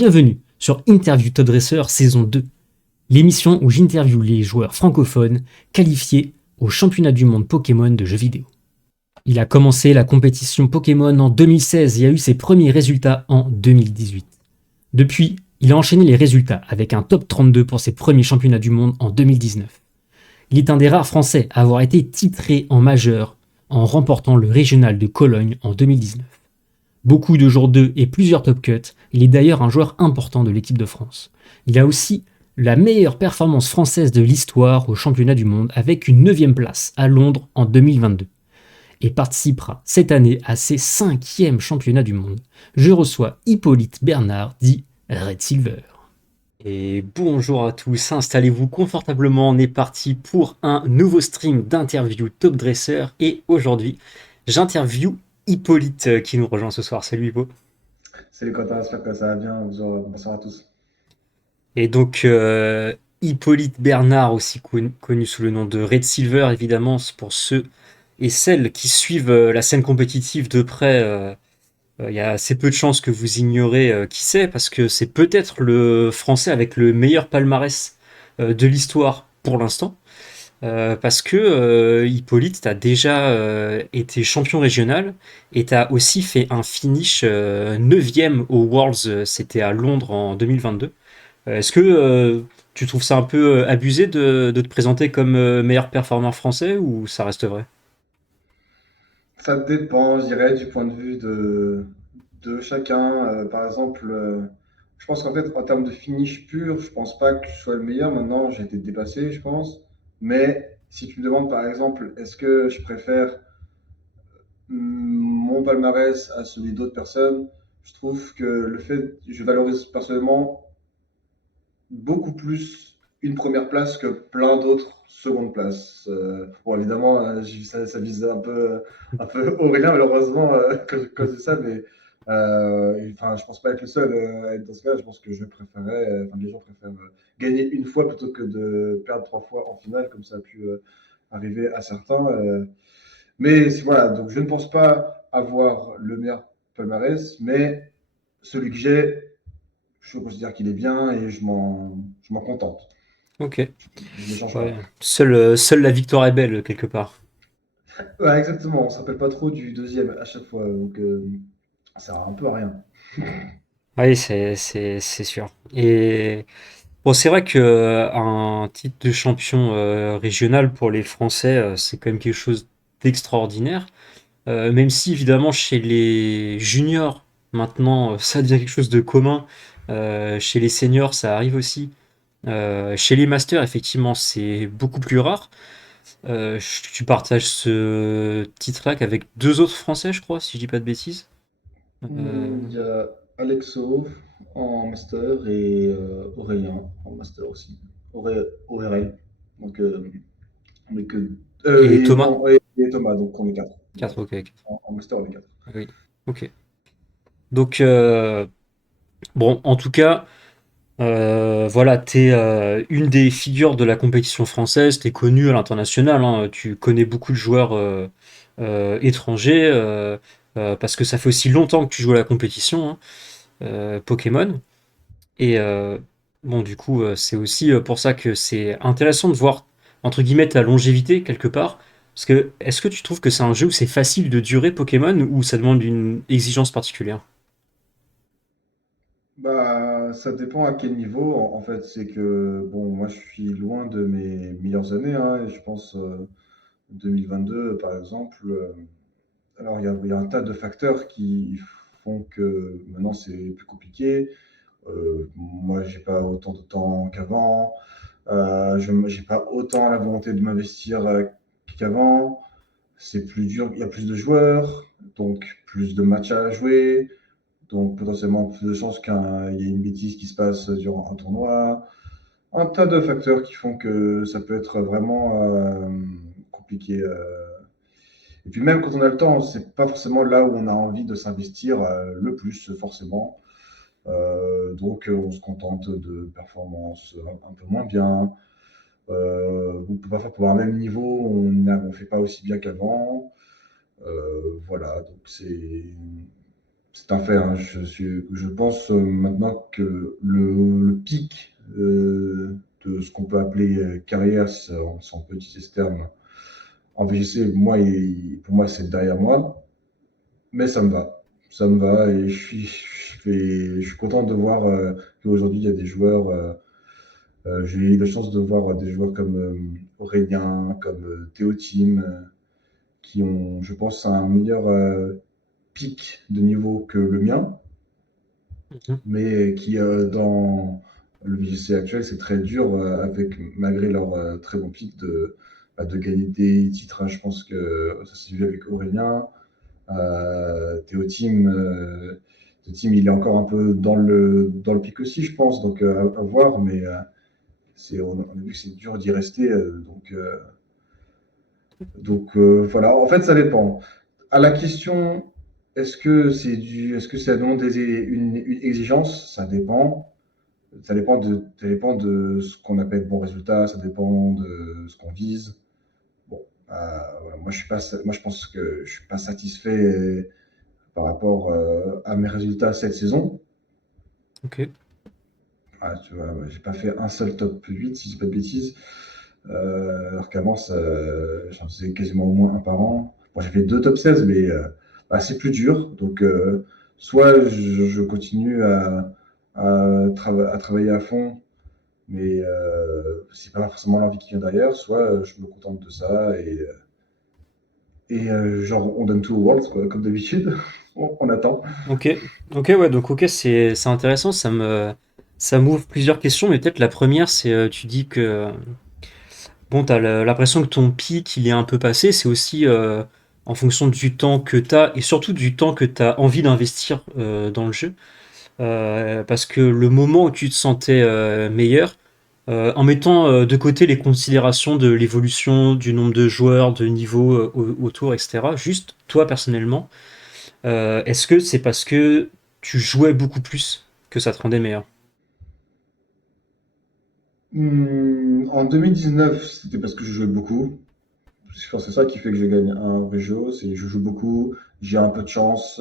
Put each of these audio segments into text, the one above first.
Bienvenue sur Interview Top Dresseur saison 2, l'émission où j'interviewe les joueurs francophones qualifiés au championnat du monde Pokémon de jeux vidéo. Il a commencé la compétition Pokémon en 2016 et a eu ses premiers résultats en 2018. Depuis, il a enchaîné les résultats avec un top 32 pour ses premiers championnats du monde en 2019. Il est un des rares Français à avoir été titré en majeur en remportant le régional de Cologne en 2019. Beaucoup de jours 2 et plusieurs top cuts, il est d'ailleurs un joueur important de l'équipe de France. Il a aussi la meilleure performance française de l'histoire au championnat du monde avec une 9e place à Londres en 2022 et participera cette année à ses 5e championnats du monde. Je reçois Hippolyte Bernard, dit Red Silver. Et bonjour à tous, installez-vous confortablement, on est parti pour un nouveau stream d'interview Top Dresseur et aujourd'hui j'interview Hippolyte qui nous rejoint ce soir. Salut Hippo. Salut Quentin, j'espère que ça va bien. Bonsoir à tous. Et donc Hippolyte Bernard, aussi connu sous le nom de Red Silver, évidemment, c'est pour ceux et celles qui suivent la scène compétitive de près. Il y a assez peu de chances que vous ignorez qui c'est, parce que c'est peut-être le Français avec le meilleur palmarès de l'histoire pour l'instant. Parce que Hippolyte, t'as déjà été champion régional et t'as aussi fait un finish 9e au Worlds, c'était à Londres en 2022. Est-ce que tu trouves ça un peu abusé de te présenter comme meilleur performeur français ou ça reste vrai? Ça dépend, je dirais, du point de vue de chacun. Par exemple, je pense qu'en fait, en termes de finish pur, je pense pas que je sois le meilleur. Maintenant, j'ai été dépassé, je pense. Mais si tu me demandes, par exemple, est-ce que je préfère mon palmarès à celui d'autres personnes, je trouve que je valorise personnellement beaucoup plus une première place que plein d'autres secondes places. Bon, évidemment, ça vise un peu Aurélien, malheureusement, cause de ça, mais enfin, je pense pas être le seul à être dans ce cas. Je pense que enfin, les gens préfèrent gagner une fois plutôt que de perdre 3 fois en finale, comme ça a pu arriver à certains. Voilà, donc je ne pense pas avoir le meilleur palmarès, mais celui que j'ai, je considère qu'il est bien et je m'en contente. Ok. Je ne change Ouais. pas. Seule la victoire est belle, quelque part. Ouais, exactement, on se rappelle pas trop du deuxième à chaque fois, donc ça sert un peu à rien. Oui, c'est sûr. Et bon, c'est vrai que un titre de champion régional pour les Français, c'est quand même quelque chose d'extraordinaire. Même si, évidemment, chez les juniors, maintenant, ça devient quelque chose de commun. Chez les seniors, ça arrive aussi. Chez les masters, effectivement, c'est beaucoup plus rare. Tu partages ce titre-là qu'avec deux autres Français, je crois, si je dis pas de bêtises. Euh, Il y a Alexo en master et Aurélien en master aussi. Aurélien. Donc, on est que. et Et Thomas? non, et Thomas, donc on est quatre. Voilà. 4, ok. Ok. En master, on est quatre. Oui, ok. Donc, bon, en tout cas, voilà, t'es une des figures de la compétition française, t'es connu à l'international, hein, tu connais beaucoup de joueurs étrangers, parce que ça fait aussi longtemps que tu joues à la compétition, hein, Pokémon. Et bon, du coup, c'est aussi pour ça que c'est intéressant de voir, entre guillemets, ta longévité quelque part. Parce que, est-ce que tu trouves que c'est un jeu où c'est facile de durer Pokémon ou ça demande une exigence particulière? Bah, ça dépend à quel niveau. En fait, c'est que, bon, moi, je suis loin de mes meilleures années, hein, et je pense 2022, par exemple. Alors, il y a un tas de facteurs qui font que maintenant, c'est plus compliqué. Moi, j'ai pas autant de temps qu'avant. Je j'ai pas autant la volonté de m'investir qu'avant. C'est plus dur. Il y a plus de joueurs, donc plus de matchs à jouer. Donc potentiellement plus de chances qu'il y ait une bêtise qui se passe durant un tournoi. Un tas de facteurs qui font que ça peut être vraiment compliqué. Et puis même quand on a le temps, c'est pas forcément là où on a envie de s'investir le plus forcément. On se contente de performances un peu moins bien. Ou parfois pour un même niveau, on fait pas aussi bien qu'avant. Voilà, donc c'est un fait, hein. Je pense maintenant que le pic de ce qu'on peut appeler carrière, si on peut utiliser ce terme, en VGC, pour moi, c'est derrière moi, mais ça me va. Ça me va et je suis content de voir qu'aujourd'hui, il y a des joueurs. J'ai eu la chance de voir des joueurs comme Aurélien, comme Théo Tim, qui ont, je pense, un meilleur pic de niveau que le mien, Mhm. mais qui, dans le VGC actuel, c'est très dur, malgré leur très bon pic, de gagner des titres, hein. Je pense que ça s'est vu avec Aurélien. Théo Tim, il est encore un peu dans le pic aussi, je pense, donc à voir, mais on a vu que c'est dur d'y rester, voilà. En fait, ça dépend. À la question, est-ce que ça demande une exigence? Ça dépend. Ça dépend de ce qu'on appelle bon résultat, ça dépend de ce qu'on vise. Bon, voilà. Moi, je pense que je suis pas satisfait par rapport à mes résultats cette saison. Ok. Tu vois, ouais, j'ai pas fait un seul top 8, si je dis pas de bêtises. Alors qu'avant, j'en faisais quasiment au moins un par an. Bon, j'ai fait deux top 16, mais c'est plus dur. Donc, soit je continue à travailler à fond, mais c'est pas forcément l'envie qui vient derrière, soit je me contente de ça genre on donne tout au Worlds, quoi, comme d'habitude. On attend. Ok, ok, ouais, donc ok, c'est intéressant, ça m'ouvre plusieurs questions, mais peut-être la première, c'est tu dis que bon, t'as l'impression que ton pic il est un peu passé, c'est aussi en fonction du temps que t'as et surtout du temps que t'as envie d'investir dans le jeu. Parce que le moment où tu te sentais meilleur, en mettant de côté les considérations de l'évolution, du nombre de joueurs, de niveau autour, etc., juste toi personnellement, est-ce que c'est parce que tu jouais beaucoup plus que ça te rendait meilleur? En 2019, c'était parce que je jouais beaucoup. Je pense que c'est ça qui fait que je gagne un vrai jeu, c'est que je joue beaucoup, j'ai un peu de chance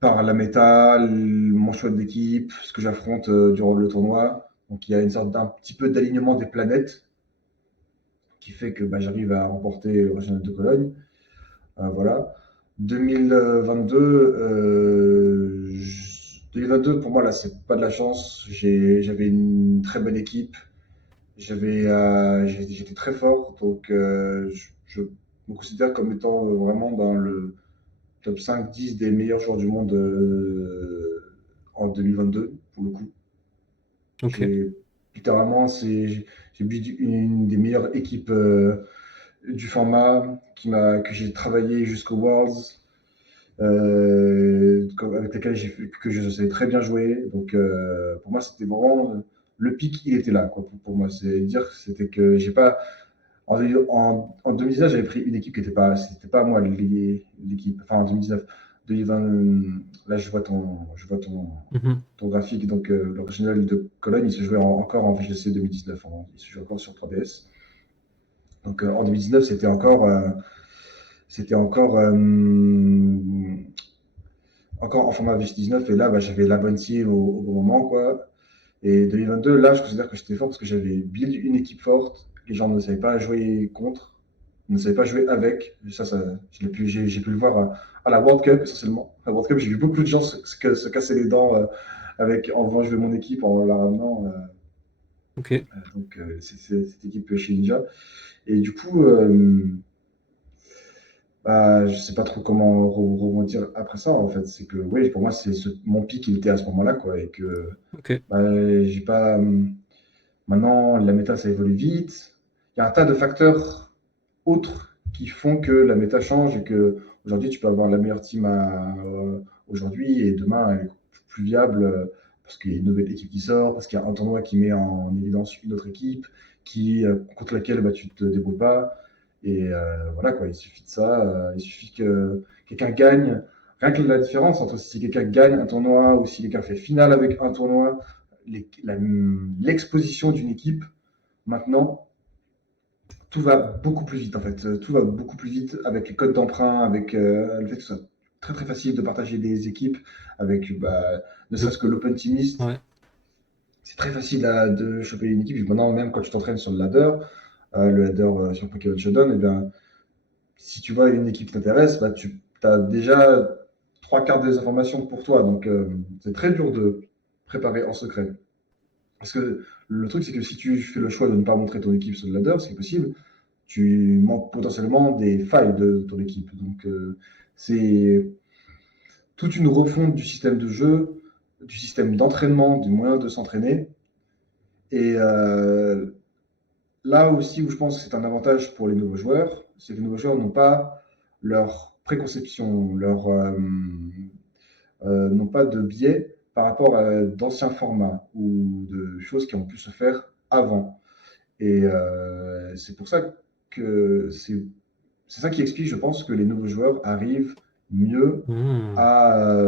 par la méta, mon choix d'équipe, ce que j'affronte durant le tournoi. Donc il y a une sorte d'un petit peu d'alignement des planètes qui fait que j'arrive à remporter le régional de Cologne. Voilà. 2022, 2022 pour moi là c'est pas de la chance. J'avais une très bonne équipe. J'étais très fort, donc je me considère comme étant vraiment dans le top 5-10 des meilleurs joueurs du monde en 2022, pour le coup. Ok, J'ai littéralement, j'ai bu une des meilleures équipes du format que j'ai travaillé jusqu'au Worlds, avec lesquels que je sais très bien jouer. Donc pour moi, c'était vraiment le pic, il était là, quoi, pour moi. C'est dire c'était que j'ai pas en 2019, j'avais pris une équipe qui c'était pas moi l'équipe. Enfin, en 2019, 2020, là, je vois mhm, ton graphique. Donc, le régional de Cologne, il se jouait encore en VGC 2019. Il se jouait encore sur 3DS. Donc, en 2019, c'était encore en format VG19. Et là, j'avais la bonne team au bon moment, quoi. Et 2022, là, je considère que j'étais fort parce que j'avais build une équipe forte. Les gens ne savaient pas jouer contre, ne savaient pas jouer avec. J'ai pu le voir à la World Cup essentiellement. À la World Cup, j'ai vu beaucoup de gens se casser les dents en faisant jouer mon équipe, en la ramenant. ok, C'est cette équipe chez Ninja. Et du coup, je sais pas trop comment rebondir après ça. En fait, c'est que oui, pour moi, mon pic, il était à ce moment-là, quoi, et que ok, j'ai pas. Maintenant, la méta, ça évolue vite. Il y a un tas de facteurs autres qui font que la méta change et que aujourd'hui, tu peux avoir la meilleure team aujourd'hui et demain, elle est plus viable parce qu'il y a une nouvelle équipe qui sort, parce qu'il y a un tournoi qui met en évidence une autre équipe contre laquelle tu te débrouilles pas. Et voilà, quoi, il suffit de ça. Il suffit que quelqu'un gagne. Rien que la différence entre si quelqu'un gagne un tournoi ou si quelqu'un fait finale avec un tournoi, l'exposition d'une équipe, maintenant, tout va beaucoup plus vite en fait. Tout va beaucoup plus vite avec les codes d'emprunt, avec le fait que ce soit très très facile de partager des équipes avec, ne Le- serait-ce que l'open teamist. Ouais. C'est très facile de choper une équipe. Maintenant, même quand tu t'entraînes sur le ladder sur Pokémon Showdown, et bien, si tu vois une équipe qui t'intéresse, bah, tu as déjà trois quarts des informations pour toi. Donc, c'est très dur de préparer en secret. Parce que le truc, c'est que si tu fais le choix de ne pas montrer ton équipe sur le ladder, ce qui est possible, tu manques potentiellement des failles de ton équipe. Donc, c'est toute une refonte du système de jeu, du système d'entraînement, du moyen de s'entraîner. Et là aussi où je pense que c'est un avantage pour les nouveaux joueurs, c'est que les nouveaux joueurs n'ont pas leur préconception, n'ont pas de biais par rapport à d'anciens formats ou de choses qui ont pu se faire avant. Et c'est pour ça que c'est ça qui explique, je pense, que les nouveaux joueurs arrivent mieux Hmm. à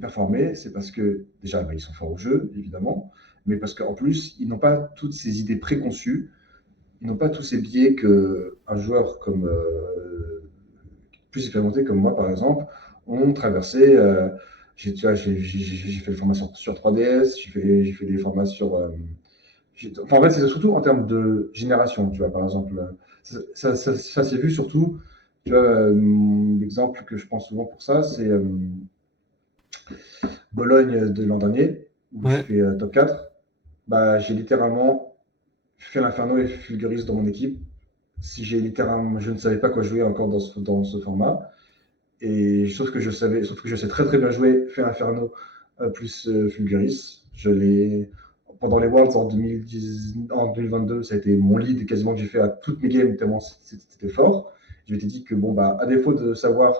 performer. C'est parce que, déjà, ils sont forts au jeu, évidemment, mais parce qu'en plus, ils n'ont pas toutes ces idées préconçues, ils n'ont pas tous ces biais qu'un joueur comme plus expérimenté comme moi, par exemple, ont traversé. J'ai fait des formations sur 3DS, j'ai fait des formations sur. Enfin, en fait, c'est surtout en termes de génération, tu vois, par exemple. Ça s'est vu surtout, tu vois, l'exemple que je prends souvent pour ça, c'est Bologne de l'an dernier, où je Ouais. fais top 4. Bah, j'ai littéralement fait l'Inferno et Fulguris dans mon équipe. Si j'ai littéralement, je ne savais pas quoi jouer encore dans ce format. Et sauf que je sais très très bien jouer, fait Inferno plus Fulguris. Pendant les Worlds en 2022, ça a été mon lead quasiment que j'ai fait à toutes mes games, tellement c'était fort. Je m'étais dit que, bon, bah, à défaut de savoir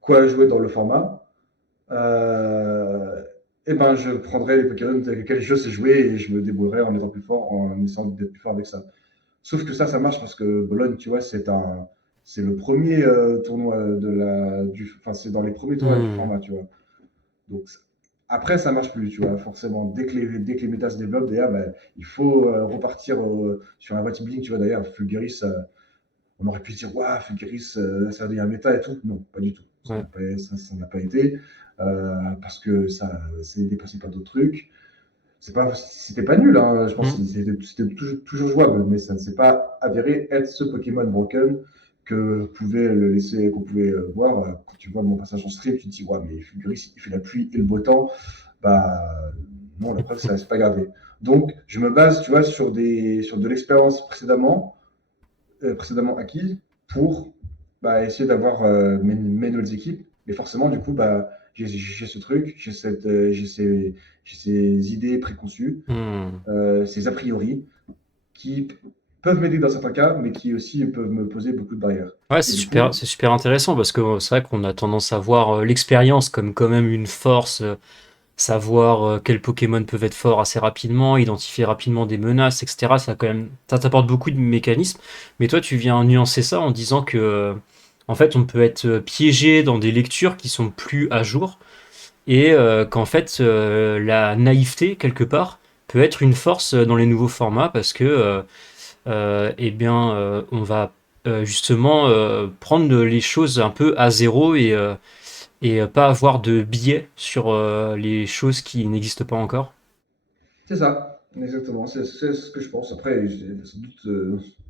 quoi jouer dans le format, et ben, je prendrais les Pokémon avec lesquels je sais jouer et je me débrouillerais en étant plus fort, en essayant d'être plus fort avec ça. Sauf que ça marche parce que Bologne, tu vois, c'est le premier tournoi enfin, c'est dans les premiers tournois du Hmm. format, tu vois. Donc, après, ça marche plus, tu vois, forcément. Dès que les méta se développent, déjà, ben, il faut repartir sur un vote bling, tu vois. D'ailleurs, Fulguris, on aurait pu se dire, waouh, Fulguris, ça va devenir méta et tout. Non, pas du tout. Ouais. Ça n'a pas été parce que ça s'est dépassé par d'autres trucs. C'était pas nul, hein. Je pense Hmm. que c'était toujours jouable, mais ça ne s'est pas avéré être ce Pokémon broken qu'on pouvait voir. Quand tu vois mon passage en stream, tu te dis, ouais, mais Fulguris, il fait la pluie et le beau temps. Bah, non, la preuve, ça ne s'est pas gardé. Donc, je me base, tu vois, sur de l'expérience précédemment acquise pour essayer d'avoir mes nouvelles équipes. Mais forcément, du coup, j'ai ce truc, j'ai ces idées préconçues, Hmm. ces a priori qui peuvent m'aider dans certains cas, mais qui aussi peuvent me poser beaucoup de barrières. Ouais, Et du coup, c'est super intéressant parce que c'est vrai qu'on a tendance à voir l'expérience comme quand même une force, savoir quels Pokémon peuvent être forts assez rapidement, identifier rapidement des menaces, etc. Ça quand même, ça t'apporte beaucoup de mécanismes. Mais toi, tu viens nuancer ça en disant que, en fait, on peut être piégé dans des lectures qui sont plus à jour et qu'en fait, la naïveté quelque part peut être une force dans les nouveaux formats parce que eh bien, on va justement prendre les choses un peu à zéro et pas avoir de biais sur les choses qui n'existent pas encore. c'est ça, exactement, c'est ce que je pense. Après,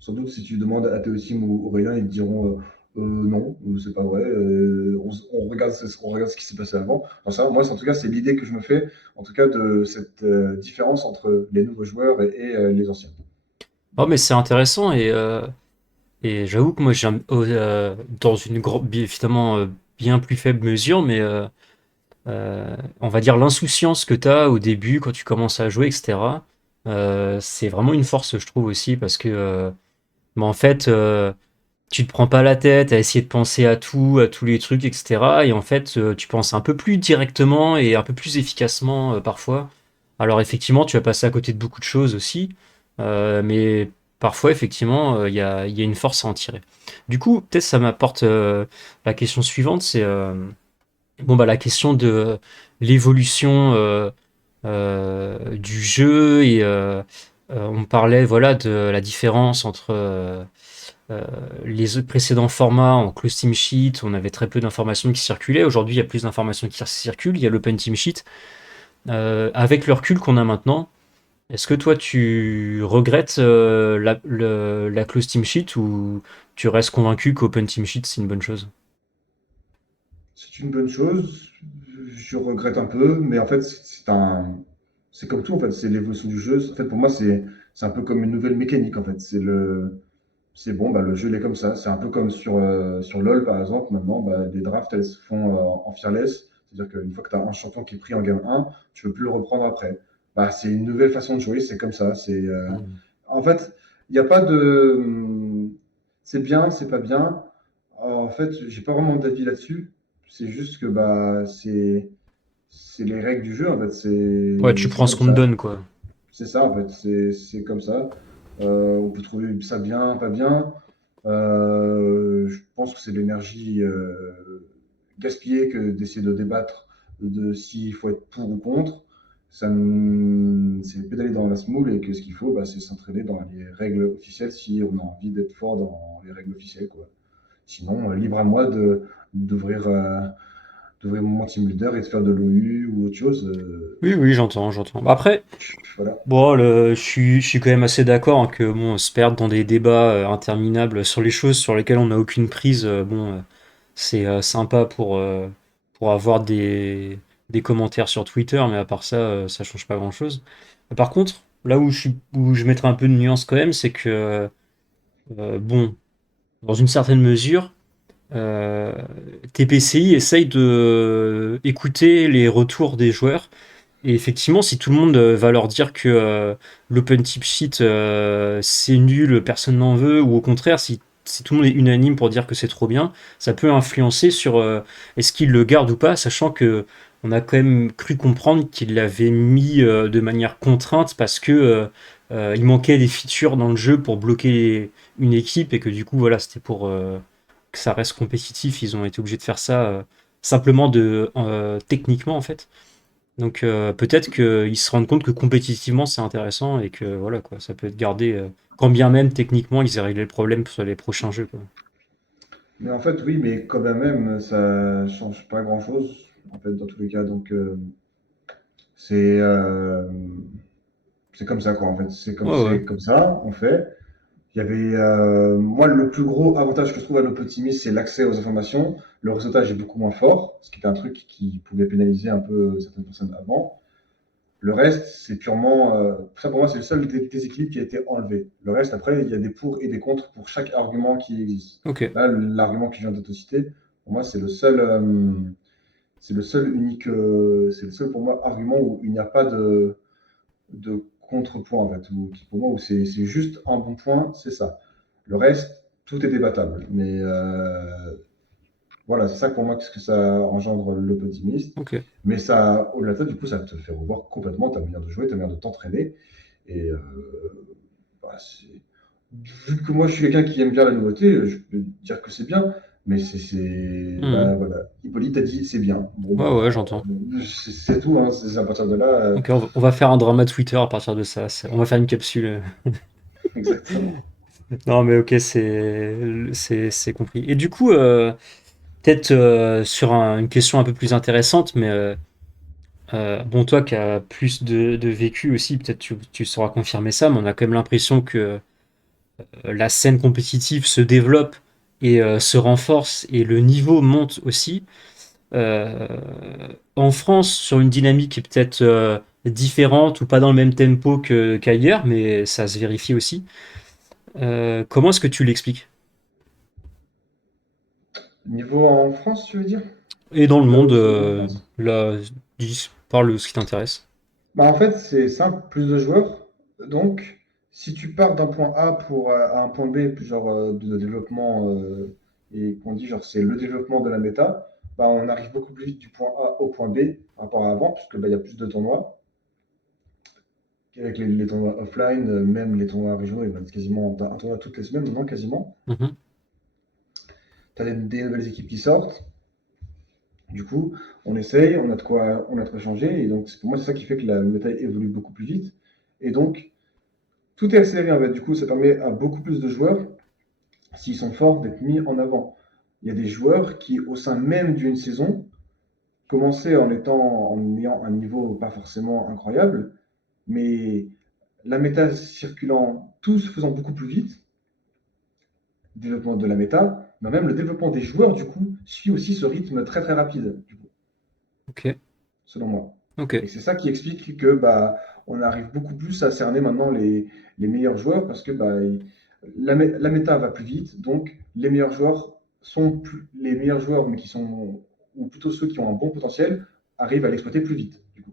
sans doute si tu demandes à Théosim ou Aurélien, ils te diront non, c'est pas vrai. On regarde ce qui s'est passé avant. Enfin, ça, moi, en tout cas, c'est l'idée que je me fais, en tout cas, de cette différence entre les nouveaux joueurs et les anciens. Oh, mais c'est intéressant et j'avoue que moi, dans une évidemment bien plus faible mesure, mais on va dire l'insouciance que tu as au début quand tu commences à jouer, etc. C'est vraiment une force, je trouve aussi, parce que en fait, tu te prends pas la tête à essayer de penser à tout, à tous les trucs, etc. Et en fait, tu penses un peu plus directement et un peu plus efficacement parfois. Alors effectivement, tu vas passer à côté de beaucoup de choses aussi, mais parfois, effectivement, il y a une force à en tirer. Du coup, peut-être ça m'apporte la question suivante, c'est bon bah la question de l'évolution du jeu et on parlait voilà de la différence entre Euh, les autres précédents formats en close team sheet, on avait très peu d'informations qui circulaient. Aujourd'hui, il y a plus d'informations qui circulent. Il y a l'open team sheet. Avec le recul qu'on a maintenant, est-ce que toi tu regrettes la close team sheet ou tu restes convaincu qu'open team sheet c'est une bonne chose? C'est une bonne chose. Je regrette un peu, mais en fait, c'est comme tout, en fait, c'est l'évolution du jeu. En fait, pour moi, c'est un peu comme une nouvelle mécanique, en fait. C'est bon, bah, le jeu, il est comme ça. C'est un peu comme sur LoL, par exemple. Maintenant, bah, les drafts, elles se font en fearless. C'est-à-dire qu'une fois que tu as un champion qui est pris en game 1, tu peux plus le reprendre après. Bah, c'est une nouvelle façon de jouer, c'est comme ça. Hmm. En fait, il n'y a pas de. C'est bien, c'est pas bien. En fait, j'ai pas vraiment d'avis là-dessus. C'est juste que bah, c'est les règles du jeu, en fait. Ouais, C'est tu c'est prends ce comme qu'on te ça. donne, quoi. C'est ça, en fait, c'est comme ça. On peut trouver ça bien, pas bien. Je pense que c'est de l'énergie gaspillée que d'essayer de débattre de s'il faut être pour ou contre. C'est pédaler dans la semoule et que ce qu'il faut, bah, c'est s'entraîner dans les règles officielles si on a envie d'être fort dans les règles officielles, quoi. Sinon, libre à moi d'ouvrir mon team leader et de faire de l'OU ou autre chose. Oui, oui, j'entends, j'entends. Bah, après, Voilà. bon, je suis quand même assez d'accord hein, que bon, se perdre dans des débats interminables sur les choses sur lesquelles on n'a aucune prise, c'est sympa pour avoir des commentaires sur Twitter, mais à part ça, ça change pas grand-chose. Par contre, là où je mettrais un peu de nuance quand même, c'est que, bon, dans une certaine mesure, euh, TPCI essaye de écouter les retours des joueurs et effectivement, si tout le monde va leur dire que l'open tip sheet c'est nul, personne n'en veut, ou au contraire, si tout le monde est unanime pour dire que c'est trop bien, ça peut influencer sur est-ce qu'il le garde ou pas, sachant que on a quand même cru comprendre qu'il l'avait mis de manière contrainte parce que il manquait des features dans le jeu pour bloquer une équipe et que du coup voilà c'était pour que ça reste compétitif, ils ont été obligés de faire ça simplement techniquement en fait. Donc peut-être qu'ils se rendent compte que compétitivement c'est intéressant et que voilà quoi, ça peut être gardé quand bien même techniquement ils aient réglé le problème sur les prochains jeux quoi. Mais en fait, oui, mais quand même, ça change pas grand-chose, en fait, dans tous les cas. Donc, c'est euh, c'est comme ça, quoi, en fait. Ouais ouais. C'est comme ça, on fait. Il y avait, moi, le plus gros avantage que je trouve à l'optimisme, c'est l'accès aux informations. Le réseautage est beaucoup moins fort, ce qui était un truc qui pouvait pénaliser un peu certaines personnes avant. Le reste, c'est purement. Ça, pour moi, c'est le seul déséquilibre qui a été enlevé. Le reste, après, il y a des pour et des contre pour chaque argument qui existe. Ok. Là, l'argument que je viens de te citer, pour moi, c'est le seul unique. C'est le seul, pour moi, argument où il n'y a pas de contrepoint, en fait. Pour moi, où c'est juste un bon point, c'est ça. Le reste, tout est débattable. Mais voilà, c'est ça pour moi ce que ça engendre l'optimiste. Ok. Mais ça, au-delà de ça, du coup, ça te fait revoir complètement ta manière de jouer, ta manière de t'entraîner. Et bah, vu que moi je suis quelqu'un qui aime bien la nouveauté, je peux dire que c'est bien. Mais Mhm. bah, voilà. Hippolyte a dit c'est bien. Bon, Ouais ouais bah, j'entends. c'est tout. Hein. C'est à partir de là. Ok, on va faire un drama Twitter à partir de ça. On va faire une capsule. Exactement. Non mais ok c'est compris. Et du coup peut-être sur une question un peu plus intéressante, mais bon toi qui as plus de vécu aussi, peut-être tu sauras confirmer ça, mais on a quand même l'impression que la scène compétitive se développe et se renforce et le niveau monte aussi. Euh, En France, sur une dynamique qui est peut-être différente ou pas dans le même tempo qu'ailleurs, mais ça se vérifie aussi. Comment est-ce que tu l'expliques? Niveau en France, tu veux dire? Et dans le monde, Le niveau en France? là, parle de ce qui t'intéresse. Bah, en fait, c'est simple, plus de joueurs. Donc, si tu pars d'un point A à un point B, genre de développement, et qu'on dit genre c'est le développement de la méta, bah, on arrive beaucoup plus vite du point A au point B par rapport à avant, puisque bah, il y a plus de tournois. Avec les tournois offline, même les tournois régionaux, il y en a quasiment t'as un tournoi toutes les semaines maintenant, quasiment. Mhm. Tu as des nouvelles équipes qui sortent. Du coup, on essaye, on a de quoi changer. Et donc, pour moi, c'est ça qui fait que la méta évolue beaucoup plus vite. Et donc, tout est accéléré en fait. Du coup, ça permet à beaucoup plus de joueurs s'ils sont forts, d'être mis en avant. Il y a des joueurs qui, au sein même d'une saison, commençaient en ayant un niveau pas forcément incroyable, mais la méta circulant, tout se faisant beaucoup plus vite, développement de la méta, mais même le développement des joueurs, du coup, suit aussi ce rythme très très rapide, du coup, Ok, selon moi. ok, Et c'est ça qui explique que bah, on arrive beaucoup plus à cerner maintenant les meilleurs joueurs parce que bah, la méta va plus vite, donc les meilleurs joueurs sont plus, les meilleurs joueurs, mais qui sont, ou plutôt ceux qui ont un bon potentiel, arrivent à l'exploiter plus vite. Du coup.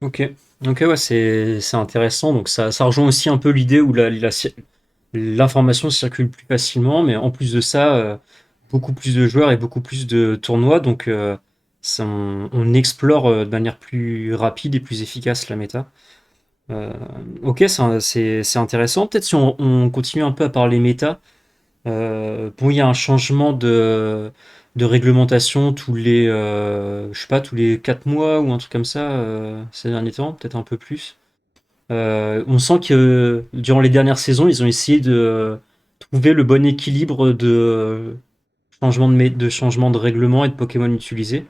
ok, ok, ouais, c'est intéressant. Donc ça rejoint aussi un peu l'idée où l'information circule plus facilement, mais en plus de ça, beaucoup plus de joueurs et beaucoup plus de tournois, donc on explore de manière plus rapide et plus efficace la méta. Euh, ok, c'est intéressant. Peut-être si on continue un peu à parler méta. Bon, il y a un changement de réglementation je sais pas, tous les 4 mois ou un truc comme ça ces derniers temps, peut-être un peu plus. On sent que durant les dernières saisons, ils ont essayé de trouver le bon équilibre de changement de règlement et de Pokémon utilisés.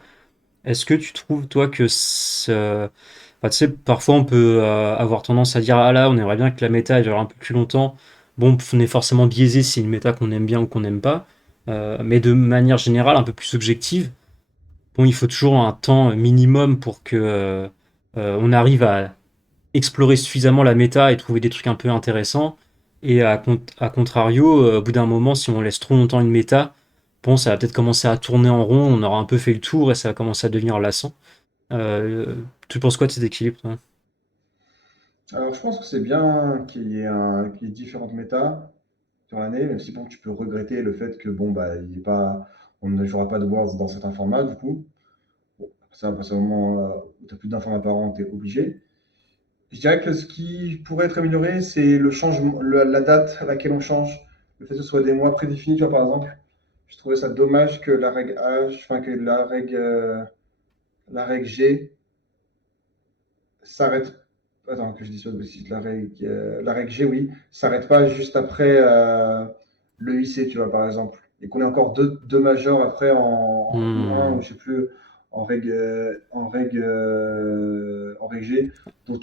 Est-ce que tu trouves, toi, enfin, tu sais, parfois on peut avoir tendance à dire ah là, on aimerait bien que la méta elle dure un peu plus longtemps. Bon, on est forcément biaisé si c'est une méta qu'on aime bien ou qu'on n'aime pas. Mais de manière générale, un peu plus objective, bon, il faut toujours un temps minimum pour que on arrive à explorer suffisamment la méta et trouver des trucs un peu intéressants. Et à contrario, au bout d'un moment, si on laisse trop longtemps une méta, bon, ça va peut-être commencer à tourner en rond, on aura un peu fait le tour et ça va commencer à devenir lassant. Euh, Tu penses quoi de cet équilibre, toi? Alors je pense que c'est bien qu'il y ait différentes méta sur l'année, même si bon, tu peux regretter le fait que bon, bah, il y ait pas, on ne jouera pas de Worlds dans certains formats, du coup. Bon, ça, à partir du moment où tu as plus d'informations par an, tu es obligé. Je dirais que ce qui pourrait être amélioré, c'est le changement, la date à laquelle on change. Le fait que ce soit des mois prédéfinis, tu vois, par exemple. Je trouvais ça dommage que la règle H, enfin que la règle G s'arrête. Attends, que je dise pas de bêtises. La règle G, oui, s'arrête pas juste après le IC, tu vois, par exemple. Et qu'on ait encore deux majeurs après en U1 ou Hmm, je sais plus, en règle G, dont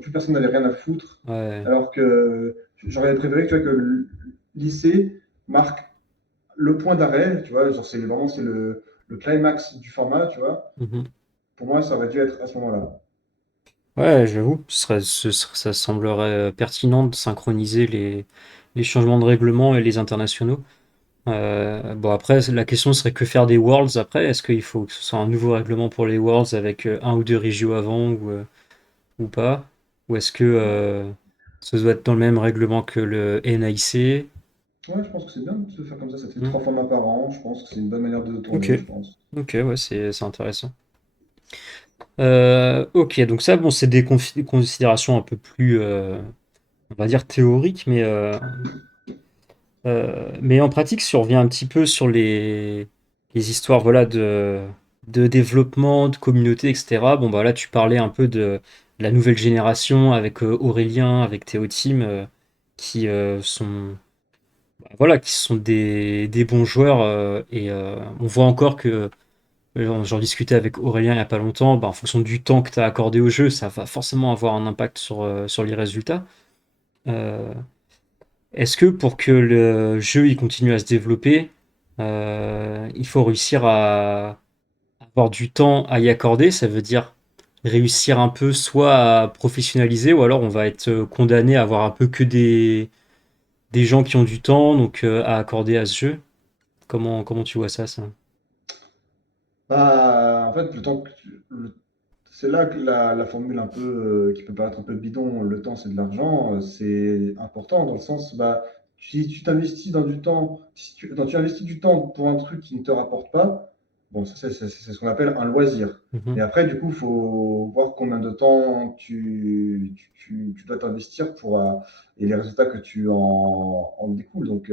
plus personne n'avait rien à foutre. ouais. Alors que j'aurais préféré tu vois, que l'IC marque le point d'arrêt, tu vois, genre c'est le climax du format, tu vois. Mhm. Pour moi, ça aurait dû être à ce moment-là. Ouais, j'avoue, ça semblerait pertinent de synchroniser les changements de règlement et les internationaux. Bon, après, la question serait que faire des Worlds après? Est-ce qu'il faut que ce soit un nouveau règlement pour les Worlds avec un ou deux régios avant ou pas? Ou est-ce que ça doit être dans le même règlement que le NIC? Ouais, je pense que c'est bien de se faire comme ça. Ça te fait Hmm. trois formats par an. Je pense que c'est une bonne manière de Ok, tourner, je pense. ok, ouais, c'est intéressant. Ok, donc ça, bon, c'est des considérations un peu plus, on va dire théoriques, mais en pratique, si on revient un petit peu sur les histoires, voilà, de développement, de communauté, etc. Bon, bah là, tu parlais un peu de la nouvelle génération avec Aurélien, avec Théotime, qui sont, bah, voilà, qui sont des bons joueurs, et on voit encore que j'en discutais avec Aurélien il n'y a pas longtemps, bah, en fonction du temps que tu as accordé au jeu, ça va forcément avoir un impact sur les résultats. Euh, Est-ce que pour que le jeu il continue à se développer, il faut réussir à avoir du temps à y accorder? Ça veut dire réussir un peu soit à professionnaliser, ou alors on va être condamné à avoir un peu que des gens qui ont du temps donc à accorder à ce jeu. Comment tu vois ça, ça? Bah, en fait, c'est là que la formule un peu qui peut paraître un peu bidon, le temps c'est de l'argent, c'est important dans le sens, bah, si tu t'investis dans du temps, si tu investis du temps pour un truc qui ne te rapporte pas, bon, ça, c'est ce qu'on appelle un loisir. Mais Mhm. après, du coup, il faut voir combien de temps tu dois t'investir et les résultats que en découlent. Donc,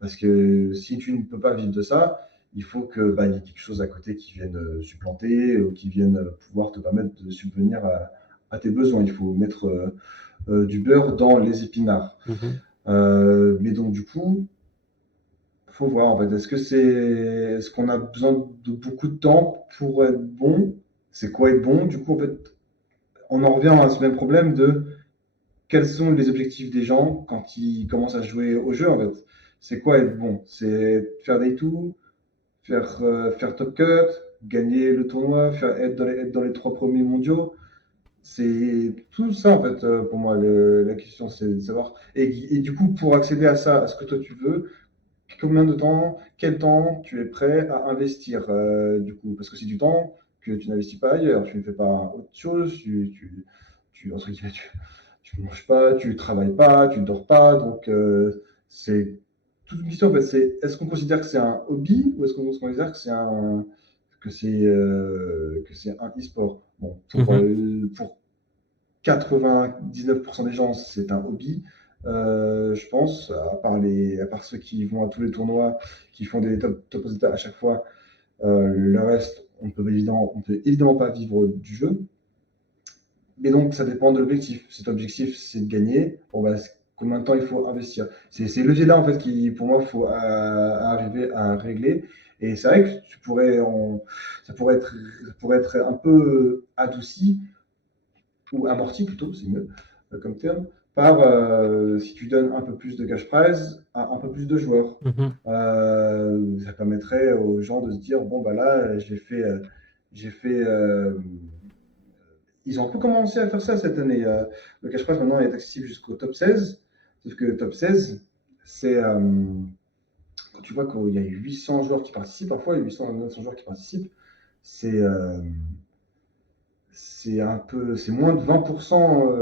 parce que si tu ne peux pas vivre de ça, il faut que bah, il y ait quelque chose à côté qui vienne supplanter ou qui vienne pouvoir te permettre de subvenir à tes besoins. Il faut mettre du beurre dans les épinards. Mhm. Mais donc du coup, faut voir en fait. Est-ce qu'on a besoin de beaucoup de temps pour être bon? C'est quoi être bon? Du coup, en fait, on en revient à ce même problème de quels sont les objectifs des gens quand ils commencent à jouer au jeu en fait. C'est quoi être bon? C'est faire des tours, faire top cut, gagner le tournoi, être dans les trois premiers mondiaux. C'est tout ça en fait pour moi. La question c'est de savoir. Et du coup, pour accéder à ça, à ce que toi tu veux, combien de temps, quel temps tu es prêt à investir du coup? Parce que c'est du temps que tu n'investis pas ailleurs, tu ne fais pas autre chose, entre guillemets, tu ne manges pas, tu ne travailles pas, tu ne dors pas, donc c'est toute une question en fait. C'est est-ce qu'on considère que c'est un hobby ou est-ce qu'on considère que c'est un e-sport? Bon, Mhm. pour 99% des gens, c'est un hobby. Je pense, à part ceux qui vont à tous les tournois, qui font des top résultats à chaque fois, le reste, on peut évidemment pas vivre du jeu. Mais donc, ça dépend de l'objectif. Cet objectif, c'est de gagner. Bon, bah, combien de temps il faut investir? C'est ces leviers-là, en fait, qui, pour moi, faut arriver à régler. Et c'est vrai que ça pourrait être un peu adouci ou amorti plutôt, c'est mieux comme terme, par si tu donnes un peu plus de cash prize à un peu plus de joueurs. Mhm. Ça permettrait aux gens de se dire bon bah là j'ai fait ils ont un peu commencé à faire ça cette année. Le cash prize maintenant est accessible jusqu'au top 16, sauf que le top 16 c'est quand tu vois qu'il y a 800 joueurs qui participent, parfois il y a 800 900 joueurs qui participent, c'est c'est moins de 20%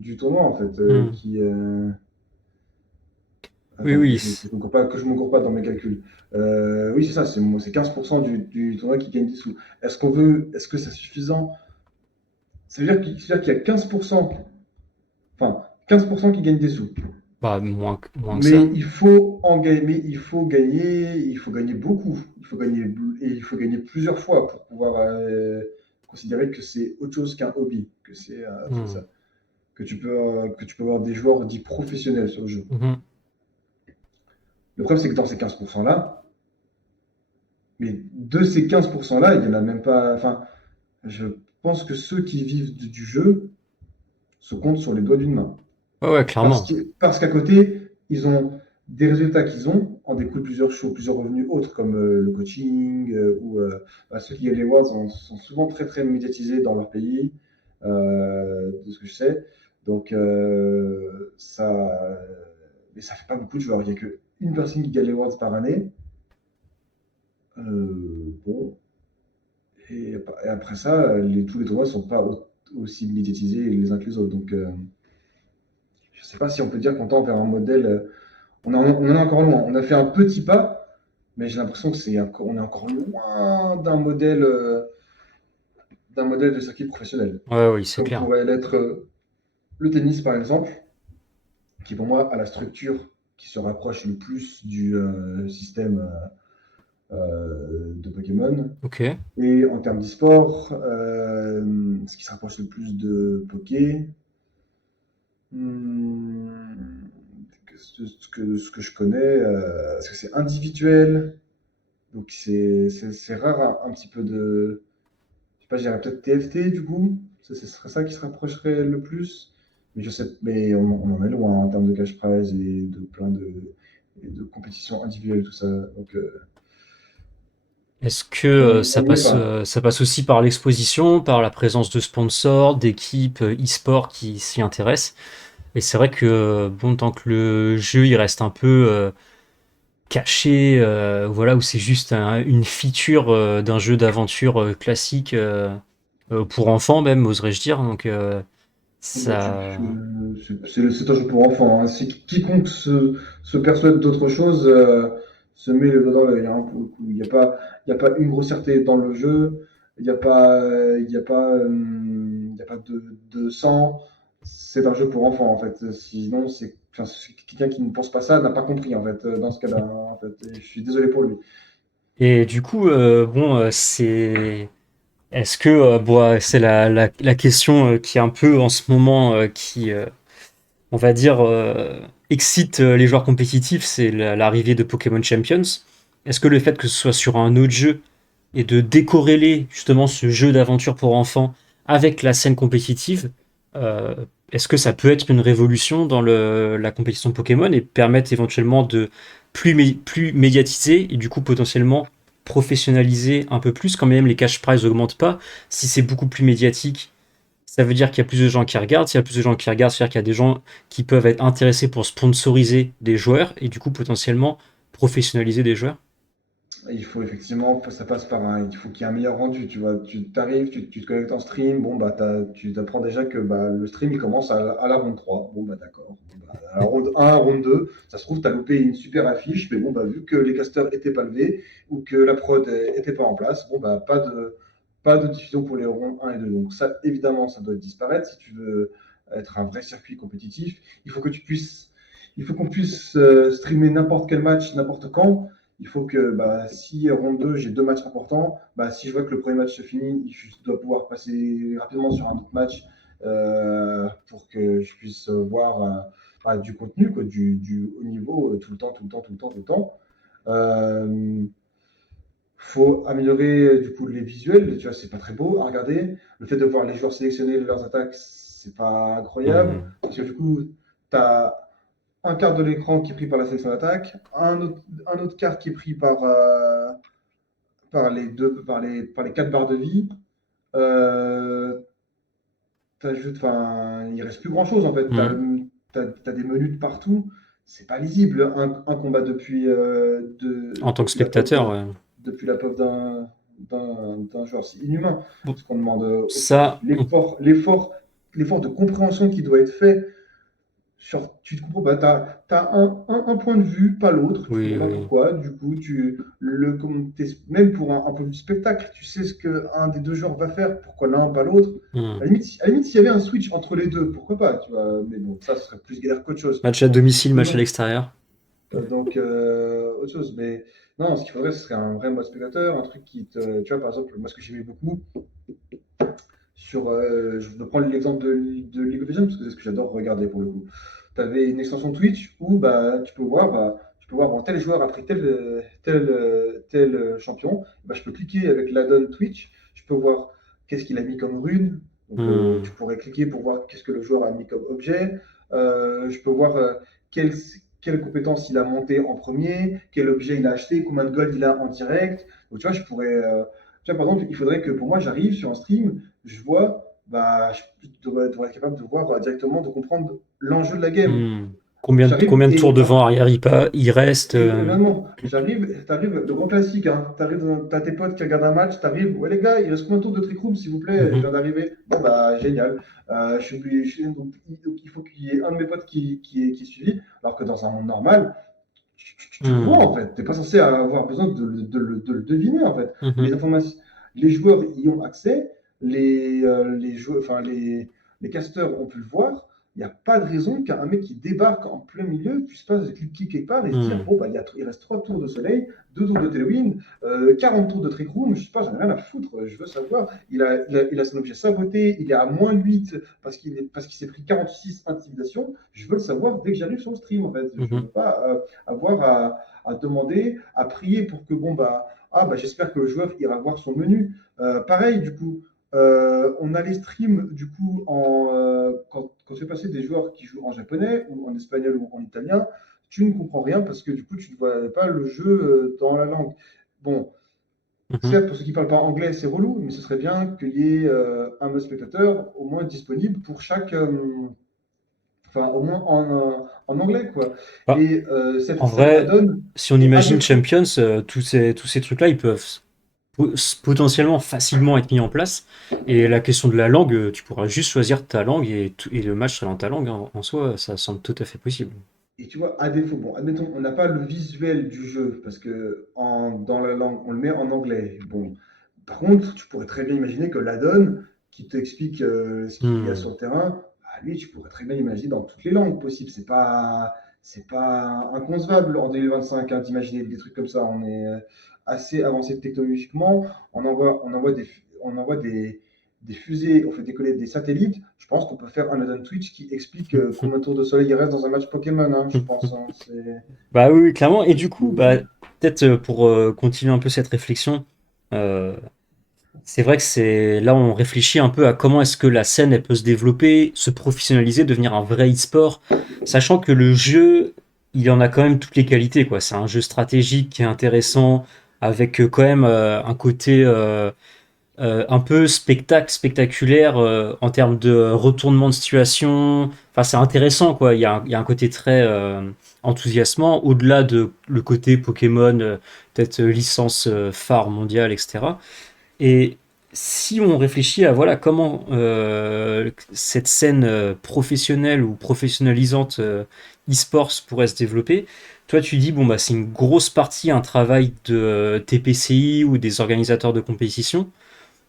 du tournoi en fait Mhm. qui. Oui, Attends, oui. que je me gourre pas dans mes calculs. Oui, c'est ça, c'est 15% du tournoi qui gagne des sous. Est-ce que c'est suffisant? Ça veut dire qu'il y a 15%, enfin 15% qui gagnent des sous. Bah, moins que Mais ça. il faut gagner beaucoup. Il faut gagner plusieurs fois pour pouvoir considérer que c'est autre chose qu'un hobby, c'est Mhm. ça. Que tu peux avoir des joueurs dits professionnels sur le jeu. Mhm. Le problème, c'est que dans ces 15%-là, mais de ces 15%-là, il n'y en a même pas. Enfin, je pense que ceux qui vivent du jeu se comptent sur les doigts d'une main. Ouais, ouais, clairement. Parce qu'à côté, ils ont des résultats qu'ils ont en découlent plusieurs choses, plusieurs revenus autres, comme le coaching, bah, ceux qui gagnent les Worlds sont souvent très très médiatisés dans leur pays, de ce que je sais. Donc, mais ça fait pas beaucoup de joueurs. Il n'y a qu'une personne qui gagne les Worlds par année. Bon, et après ça, tous les tournois ne sont pas aussi médiatisés les uns que les autres. Donc, je ne sais pas si on peut dire qu'on tend vers un modèle. On en est encore loin. On a fait un petit pas, mais j'ai l'impression on est encore loin d'un modèle de circuit professionnel. Ouais, oui, c'est Comme clair. pourrait l'être le tennis, par exemple, qui pour moi a la structure qui se rapproche le plus du système de Pokémon. Ok. Et en termes d'e-sport, ce qui se rapproche le plus de Poké, hmm, ce que je connais, parce que c'est individuel, donc c'est rare un petit peu de. Je sais pas, je dirais peut-être TFT du coup, ce serait ça qui se rapprocherait le plus. Mais je sais, mais on en est loin en termes de cash prize et de et de compétitions individuelles, tout ça. Donc Est-ce que on n'y est pas. ça passe aussi par l'exposition, par la présence de sponsors, d'équipes e-sport qui s'y intéressent? Et c'est vrai que, bon, tant que le jeu il reste un peu caché, voilà, où c'est juste une feature d'un jeu d'aventure classique pour enfants même, oserais-je dire. Donc Bah, ça, c'est un jeu pour enfants, hein. Si quiconque se persuade d'autre chose se met le doigt dans l'œil, hein, pour le coup. Il y a pas une grossièreté dans le jeu, il y a pas de sang. C'est un jeu pour enfants, en fait. Sinon, quelqu'un qui ne pense pas ça n'a pas compris, en fait, dans ce cas-là, hein, en fait. Et je suis désolé pour lui. et du coup, bon, c'est est-ce que bon, c'est la question qui est un peu en ce moment on va dire, excite les joueurs compétitifs, c'est l'arrivée de Pokémon Champions. Est-ce que le fait que ce soit sur un autre jeu et de décorréler justement ce jeu d'aventure pour enfants avec la scène compétitive, euh, est-ce que ça peut être une révolution dans la compétition Pokémon et permettre éventuellement de plus médiatiser et du coup potentiellement professionnaliser un peu plus quand même les cash prizes n'augmentent pas. Si c'est beaucoup plus médiatique, ça veut dire qu'il y a plus de gens qui regardent. S'il y a plus de gens qui regardent, c'est-à-dire qu'il y a des gens qui peuvent être intéressés pour sponsoriser des joueurs et du coup potentiellement professionnaliser des joueurs. Il faut effectivement, ça passe par il faut qu'il y ait un meilleur rendu, tu vois. Tu t'arrives, tu te connectes en stream, bon bah tu apprends déjà que bah, le stream il commence à la ronde 3. Bon bah d'accord. Bon, bah, à la ronde 1, ronde 2, ça se trouve, tu as loupé une super affiche, mais bon bah vu que les casters étaient pas levés ou que la prod était pas en place, bon bah pas de diffusion pour les rondes 1 et 2. Donc ça évidemment ça doit disparaître si tu veux être un vrai circuit compétitif. Il faut que tu puisses il faut qu'on puisse streamer n'importe quel match, n'importe quand. Il faut que bah, si ronde 2, j'ai deux matchs importants, bah, si je vois que le premier match se finit, je dois pouvoir passer rapidement sur un autre match pour que je puisse voir du contenu, quoi, du haut niveau tout le temps, tout le temps, tout le temps, tout le temps. Euh, faut améliorer du coup les visuels, tu vois, c'est pas très beau à regarder. Le fait de voir les joueurs sélectionner leurs attaques, c'est pas incroyable. Hmm. Parce que du coup, tu as un quart de l'écran qui est pris par la sélection d'attaque, un autre quart qui est pris par les quatre barres de vie. Euh, il reste plus grand chose en fait. Hmm. T'as des menus de partout. C'est pas lisible. Un combat En tant que depuis la pop spectateur, ouais. depuis la pop d'un joueur, c'est inhumain. Bon, Ce qu'on demande ça, l'effort de compréhension qui doit être fait tu te comprends pas, t'as un point de vue, pas l'autre, tu oui, comprends pas oui. pourquoi. Du coup, même pour un point de vue spectacle, tu sais ce qu'un des deux joueurs va faire, pourquoi l'un, pas l'autre. Hmm. À la limite, s'il y avait un switch entre les deux, pourquoi pas, tu vois. Mais bon, ça, ce serait plus galère qu'autre chose. Match à Donc, domicile, match à faisons. l'extérieur. Autre chose. Mais non, ce qu'il faudrait, ce serait un vrai mode spectateur, un truc qui te. Tu vois, par exemple, moi, ce que j'aimais beaucoup, je vais prendre l'exemple de League of Legends parce que c'est ce que j'adore regarder pour le coup. Tu avais une extension Twitch où bah, tu peux voir bon, tel joueur a pris tel champion. Bah, je peux cliquer avec l'add-on Twitch, je peux voir qu'est-ce qu'il a mis comme rune. Donc Hmm. tu pourrais cliquer pour voir qu'est-ce que le joueur a mis comme objet. Je peux voir quelle, quelle compétence il a monté en premier, quel objet il a acheté, combien de gold il a en direct. Donc tu vois, tu vois, par exemple, il faudrait que pour moi, j'arrive sur un stream, je vois, bah, je devrais être capable de voir directement, de comprendre l'enjeu de la game. Hmm. J'arrive Combien de tours et devant, arrière il reste évidemment, t'arrives, le grand classique, hein, t'as tes potes qui regardent un match, t'arrives, ouais les gars, il reste combien de tours de trick room s'il vous plaît, je Mhm. viens d'arriver. Bon bah génial. Donc, il faut qu'il y ait un de mes potes qui est suivi, alors que dans un monde normal, tu le vois Hmm. en fait, t'es pas censé avoir besoin de le deviner en fait. Les Mhm. informations, les joueurs y ont accès, les joueurs, les casteurs ont pu le voir. Il n'y a pas de raison qu'un mec qui débarque en plein milieu puisse pas cliquer quelque part et se dire Hmm. bon bah il reste 3 tours de soleil, 2 tours de Tailwind, 40 tours de Trick Room, je sais pas, j'en ai rien à foutre, je veux savoir. Il a son objet saboté, il est à -8 parce qu'il s'est pris 46 intimidations, je veux le savoir dès que j'arrive sur le stream en fait. Je veux Mhm. pas avoir à demander, à prier pour que bon bah j'espère que le joueur ira voir son menu. Pareil du coup, on a les streams du coup quand c'est passé des joueurs qui jouent en japonais ou en espagnol ou en italien, tu ne comprends rien parce que du coup tu ne vois pas le jeu dans la langue. Bon, Mhm. certes pour ceux qui ne parlent pas anglais c'est relou, mais ce serait bien qu'il y ait un mode spectateur au moins disponible pour chaque, enfin au moins en anglais quoi. Bah, Et en cet vrai, add-on, si on et à imagine défaut, Champions, tous ces trucs-là, ils peuvent potentiellement facilement être mis en place. Et la question de la langue, tu pourras juste choisir ta langue et le match sera dans ta langue. En soi, ça semble tout à fait possible. et tu vois, à défaut, bon, admettons, on n'a pas le visuel du jeu, parce que dans la langue, on le met en anglais. Bon, par contre, tu pourrais très bien imaginer que l'addon, qui t'explique ce qu'il y a sur Hmm. le terrain, bah, lui, tu pourrais très bien imaginer dans toutes les langues possibles. C'est pas inconcevable en 2025 hein, d'imaginer des trucs comme ça. On est assez avancé technologiquement. On envoie des des fusées, on fait décoller des satellites, je pense qu'on peut faire un add-on Twitch qui explique combien de tours de soleil il reste dans un match Pokémon, hein, je pense. Hein, Bah oui, oui, clairement. Et du coup, bah, c'est- peut-être pour continuer un peu cette réflexion, euh, c'est vrai que c'est là on réfléchit un peu à comment est-ce que la scène elle peut se développer, se professionnaliser, devenir un vrai e-sport, sachant que le jeu, il en a quand même toutes les qualités quoi. C'est un jeu stratégique qui est intéressant, avec quand même un côté un peu spectaculaire en termes de retournement de situation. Enfin, c'est intéressant, quoi. Il y a un côté très enthousiasmant, au-delà de le côté Pokémon, peut-être licence phare mondiale, etc. Et si on réfléchit à voilà comment cette scène professionnelle ou professionnalisante e-sports pourrait se développer, toi tu dis bon bah c'est une grosse partie un travail de TPCI ou des organisateurs de compétition.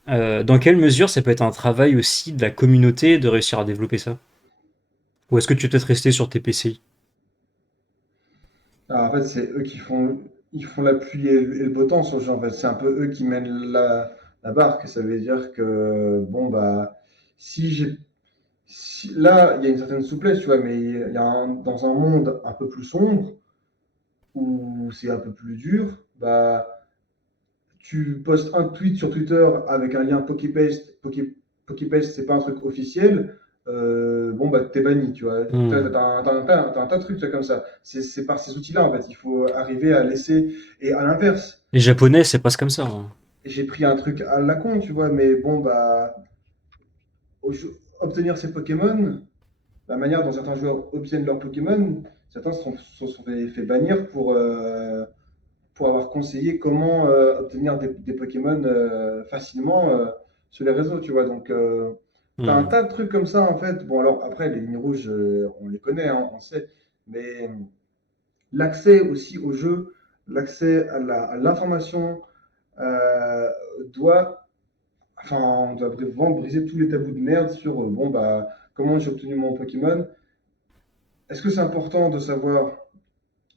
Dans quelle mesure ça peut être un travail aussi de la communauté de réussir à développer ça? Ou est-ce que tu es peut-être resté sur tes PCI? En fait, c'est eux ils font la pluie et le beau temps sur le jeu. En fait, c'est un peu eux qui mènent la barque. Ça veut dire que, bon, bah, si j'ai, là, il y a une certaine souplesse, tu vois, mais il y a dans un monde un peu plus sombre, où c'est un peu plus dur, bah, tu postes un tweet sur Twitter avec un lien PokéPaste. PokéPaste, c'est pas un truc officiel. Bon, bah, t'es banni, tu vois. Hmm. T'as un tas de trucs comme ça. C'est par ces outils-là, en fait. Il faut arriver à laisser. Et à l'inverse, Les Japonais, c'est presque comme ça, hein. j'ai pris un truc à la con, tu vois, mais bon, bah, obtenir ces Pokémon, la manière dont certains joueurs obtiennent leurs Pokémon, certains se sont fait bannir pour avoir conseillé comment obtenir des Pokémon facilement sur les réseaux, tu vois. Donc, tu as un Hmm. tas de trucs comme ça, en fait. Bon, alors, après, les lignes rouges, on les connaît, hein, on sait. Mais l'accès aussi au jeu, l'accès à l'information euh, doit, enfin, on doit vraiment briser tous les tabous de merde sur, bon, bah, comment j'ai obtenu mon Pokémon. Est-ce que c'est important de savoir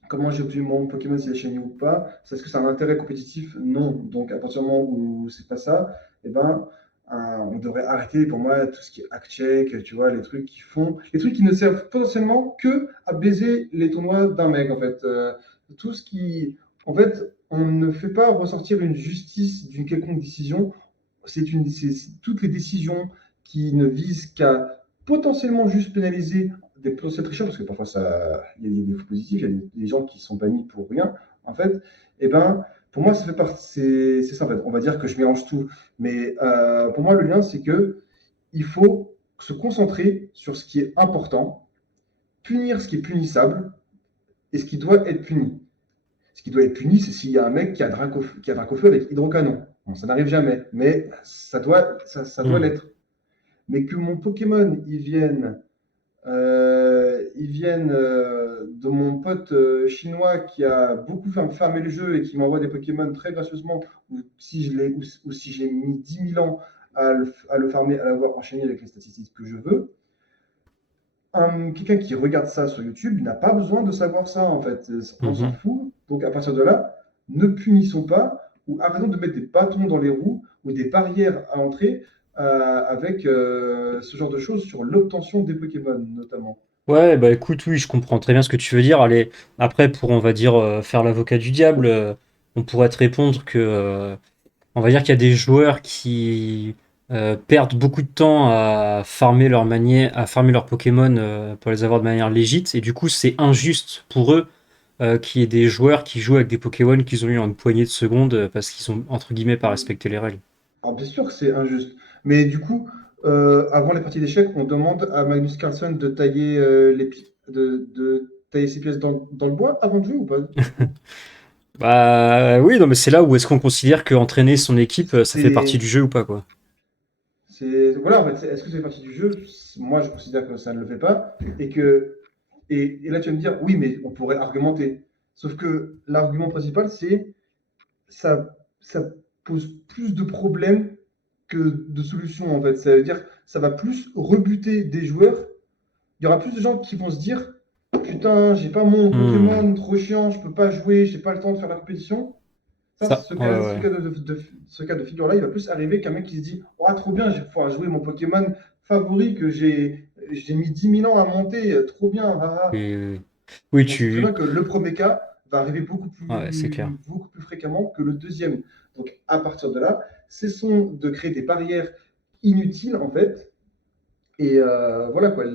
comment j'ai obtenu mon Pokémon, s'il est shiny ou pas? Est-ce que c'est un intérêt compétitif? Non. Donc, à partir du moment où c'est pas ça, eh ben, on devrait arrêter pour moi tout ce qui est hack-check, tu vois, les trucs qui font, les trucs qui ne servent potentiellement que à baiser les tournois d'un mec, en fait. Tout ce qui, en fait, on ne fait pas ressortir une justice d'une quelconque décision. C'est toutes les décisions qui ne visent qu'à potentiellement juste pénaliser des potentiels tricheurs, parce que parfois il y a des faux positifs, il y a des gens qui sont bannis pour rien, en fait, et ben, pour moi, ça fait partie, c'est ça, en fait. On va dire que je mélange tout, mais pour moi, le lien, c'est que il faut se concentrer sur ce qui est important, punir ce qui est punissable et ce qui doit être puni. Ce qui doit être puni, c'est s'il y a un mec qui a Dracofeu avec hydrocanon. Bon, ça n'arrive jamais, mais ça doit Hmm. l'être. Mais que mon Pokémon, ils viennent de mon pote chinois qui a beaucoup farmé le jeu et qui m'envoie des Pokémon très gracieusement, ou si j'ai mis 10 000 ans à le farmer, à l'avoir enchaîné avec les statistiques que je veux. Quelqu'un qui regarde ça sur YouTube n'a pas besoin de savoir ça en fait. On s'en Mhm. fout. Donc à partir de là, ne punissons pas ou arrêtons de mettre des bâtons dans les roues ou des barrières à l'entrée avec ce genre de choses sur l'obtention des Pokémon notamment. Ouais, bah écoute, oui, je comprends très bien ce que tu veux dire. Allez, après, pour, on va dire, faire l'avocat du diable, on pourrait te répondre que, on va dire qu'il y a des joueurs qui perdent beaucoup de temps à farmer à farmer leurs Pokémon pour les avoir de manière légite, et du coup, c'est injuste pour eux qu'il y ait des joueurs qui jouent avec des Pokémon qu'ils ont eu en une poignée de secondes parce qu'ils ont, entre guillemets, pas respecté les règles. Alors bien sûr que c'est injuste. Mais du coup, avant les parties d'échecs, on demande à Magnus Carlsen de tailler, de tailler ses pièces dans le bois avant de jouer ou pas? Bah oui, non, mais c'est là où est-ce qu'on considère que entraîner son équipe, ça fait partie du C'est jeu ou pas, quoi. Voilà, en fait, est-ce que c'est partie du jeu? Moi, je considère que ça ne le fait pas. Et là, tu vas me dire, oui, mais on pourrait argumenter. Sauf que l'argument principal, c'est ça pose plus de problèmes que de solutions, en fait. Ça veut dire ça va plus rebuter des joueurs. Il y aura plus de gens qui vont se dire, putain, j'ai pas mon Hmm. Pokémon, trop chiant, je peux pas jouer, j'ai pas le temps de faire la compétition. Ça, Ça, ouais, ouais. ce cas de figure-là, il va plus arriver qu'un mec qui se dit: oh, trop bien, je vais pouvoir jouer mon Pokémon favori que j'ai mis 10 000 ans à monter, trop bien. Ah, ah. Oui, oui, oui. Oui, On sait très bien tu. que le premier cas va arriver Ouais, c'est clair. beaucoup plus fréquemment que le deuxième. Donc, à partir de là, cessons de créer des barrières inutiles, en fait. Et voilà quoi,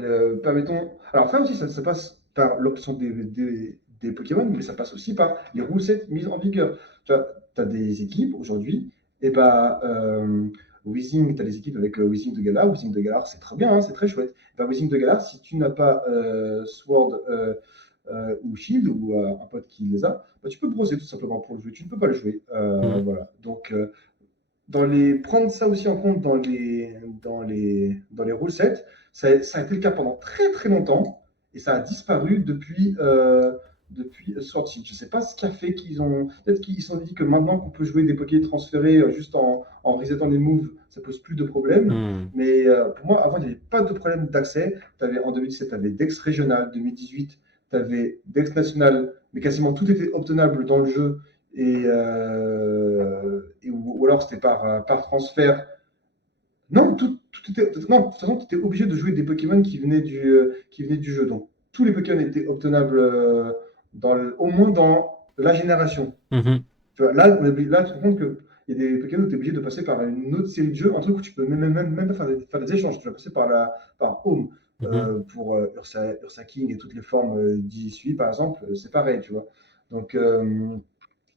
permettons. Alors, ça aussi, ça passe par l'option des Pokémon, mais ça passe aussi par les rulesets mis en vigueur. Tu vois, as des équipes aujourd'hui, et bah, Weezing, tu as des équipes avec Weezing de Galar. Weezing de Galar, c'est très bien, hein, c'est très chouette. Et bah, Weezing de Galar, si tu n'as pas Sword ou Shield, ou un pote qui les a, bah, tu peux brosser tout simplement pour le jouer. Tu ne peux pas le jouer. Mhm. Voilà. Donc, prendre ça aussi en compte dans les rulesets, ça a été le cas pendant très très longtemps et ça a disparu depuis Sword Shield. Je ne sais pas ce qui a fait qu'ils ont. Peut-être qu'ils se sont dit que maintenant qu'on peut jouer des Poké transférés juste en resetant les moves, ça pose plus de problèmes. Mhm. Mais pour moi, avant, il n'y avait pas de problème d'accès. En 2017, tu avais Dex régional, 2018, tu avais Dex national, mais quasiment tout était obtenable dans le jeu ou alors c'était par transfert. Non, non, de toute façon, tu étais obligé de jouer des Pokémon qui venaient du jeu. Donc, tous les Pokémon étaient obtenables au moins dans la génération. Mhm. Tu vois, là, tu te rends compte qu'il y a des Pokémon où tu es obligé de passer par une autre série de jeux, un truc où tu peux même faire des échanges. Tu vas passer par Home Mhm. pour Ursa King et toutes les formes d'y suit, par exemple. C'est pareil, tu vois. Donc,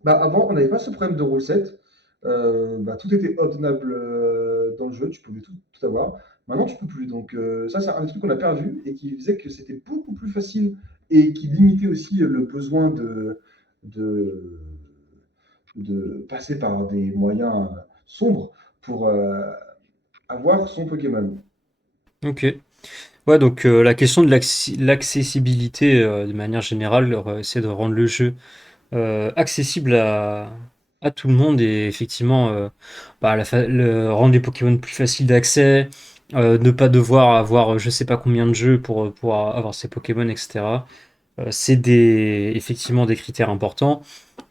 bah, avant, on n'avait pas ce problème de rule set. Bah, tout était obtenable dans le jeu, tu pouvais tout avoir. Maintenant, tu peux plus. Donc, ça, c'est un des trucs qu'on a perdu et qui faisait que c'était beaucoup plus facile et qui limitait aussi le besoin de, de passer par des moyens sombres pour avoir son Pokémon. Ok. Ouais, donc la question de l'accessibilité de manière générale, c'est de rendre le jeu accessible à tout le monde et effectivement bah, rendre les Pokémon plus faciles d'accès, ne pas devoir avoir je sais pas combien de jeux pour avoir ces Pokémon, etc. C'est effectivement des critères importants.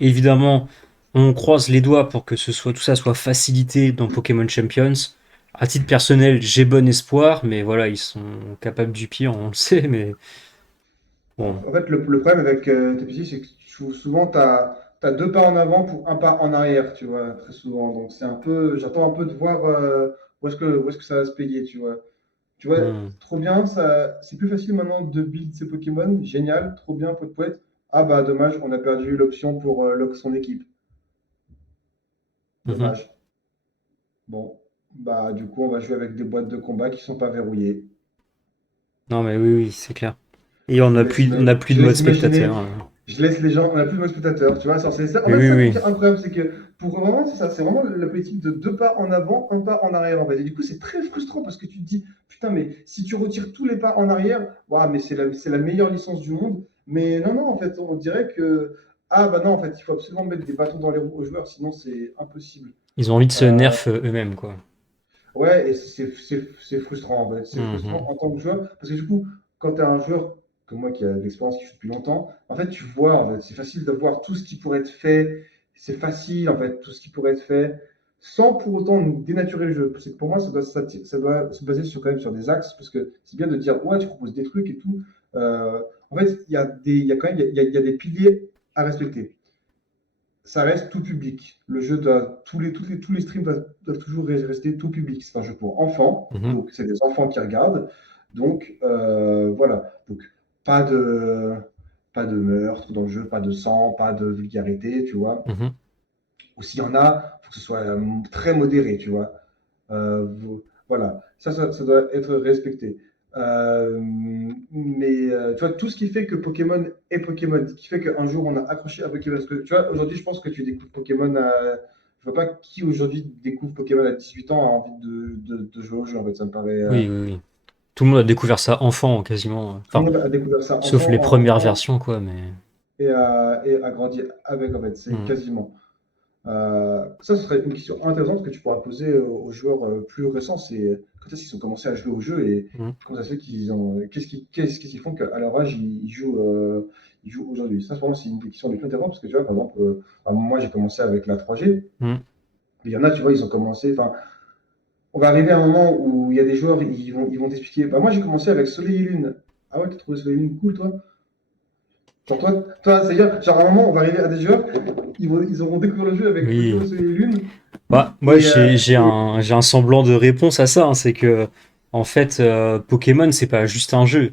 Évidemment, on croise les doigts pour que tout ça soit facilité dans Pokémon Champions. À titre personnel, j'ai bon espoir, mais voilà, ils sont capables du pire, on le sait, mais bon. En fait, le problème avec TPC, c'est que souvent, tu as deux pas en avant pour un pas en arrière, tu vois, très souvent. Donc, j'attends un peu de voir où est-ce que ça va se payer, tu vois. Tu vois, Hmm. trop bien, c'est plus facile maintenant de build ses Pokémon. Génial, trop bien, poète poète. Ah bah, dommage, on a perdu l'option pour lock son équipe. Mhm. Dommage. Bon, bah, du coup, on va jouer avec des boîtes de combat qui sont pas verrouillées. Non, mais oui, oui, c'est clair. Et on a plus de Je mode laisse spectateur. imaginer, je laisse les gens, on a plus de mode spectateur, tu vois. En Oui, fait, oui, c'est ça qui oui. est incroyable, c'est que pour vraiment, c'est ça, c'est vraiment la politique de deux pas en avant, un pas en arrière, en fait. Et du coup, c'est très frustrant parce que tu te dis, putain, mais si tu retires tous les pas en arrière, waouh, mais c'est la meilleure licence du monde. Mais non, non, en fait, on dirait que, ah bah non, en fait, il faut absolument mettre des bâtons dans les roues aux joueurs, sinon c'est impossible. Ils ont envie de se Euh, nerf eux-mêmes, quoi. Ouais, et c'est frustrant, en fait. C'est frustrant Mhm. en tant que joueur, parce que du coup, quand tu es un joueur comme moi qui a de l'expérience, qui joue depuis longtemps, en fait, tu vois, en fait, c'est facile de voir tout ce qui pourrait être fait. C'est facile, en fait, tout ce qui pourrait être fait, sans pour autant nous dénaturer le jeu. Parce que pour moi, ça doit se baser quand même sur des axes, parce que c'est bien de dire, ouais, tu proposes des trucs et tout. En fait, il y a quand même il y a des piliers à respecter. Ça reste tout public. Le jeu doit, tous les streams doivent toujours rester tout public. C'est un jeu pour enfants, Mhm. donc c'est des enfants qui regardent. Donc voilà. Donc pas de, pas de meurtre dans le jeu, pas de sang, pas de vulgarité, tu vois. Mhm. Ou s'il y en a, il faut que ce soit très modéré, tu vois. Voilà, ça doit être respecté. Mais tu vois, tout ce qui fait que Pokémon est Pokémon, ce qui fait qu'un jour on a accroché à Pokémon. Parce que tu vois, aujourd'hui, je pense que tu découvres Pokémon à. Je vois pas qui aujourd'hui découvre Pokémon à 18 ans a envie de jouer au jeu, en fait, ça me paraît. Oui, oui, oui. Tout le monde a découvert ça enfant, quasiment. Tout le Enfin, monde a découvert ça sauf les enfant, premières versions, quoi, mais. et a grandi avec, en fait, c'est Mhm. quasiment. Ça, ce serait une question intéressante que tu pourras poser aux joueurs plus récents. C'est quand est-ce qu'ils ont commencé à jouer au jeu et Mhm. comment ça se fait qu'ils ont. Qu'est-ce qu'ils font qu'à leur âge, ils jouent aujourd'hui. Ça, c'est une question de plein terrain parce que tu vois, par exemple, moi, j'ai commencé avec la 3G. Hmm. Il y en a, tu vois, ils ont commencé. Enfin, on va arriver à un moment où il y a des joueurs, ils vont t'expliquer. Bah, moi, j'ai commencé avec Soleil et Lune. Ah ouais, t'as trouvé Soleil et Lune cool, toi? Genre, toi c'est-à-dire, genre, à un moment, on va arriver à des joueurs, ils auront découvert le jeu avec Oui. Pokémon Soleil et Lune. Bah, moi, Et, j'ai un semblant de réponse à ça, hein. C'est que, en fait, Pokémon, c'est pas juste un jeu.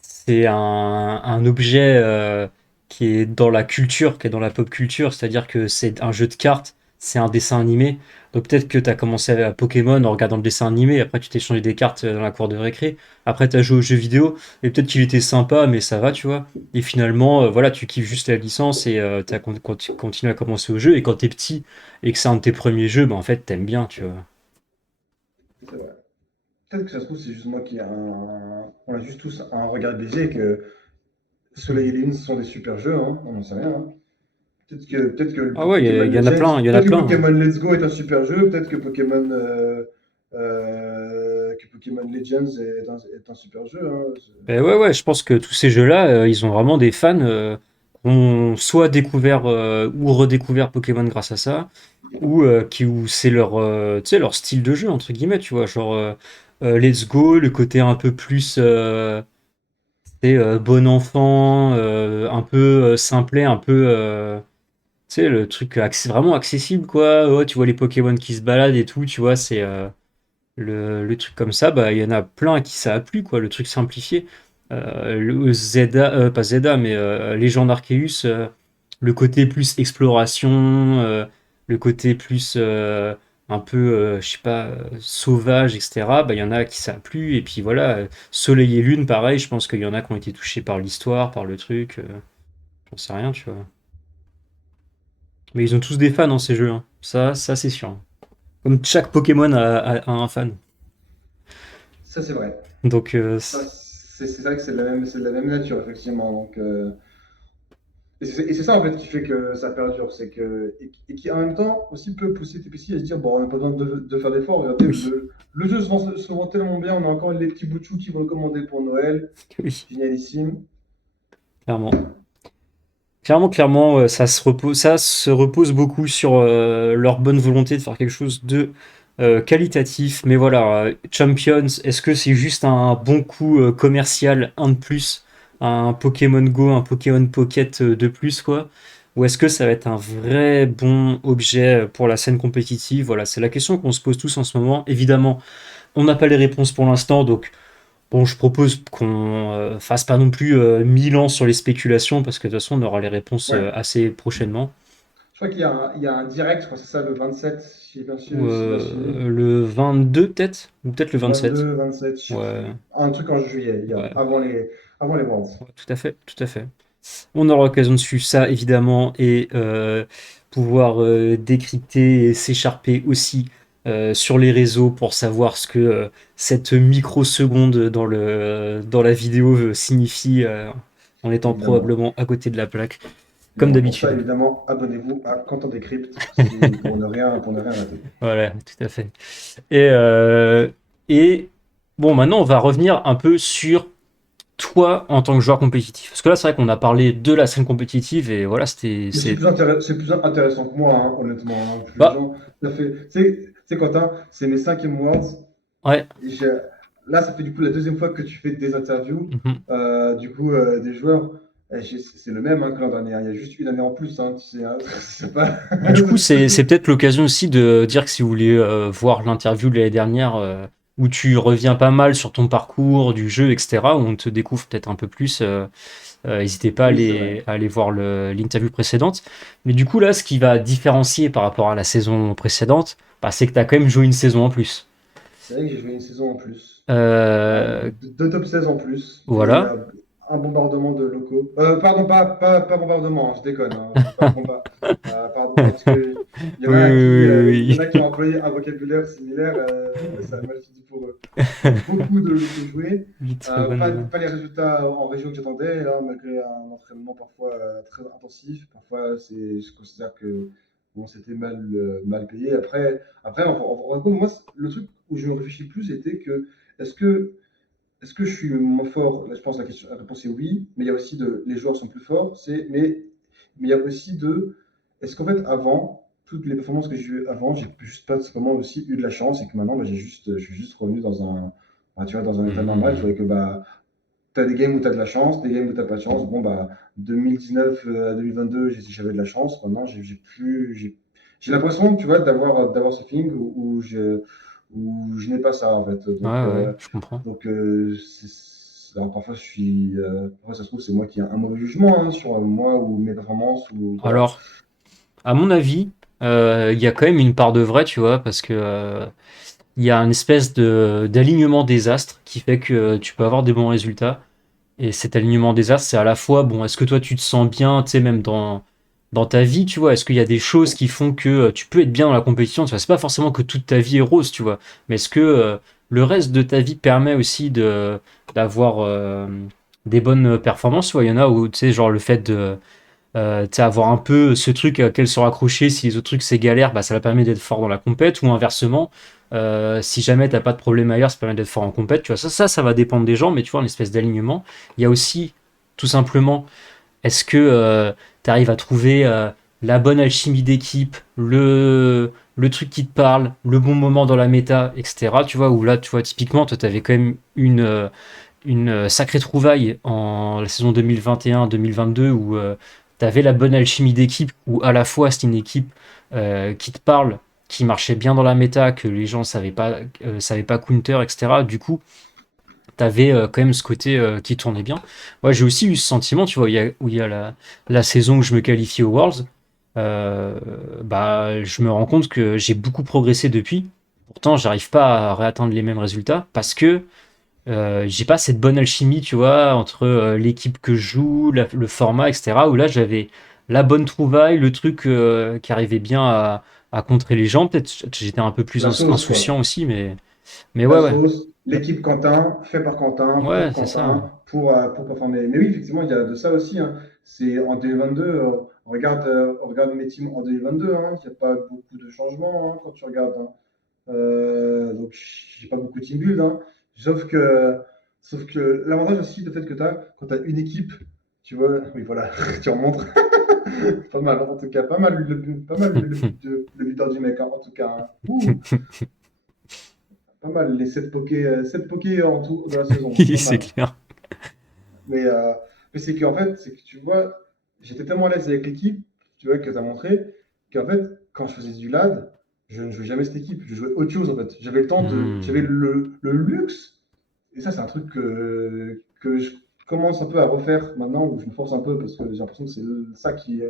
C'est un objet qui est dans la culture, qui est dans la pop culture, c'est-à-dire que c'est un jeu de cartes, c'est un dessin animé. Donc peut-être que tu as commencé à Pokémon en regardant le dessin animé, après tu t'es changé des cartes dans la cour de récré, après tu as joué au jeu vidéo, et peut-être qu'il était sympa, mais ça va, tu vois. Et finalement, voilà, tu kiffes juste la licence et tu continues à commencer au jeu, et quand t'es petit et que c'est un de tes premiers jeux, bah en fait t'aimes bien, tu vois. c'est vrai. Peut-être que ça se trouve, c'est juste moi qui ai on a juste tous un regard biaisé que Soleil et Lune sont des super jeux, hein, on n'en sait rien, hein. Peut-être que le Ah ouais, Pokémon il y en a Legends, plein, il y en a peut-être que plein, hein. Pokémon Let's Go est un super jeu, peut-être que Pokémon Legends est un super jeu, hein. Ben ouais, ouais, je pense que tous ces jeux-là, ils ont vraiment des fans qui ont soit découvert ou redécouvert Pokémon grâce à ça, ou où c'est leur, tu sais, leur style de jeu, entre guillemets, tu vois, genre Let's Go, le côté un peu plus, tu sais, bon enfant, un peu simplet, un peu, tu sais, le truc vraiment accessible, quoi. Ouais, tu vois les Pokémon qui se baladent et tout, tu vois, c'est le truc comme ça, bah, il y en a plein à qui ça a plu, quoi, le truc simplifié. Le Zelda, pas Zelda, mais Légende Arceus, le côté plus exploration, le côté plus un peu, je sais pas, sauvage, etc. Bah, il y en a à qui ça a plu. Et puis voilà, Soleil et Lune, pareil, je pense qu'il y en a qui ont été touchés par l'histoire, par le truc. J'en sais rien, tu vois. Mais ils ont tous des fans dans ces jeux, hein. Ça c'est sûr. Comme chaque Pokémon a un fan. Ça, c'est vrai. Donc, Ça, c'est vrai que c'est de la même nature, effectivement. Donc, et c'est ça, en fait, qui fait que ça perdure. Et qui, en même temps, aussi peut pousser tes PC à se dire, bon, on n'a pas besoin de faire d'efforts. Regardez, oui, le jeu se vend tellement bien, on a encore les petits bouts de chou qui vont le commander pour Noël. oui, Génialissime. clairement. Clairement, ça se repose beaucoup sur leur bonne volonté de faire quelque chose de qualitatif. Mais voilà, Champions, est-ce que c'est juste un bon coup commercial, un de plus, un Pokémon Go, un Pokémon Pocket de plus, quoi? Ou est-ce que ça va être un vrai bon objet pour la scène compétitive? Voilà, c'est la question qu'on se pose tous en ce moment. Évidemment, on n'a pas les réponses pour l'instant, donc bon, je propose qu'on fasse pas non plus 1000 ans sur les spéculations, parce que de toute façon, on aura les réponses Ouais. assez prochainement. Je crois qu'il y a un direct, je crois que c'est ça, le 27, Ou, si j'ai bien suivi. le 22 peut-être? Ou peut-être le 27. 22, 27, je sais Ouais, plus. Un truc en juillet, ouais, avant les Worlds. ouais, tout à fait, tout à fait. On aura l'occasion de suivre ça, évidemment, et pouvoir décrypter et s'écharper aussi sur les réseaux pour savoir ce que cette microseconde dans la vidéo signifie en étant Évidemment. probablement à côté de la plaque, comme Évidemment. Pour ça, d'habitude. évidemment, abonnez-vous à Quentin Décrypte pour ne rien rater. Voilà, tout à fait. Et, euh, et bon, maintenant, on va revenir un peu sur toi en tant que joueur compétitif. Parce que là, c'est vrai qu'on a parlé de la scène compétitive et voilà, Mais c'est plus intéressant que moi, hein, honnêtement, hein. Les Bah, gens, ça fait. Tu sais, Quentin, c'est mes 5e Worlds. ouais. Et là, ça fait du coup la deuxième fois que tu fais des interviews, Mhm. du coup, des joueurs. C'est le même, hein, que l'an dernier, hein. Il y a juste une année en plus, hein, tu sais, hein. C'est pas. Bah, du coup, c'est peut-être l'occasion aussi de dire que si vous voulez voir l'interview de l'année dernière, où tu reviens pas mal sur ton parcours du jeu, etc., où on te découvre peut-être un peu plus, n'hésitez pas Oui, c'est vrai. à aller voir l'interview précédente. Mais du coup, là, ce qui va différencier par rapport à la saison précédente, bah, c'est que tu as quand même joué une saison en plus. C'est vrai que j'ai joué une saison en plus. Euh, Deux top 16 en plus. Et voilà. un bombardement de locaux. Pardon, pas bombardement, hein, je déconne, hein, pas bomba. Pardon, parce que il y en Oui, a oui, il y en oui, a qui ont employé un vocabulaire similaire, ça a mal fini pour eux. Beaucoup de locaux joués. oui. Très bonne. Pas les résultats en région que j'attendais, hein, malgré un entraînement parfois très intensif. Parfois, je considère que bon, c'était mal payé. Après en fin de compte, moi, le truc où je me réfléchis plus était que est-ce que est-ce que je suis moins fort? Là, je pense que la réponse est oui, mais il y a aussi les joueurs sont plus forts, mais il y a aussi est-ce qu'en fait, avant, toutes les performances que j'ai eues avant, j'ai juste pas simplement aussi eu de la chance et que maintenant, bah, je suis juste revenu bah, tu vois, dans un état normal. Tu Mhm. vois, que bah, tu as des games où tu as de la chance, des games où tu n'as pas de chance. Bon, bah, 2019 à 2022, j'avais de la chance. Maintenant, j'ai plus. J'ai l'impression, tu vois, d'avoir ce feeling où je n'ai pas ça, en fait. Ouais, ouais, je comprends. Alors, parfois, parfois, ça se trouve, c'est moi qui ai un mauvais jugement hein, sur moi ou mes performances. Ou, voilà. Alors, à mon avis, il y a quand même une part de vrai, tu vois, parce que il y a une espèce de d'alignement des astres qui fait que tu peux avoir des bons résultats. Et cet alignement des astres, c'est à la fois, bon, est-ce que toi tu te sens bien, tu sais, même dans ta vie, tu vois, est-ce qu'il y a des choses qui font que tu peux être bien dans la compétition, tu vois, c'est pas forcément que toute ta vie est rose, tu vois, mais est-ce que le reste de ta vie permet aussi d'avoir des bonnes performances, tu vois, il y en a où, tu sais, genre le fait de tu sais, avoir un peu ce truc auquel se raccrocher, si les autres trucs c'est galère, bah, ça va permet d'être fort dans la compète, ou inversement, si jamais t'as pas de problème ailleurs, ça permet d'être fort en compète, tu vois, ça va dépendre des gens, mais tu vois, une espèce d'alignement. Il y a aussi, tout simplement, est-ce que tu arrives à trouver la bonne alchimie d'équipe, le truc qui te parle, le bon moment dans la méta, etc. Tu vois, où là, tu vois, typiquement, toi, t'avais quand même une sacrée trouvaille en la saison 2021-2022 où tu avais la bonne alchimie d'équipe, où à la fois c'est une équipe qui te parle, qui marchait bien dans la méta, que les gens savaient pas counter, etc. Du coup, tu avais quand même ce côté qui tournait bien. Moi, j'ai aussi eu ce sentiment, tu vois, où il y a la saison où je me qualifie aux Worlds, bah, je me rends compte que j'ai beaucoup progressé depuis. Pourtant, j'arrive pas à réatteindre les mêmes résultats parce que j'ai pas cette bonne alchimie, tu vois, entre l'équipe que je joue, le format, etc. Où là, j'avais la bonne trouvaille, le truc qui arrivait bien à contrer les gens. Peut-être j'étais un peu plus La sauce, quoi. insouciant aussi, mais La ouais, ouais. sauce, l'équipe Quentin, fait par Quentin, Ouais, pour c'est ça. Quentin, pour performer. Mais oui, effectivement, il y a de ça aussi. Hein. C'est en 2022, on regarde mes teams en 2022. Hein. Il n'y a pas beaucoup de changements hein, quand tu regardes. Hein. Donc, j'ai pas beaucoup de team build. Hein. Sauf que, sauf que l'avantage aussi, le fait que tu as, quand tu as une équipe, tu vois, oui, voilà, tu en montres. Pas mal, en tout cas, pas mal le buteur du mec, hein, en tout cas. Hein. Ouh. Pas mal, les 7 pokés en tout de la saison. Oui, Pas c'est mal. clair. Mais, euh, mais c'est qu'en fait, c'est que tu vois, j'étais tellement à l'aise avec l'équipe, tu vois, que tu as montré, qu'en fait, quand je faisais du LAD, je ne jouais jamais cette équipe. Je jouais autre chose, en fait. J'avais le temps de. J'avais Hmm. le luxe. Et ça, c'est un truc que je commence un peu à refaire maintenant, où je me force un peu, parce que j'ai l'impression que c'est ça qui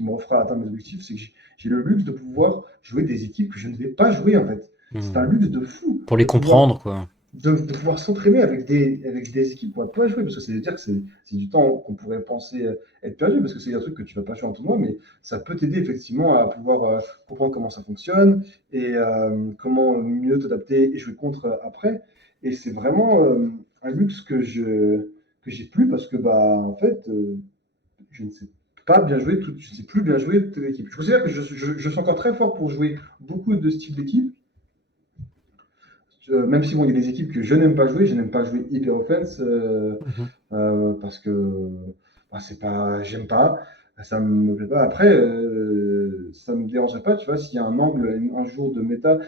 me refera atteindre mes objectifs. C'est que j'ai le luxe de pouvoir jouer des équipes que je ne vais pas jouer, en fait. C'est un Hmm. luxe de fou Pour les comprendre, quoi. de pouvoir s'entraîner avec des équipes pour pas jouer, parce que c'est dire que c'est du temps qu'on pourrait penser être perdu, parce que c'est un truc que tu vas pas jouer en tournoi, mais ça peut t'aider effectivement à pouvoir comprendre comment ça fonctionne et comment mieux t'adapter et jouer contre après. Et c'est vraiment un luxe que j'ai plus parce que bah en fait je ne sais pas bien jouer je ne sais plus bien jouer toute l'équipe. Je considère que je suis encore très fort pour jouer beaucoup de styles d'équipe, même si bon, il y a des équipes que je n'aime pas jouer, je n'aime pas jouer hyper offense Mhm. parce que bah, c'est pas, j'aime pas, ça me plaît pas. Après, ça me dérangerait pas, tu vois, s'il y a un angle un jour de méta,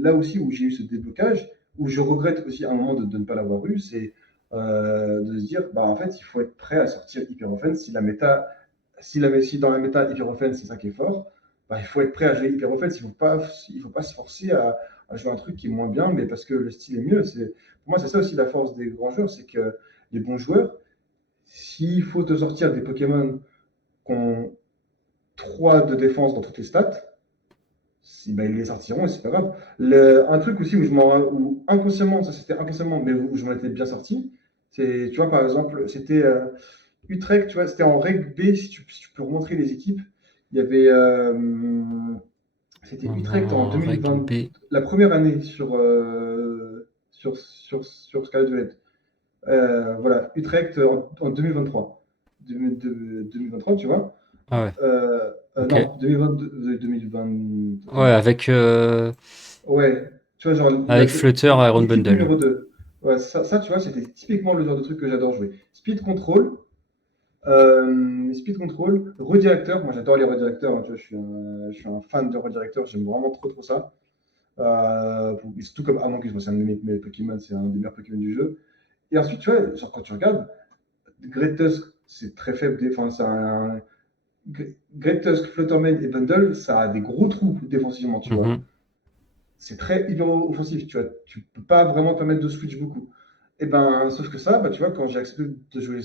là aussi où j'ai eu ce déblocage, où je regrette aussi à un moment de ne pas l'avoir eu, c'est de se dire, bah en fait, il faut être prêt à sortir hyper offense si la méta, si dans la méta hyper offense c'est ça qui est fort, bah, il faut être prêt à jouer hyper offense. Il faut pas se forcer à jouer un truc qui est moins bien, mais parce que le style est mieux. Pour moi, c'est ça aussi la force des grands joueurs, c'est que les bons joueurs, s'il faut te sortir des Pokémon qui ont 3 de défense dans toutes les stats, ben, ils les sortiront et c'est pas grave. Un truc aussi où inconsciemment, ça c'était inconsciemment, mais où je m'en étais bien sorti, c'est, tu vois, par exemple, c'était Utrecht, tu vois, c'était en règle B, si tu peux remontrer les équipes. Il y avait, c'était Utrecht en En règle 2020, B. la première année sur Scarlet Violet. Voilà, Utrecht en 2023. 2023, tu vois. Ah ouais, ok. Non, 2022, 2020. Ouais, Ouais, tu vois, genre avec Flutter Iron l'équipe Bundle. numéro 2. Ouais, ça, tu vois, c'était typiquement le genre de truc que j'adore jouer. Speed Control, redirecteur. Moi, j'adore les redirecteurs, hein, tu vois, je suis un fan de redirecteur. J'aime vraiment trop, trop ça. Surtout comme Among Us, moi, c'est un de mes Pokémon, c'est un des meilleurs Pokémon du jeu. Et ensuite, tu vois, genre, quand tu regardes, Great Tusk, c'est très faible. Enfin, Great Tusk, Fluttermane et Bundle, ça a des gros trous défensivement, tu vois. Mhm. C'est très hyper offensif, tu vois. Tu peux pas vraiment te permettre de switch beaucoup. Et ben, sauf que ça, bah, tu vois, quand j'ai accepté de jouer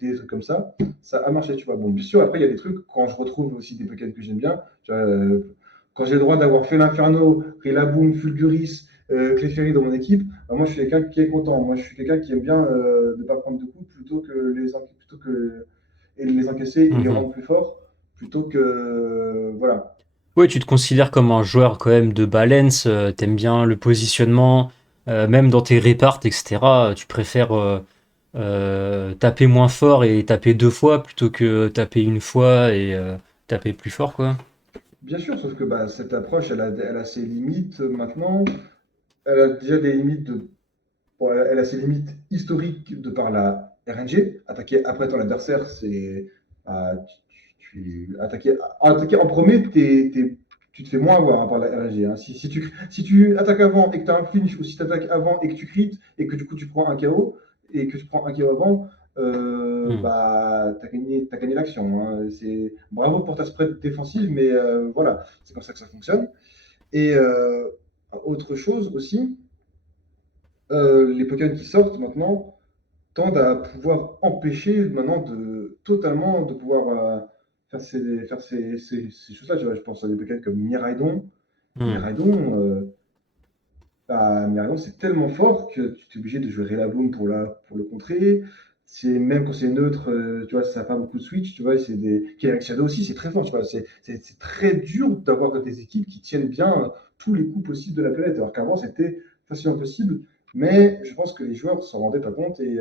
des trucs comme ça a marché, tu vois. Bon, bien sûr, après, il y a des trucs, quand je retrouve aussi des Pokémon que j'aime bien, tu vois, quand j'ai le droit d'avoir fait l'Inferno, Rillaboom, Fulguris, Clefairy dans mon équipe, bah, moi, je suis quelqu'un qui est content. Moi, je suis quelqu'un qui aime bien ne pas prendre de coups et les encaisser et les Mhm. rendre plus forts, plutôt que, voilà. Ouais, tu te considères comme un joueur quand même de balance, t'aimes bien le positionnement, même dans tes réparts, etc. Tu préfères taper moins fort et taper deux fois plutôt que taper une fois et taper plus fort, quoi. Bien sûr, sauf que bah, cette approche, elle a ses limites maintenant. Elle a déjà des limites bon, elle a ses limites historiques de par la RNG. Attaquer après ton adversaire, c'est attaquer en premier, tu te fais moins avoir hein, par la RNG. Hein. Si tu attaques avant et que tu as un flinch, ou si tu attaques avant et que tu crites et que du coup tu prends un KO et que tu prends un KO avant, Hmm. bah t'as gagné l'action. Hein. C'est bravo pour ta spread défensive, mais voilà, c'est comme ça que ça fonctionne. Et autre chose aussi, les Pokémon qui sortent maintenant tendent à pouvoir empêcher maintenant de totalement de pouvoir ces choses-là. Je pense à des Pokémon comme Miraidon. Hmm. Miraidon, Miraidon c'est tellement fort que tu es obligé de jouer Rillaboom pour le contrer. C'est même quand c'est neutre, tu vois, ça n'a pas beaucoup de switch, tu vois. C'est des Calyrex Shadow aussi, c'est très fort, tu vois. C'est très dur d'avoir des équipes qui tiennent bien tous les coups possibles de la planète, alors qu'avant c'était facilement possible. Mais je pense que les joueurs s'en rendaient pas compte et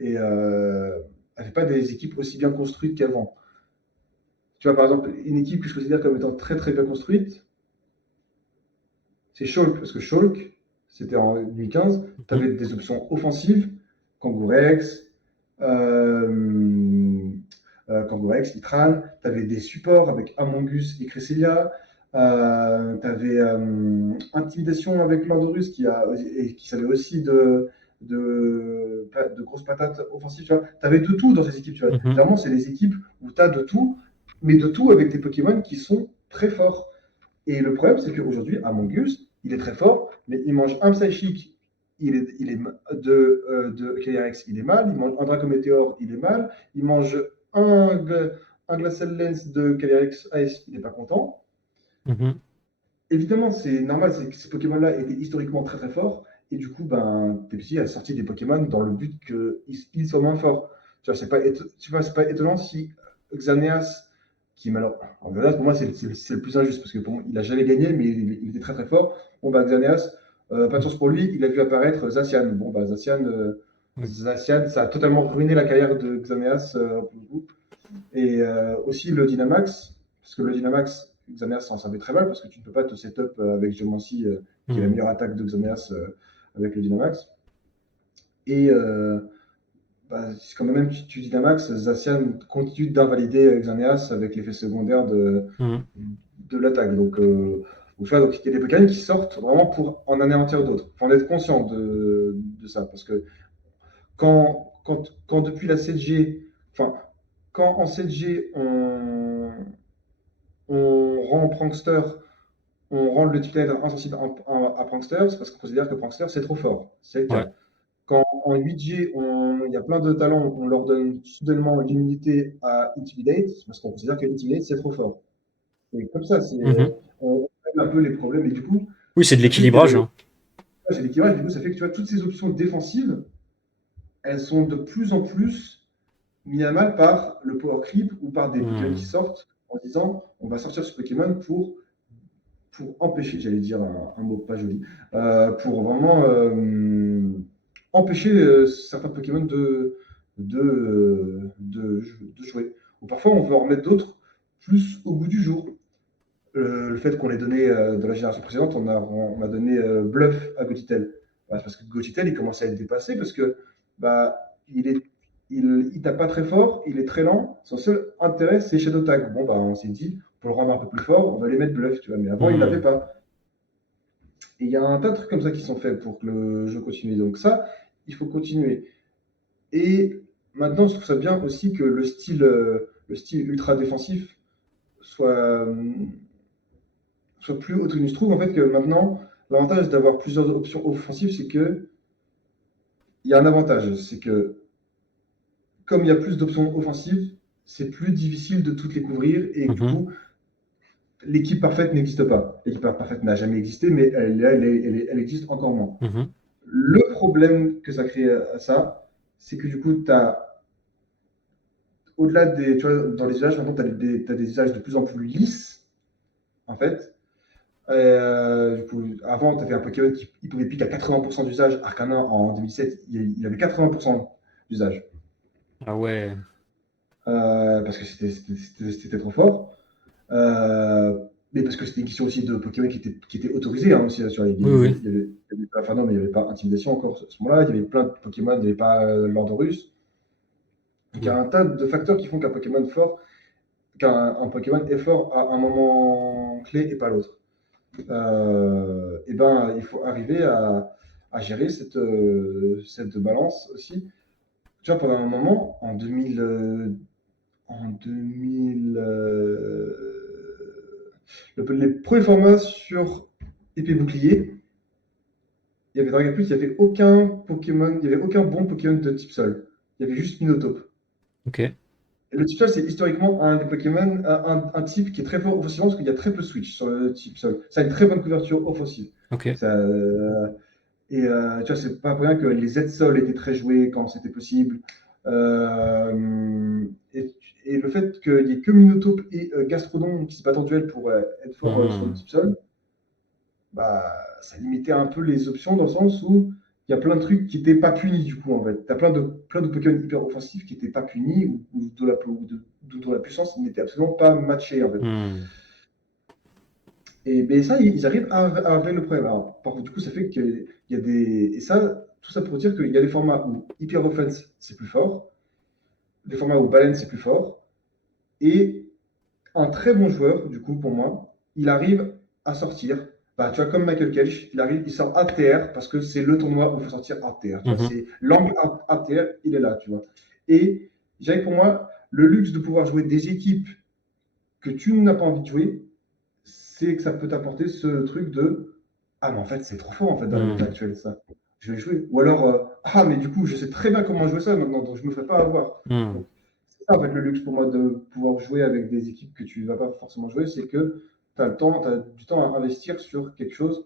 n'avaient pas des équipes aussi bien construites qu'avant. Tu vois, par exemple, une équipe que je considère comme étant très très bien construite, c'est Shulk, parce que Shulk, c'était en 2015, tu Mhm. avais des options offensives, Kangourex, euh, Kangourex, Litran, tu avais des supports avec Amongus et Cresselia, tu avais Intimidation avec Landorus qui savait aussi de grosses patates offensives. Tu avais de tout dans ces équipes. Tu vois. Mhm. Clairement, c'est des équipes où tu as de tout, mais de tout avec des Pokémon qui sont très forts. Et le problème, c'est qu'aujourd'hui, Among Us, il est très fort, mais il mange un Psychic, il est de Calyrex, il est mal. Il mange un Dracométéor, il est mal. Il mange un Glacial Lens de Calyrex Ice, il n'est pas content. Mhm. Évidemment, c'est normal, c'est que ces Pokémon-là étaient historiquement très très forts. Et du coup, ben, Pepsi a sorti des Pokémon dans le but qu'ils soient moins forts. Tu vois, c'est pas étonnant si Xaneas, qui malheureusement, Xaneas pour moi c'est le plus injuste parce que pour moi, il a jamais gagné, mais il était très très fort. Bon, bah, Xaneas, pas de chance pour lui, il a vu apparaître Zacian. Bon, bah, Oui. Zacian, ça a totalement ruiné la carrière de Xaneas pour le coup. Et aussi le Dynamax, parce que le Dynamax, Xanax s'en servait très mal, parce que tu ne peux pas te setup avec Geomancy, qui est la Hmm. meilleure attaque de Xanax avec le Dynamax. Et bah, quand même tu Dynamax, Zacian continue d'invalider Xanax avec l'effet secondaire Hmm. de l'attaque. Donc, tu vois, donc, il y a des Pokémon qui sortent vraiment pour en anéantir d'autres. Il faut en être conscient de ça, parce que quand depuis la 7G, enfin, quand en 7G, on rend Prankster, on rend le type insensible à Prankster, c'est parce qu'on considère que Prankster c'est trop fort. C'est le Ouais. cas. Quand en 8G, il y a plein de talents, on leur donne soudainement l'immunité à Intimidate, c'est parce qu'on considère que Intimidate c'est trop fort. Et comme ça, Mhm. on règle un peu les problèmes. Et du coup, Oui, c'est de ça fait l'équilibrage, que hein. c'est l'équilibrage, du coup, ça fait que tu vois, toutes ces options défensives, elles sont de plus en plus mises à mal par le power creep ou par des Pokémon qui Hmm. sortent en disant on va sortir ce Pokémon pour empêcher, j'allais dire un mot pas joli, pour vraiment empêcher certains Pokémon de jouer. Ou parfois, on veut en remettre d'autres plus au goût du jour. Le fait qu'on l'ait donné dans la génération précédente, on a donné Bluff à Gotitel. Bah, c'est parce que Gochitel, il commence à être dépassé parce que bah, il est, il tape pas très fort, il est très lent. Son seul intérêt, c'est Shadow Tag. Bon, bah, on s'est dit, pour le rendre un peu plus fort, on va les mettre bluff, tu vois. Mais avant, il l'avait Hmm. pas. Et il y a un tas de trucs comme ça qui sont faits pour que le jeu continue. Donc ça, il faut continuer. Et maintenant, je trouve ça bien aussi que le style ultra défensif soit, soit plus haut. Je trouve en fait que maintenant, l'avantage d'avoir plusieurs options offensives, c'est que il y a un avantage, c'est que comme il y a plus d'options offensives, c'est plus difficile de toutes les couvrir et du Mhm. coup, l'équipe parfaite n'existe pas. L'équipe parfaite n'a jamais existé, mais elle existe encore moins. Mhm. Le problème que ça crée à ça, c'est que du coup, tu as, au-delà des, tu vois, dans les usages, maintenant, tu as des usages de plus en plus lisses, en fait. Du coup, avant, tu avais un Pokémon qui il pouvait piquer à 80% d'usage. Arcanin, en 2007, il avait 80% d'usage. Ah ouais. Parce que c'était trop fort. Mais parce que c'était une question aussi de Pokémon qui était autorisé. Hein, aussi, il Oui, oui. y avait pas, enfin non, mais il n'y avait pas Intimidation encore à ce moment-là. Il y avait plein de Pokémon, il n'y avait pas Landorus. Donc il y a Hmm. un tas de facteurs qui font qu'un Pokémon fort, qu'un Pokémon est fort à un moment clé et pas l'autre. Et ben, il faut arriver à gérer cette balance aussi. Tu vois, pendant un moment, en 2000 les premiers formats sur épée bouclier, il y avait Dragon Plus, il n'y avait aucun Pokémon, il n'y avait aucun bon Pokémon de type sol. Il y avait juste Minotaur. Ok. Et le type sol, c'est historiquement un des Pokémon, un type qui est très fort offensivement parce qu'il y a très peu de switch sur le type sol. Ça a une très bonne couverture offensive. Ok. Ça, tu vois, c'est pas pour rien que les Z-Sol étaient très joués quand c'était possible. Et le fait qu'il n'y ait que Minotaur et Gastrodon qui se battent en duel pour être fort sur le Hmm. type sol, bah, ça limitait un peu les options dans le sens où il y a plein de trucs qui n'étaient pas punis du coup en fait. Tu as plein de Pokémon hyper offensifs qui n'étaient pas punis ou dont la puissance n'était absolument pas matchée en fait. Hmm. Et ben ça, ils arrivent à régler le problème. Alors, du coup, ça fait qu'il y a des. Et ça, tout ça pour dire qu'il y a des formats où Hyper Offense c'est plus fort, des formats où Balance c'est plus fort, et un très bon joueur, du coup, pour moi, il arrive à sortir. Bah, tu vois, comme Michael Kelch, il sort ATR parce que c'est le tournoi où il faut sortir ATR. Tu vois, Mhm. c'est l'angle ATR, il est là, tu vois. Et j'avais pour moi le luxe de pouvoir jouer des équipes que tu n'as pas envie de jouer, c'est que ça peut t'apporter ce truc de ah, mais en fait, c'est trop fort en fait dans la méta Hmm. actuelle, ça. Je vais jouer. Ou alors, ah, mais du coup, je sais très bien comment jouer ça maintenant, donc je me ferai pas avoir. Hmm. Donc, c'est ça en fait le luxe pour moi de pouvoir jouer avec des équipes que tu ne vas pas forcément jouer, c'est que tu as le temps, tu as du temps à investir sur quelque chose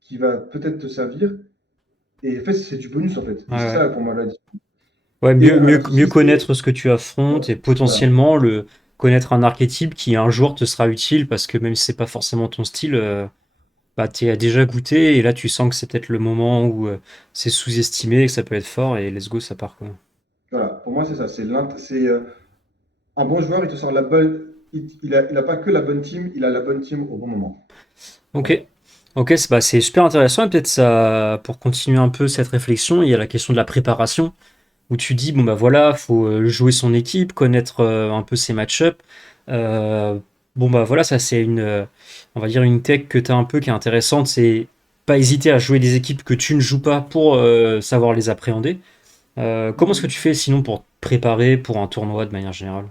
qui va peut-être te servir. Et en fait, c'est du bonus en fait. Ouais, Et c'est ouais. ça pour moi la différence. Ouais, Et mieux, bon, mieux, voilà, mieux ceci, c'est. connaître ce que tu affrontes et Voilà. potentiellement connaître un archétype qui un jour te sera utile parce que même si c'est pas forcément ton style, bah, tu as déjà goûté et là tu sens que c'est peut-être le moment où c'est sous-estimé et que ça peut être fort et let's go, ça part quoi. Voilà. Pour moi, c'est ça. C'est un bon joueur, il te sort la bonne. Il a pas que la bonne team, il a la bonne team au bon moment. Ok. Ok, c'est super intéressant et peut-être ça, pour continuer un peu cette réflexion, il y a la question de la préparation où tu dis, bon bah voilà, faut jouer son équipe, connaître un peu ses match-up. Euh, bon bah voilà, ça c'est on va dire une tech que tu as un peu qui est intéressante, c'est pas hésiter à jouer des équipes que tu ne joues pas pour savoir les appréhender. Comment est-ce que Mhm. tu fais sinon pour te préparer pour un tournoi de manière générale?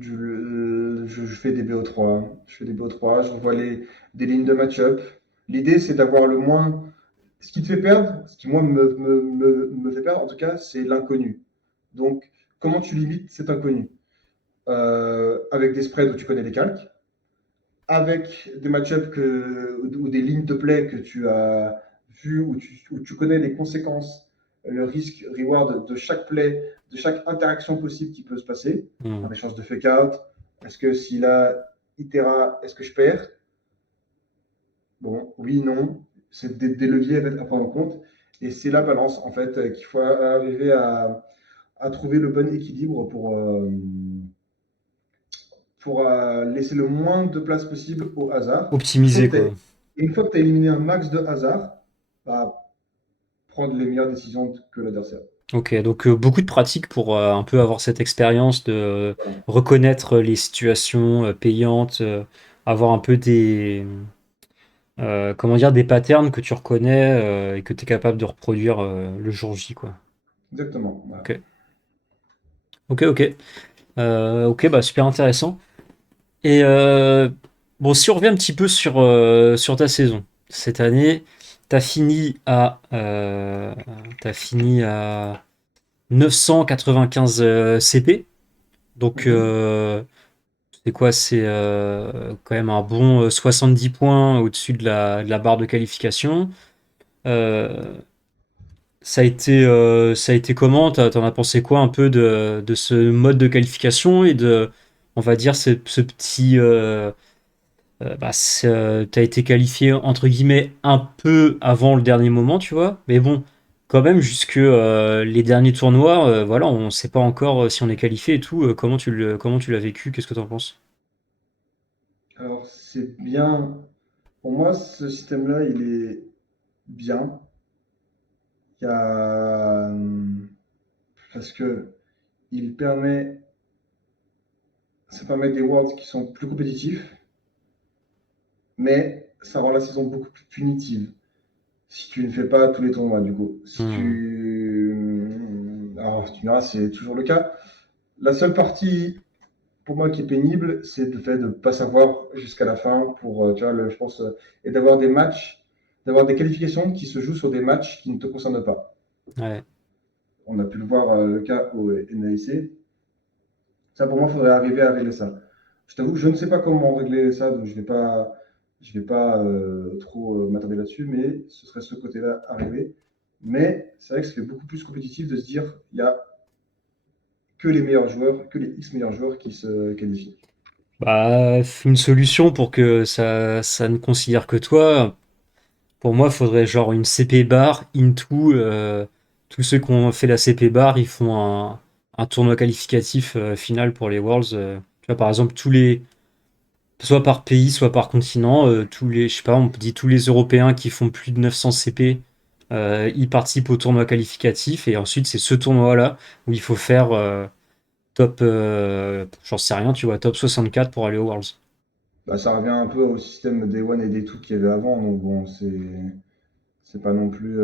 Je fais des BO3. Je fais des BO3, je revois des lignes de match-up. L'idée, c'est d'avoir le moins. Ce qui te fait perdre, ce qui moi me fait perdre, en tout cas, c'est l'inconnu. Donc, comment tu limites cet inconnu? Avec des spreads où tu connais les calques, avec des match-ups ou des lignes de play que tu as vues, où tu connais les conséquences, le risque, reward de chaque play, de chaque interaction possible qui peut se passer. Hmm. Un échange de fake-out. Est-ce que s'il a Itera, est-ce que je perds? Bon, oui, non. C'est des leviers à prendre en compte. Et c'est la balance, en fait, qu'il faut arriver à trouver le bon équilibre pour laisser le moins de place possible au hasard. Optimiser Sauf quoi. Et une fois que tu as éliminé un max de hasard, bah, prendre les meilleures décisions que l'adversaire. Ok, donc beaucoup de pratiques pour un peu avoir cette expérience de Voilà. reconnaître les situations payantes, avoir un peu des, comment dire, des patterns que tu reconnais et que tu es capable de reproduire le jour J, quoi. Exactement. Voilà. Ok, ok, ok. Ok, bah super intéressant. Et bon, si on revient un petit peu sur ta saison, cette année, t'as fini à, euh, t'as fini à 995 CP. Donc, Mhm. c'est quoi? C'est quand même un bon 70 points au-dessus de la barre de qualification. Euh, ça a été comment? T'en as pensé quoi un peu de ce mode de qualification et de, on va dire, ce petit. Bah, t'as été qualifié entre guillemets un peu avant le dernier moment, tu vois. Mais bon, quand même, jusque les derniers tournois, voilà, on sait pas encore si on est qualifié et tout. Comment tu l'as vécu? Qu'est-ce que t'en penses? Alors, c'est bien. Pour moi, ce système-là, il est bien. Il y a, parce que il permet, ça permet des worlds qui sont plus compétitifs, mais ça rend la saison beaucoup plus punitive. Si tu ne fais pas tous les tournois, du coup. Si Hmm. tu. Alors, tu verras, c'est toujours le cas. La seule partie, pour moi, qui est pénible, c'est le fait de ne pas savoir jusqu'à la fin pour, tu vois, je pense, et d'avoir des matchs, d'avoir des qualifications qui se jouent sur des matchs qui ne te concernent pas. Ouais. On a pu le voir le cas au NAIC. Ça, pour moi, il faudrait arriver à régler ça. Je t'avoue, je ne sais pas comment régler ça, donc je vais pas trop m'attarder là-dessus, mais ce serait ce côté-là à régler. Mais c'est vrai que ça fait beaucoup plus compétitif de se dire il y a que les meilleurs joueurs, que les X meilleurs joueurs qui se qualifient. Bah, une solution pour que ça ne considère que toi. Pour moi, il faudrait genre une CP bar into. Tous ceux qui ont fait la CP bar, ils font un tournoi qualificatif final pour les Worlds. Tu vois, par exemple, soit par pays, soit par continent, je sais pas, on dit tous les Européens qui font plus de 900 CP, ils participent au tournoi qualificatif. Et ensuite, c'est ce tournoi-là où il faut faire top, j'en sais rien, tu vois, top 64 pour aller aux Worlds. Bah, ça revient un peu au système Day One et Day 2 qu'il y avait avant, donc bon, c'est pas non plus.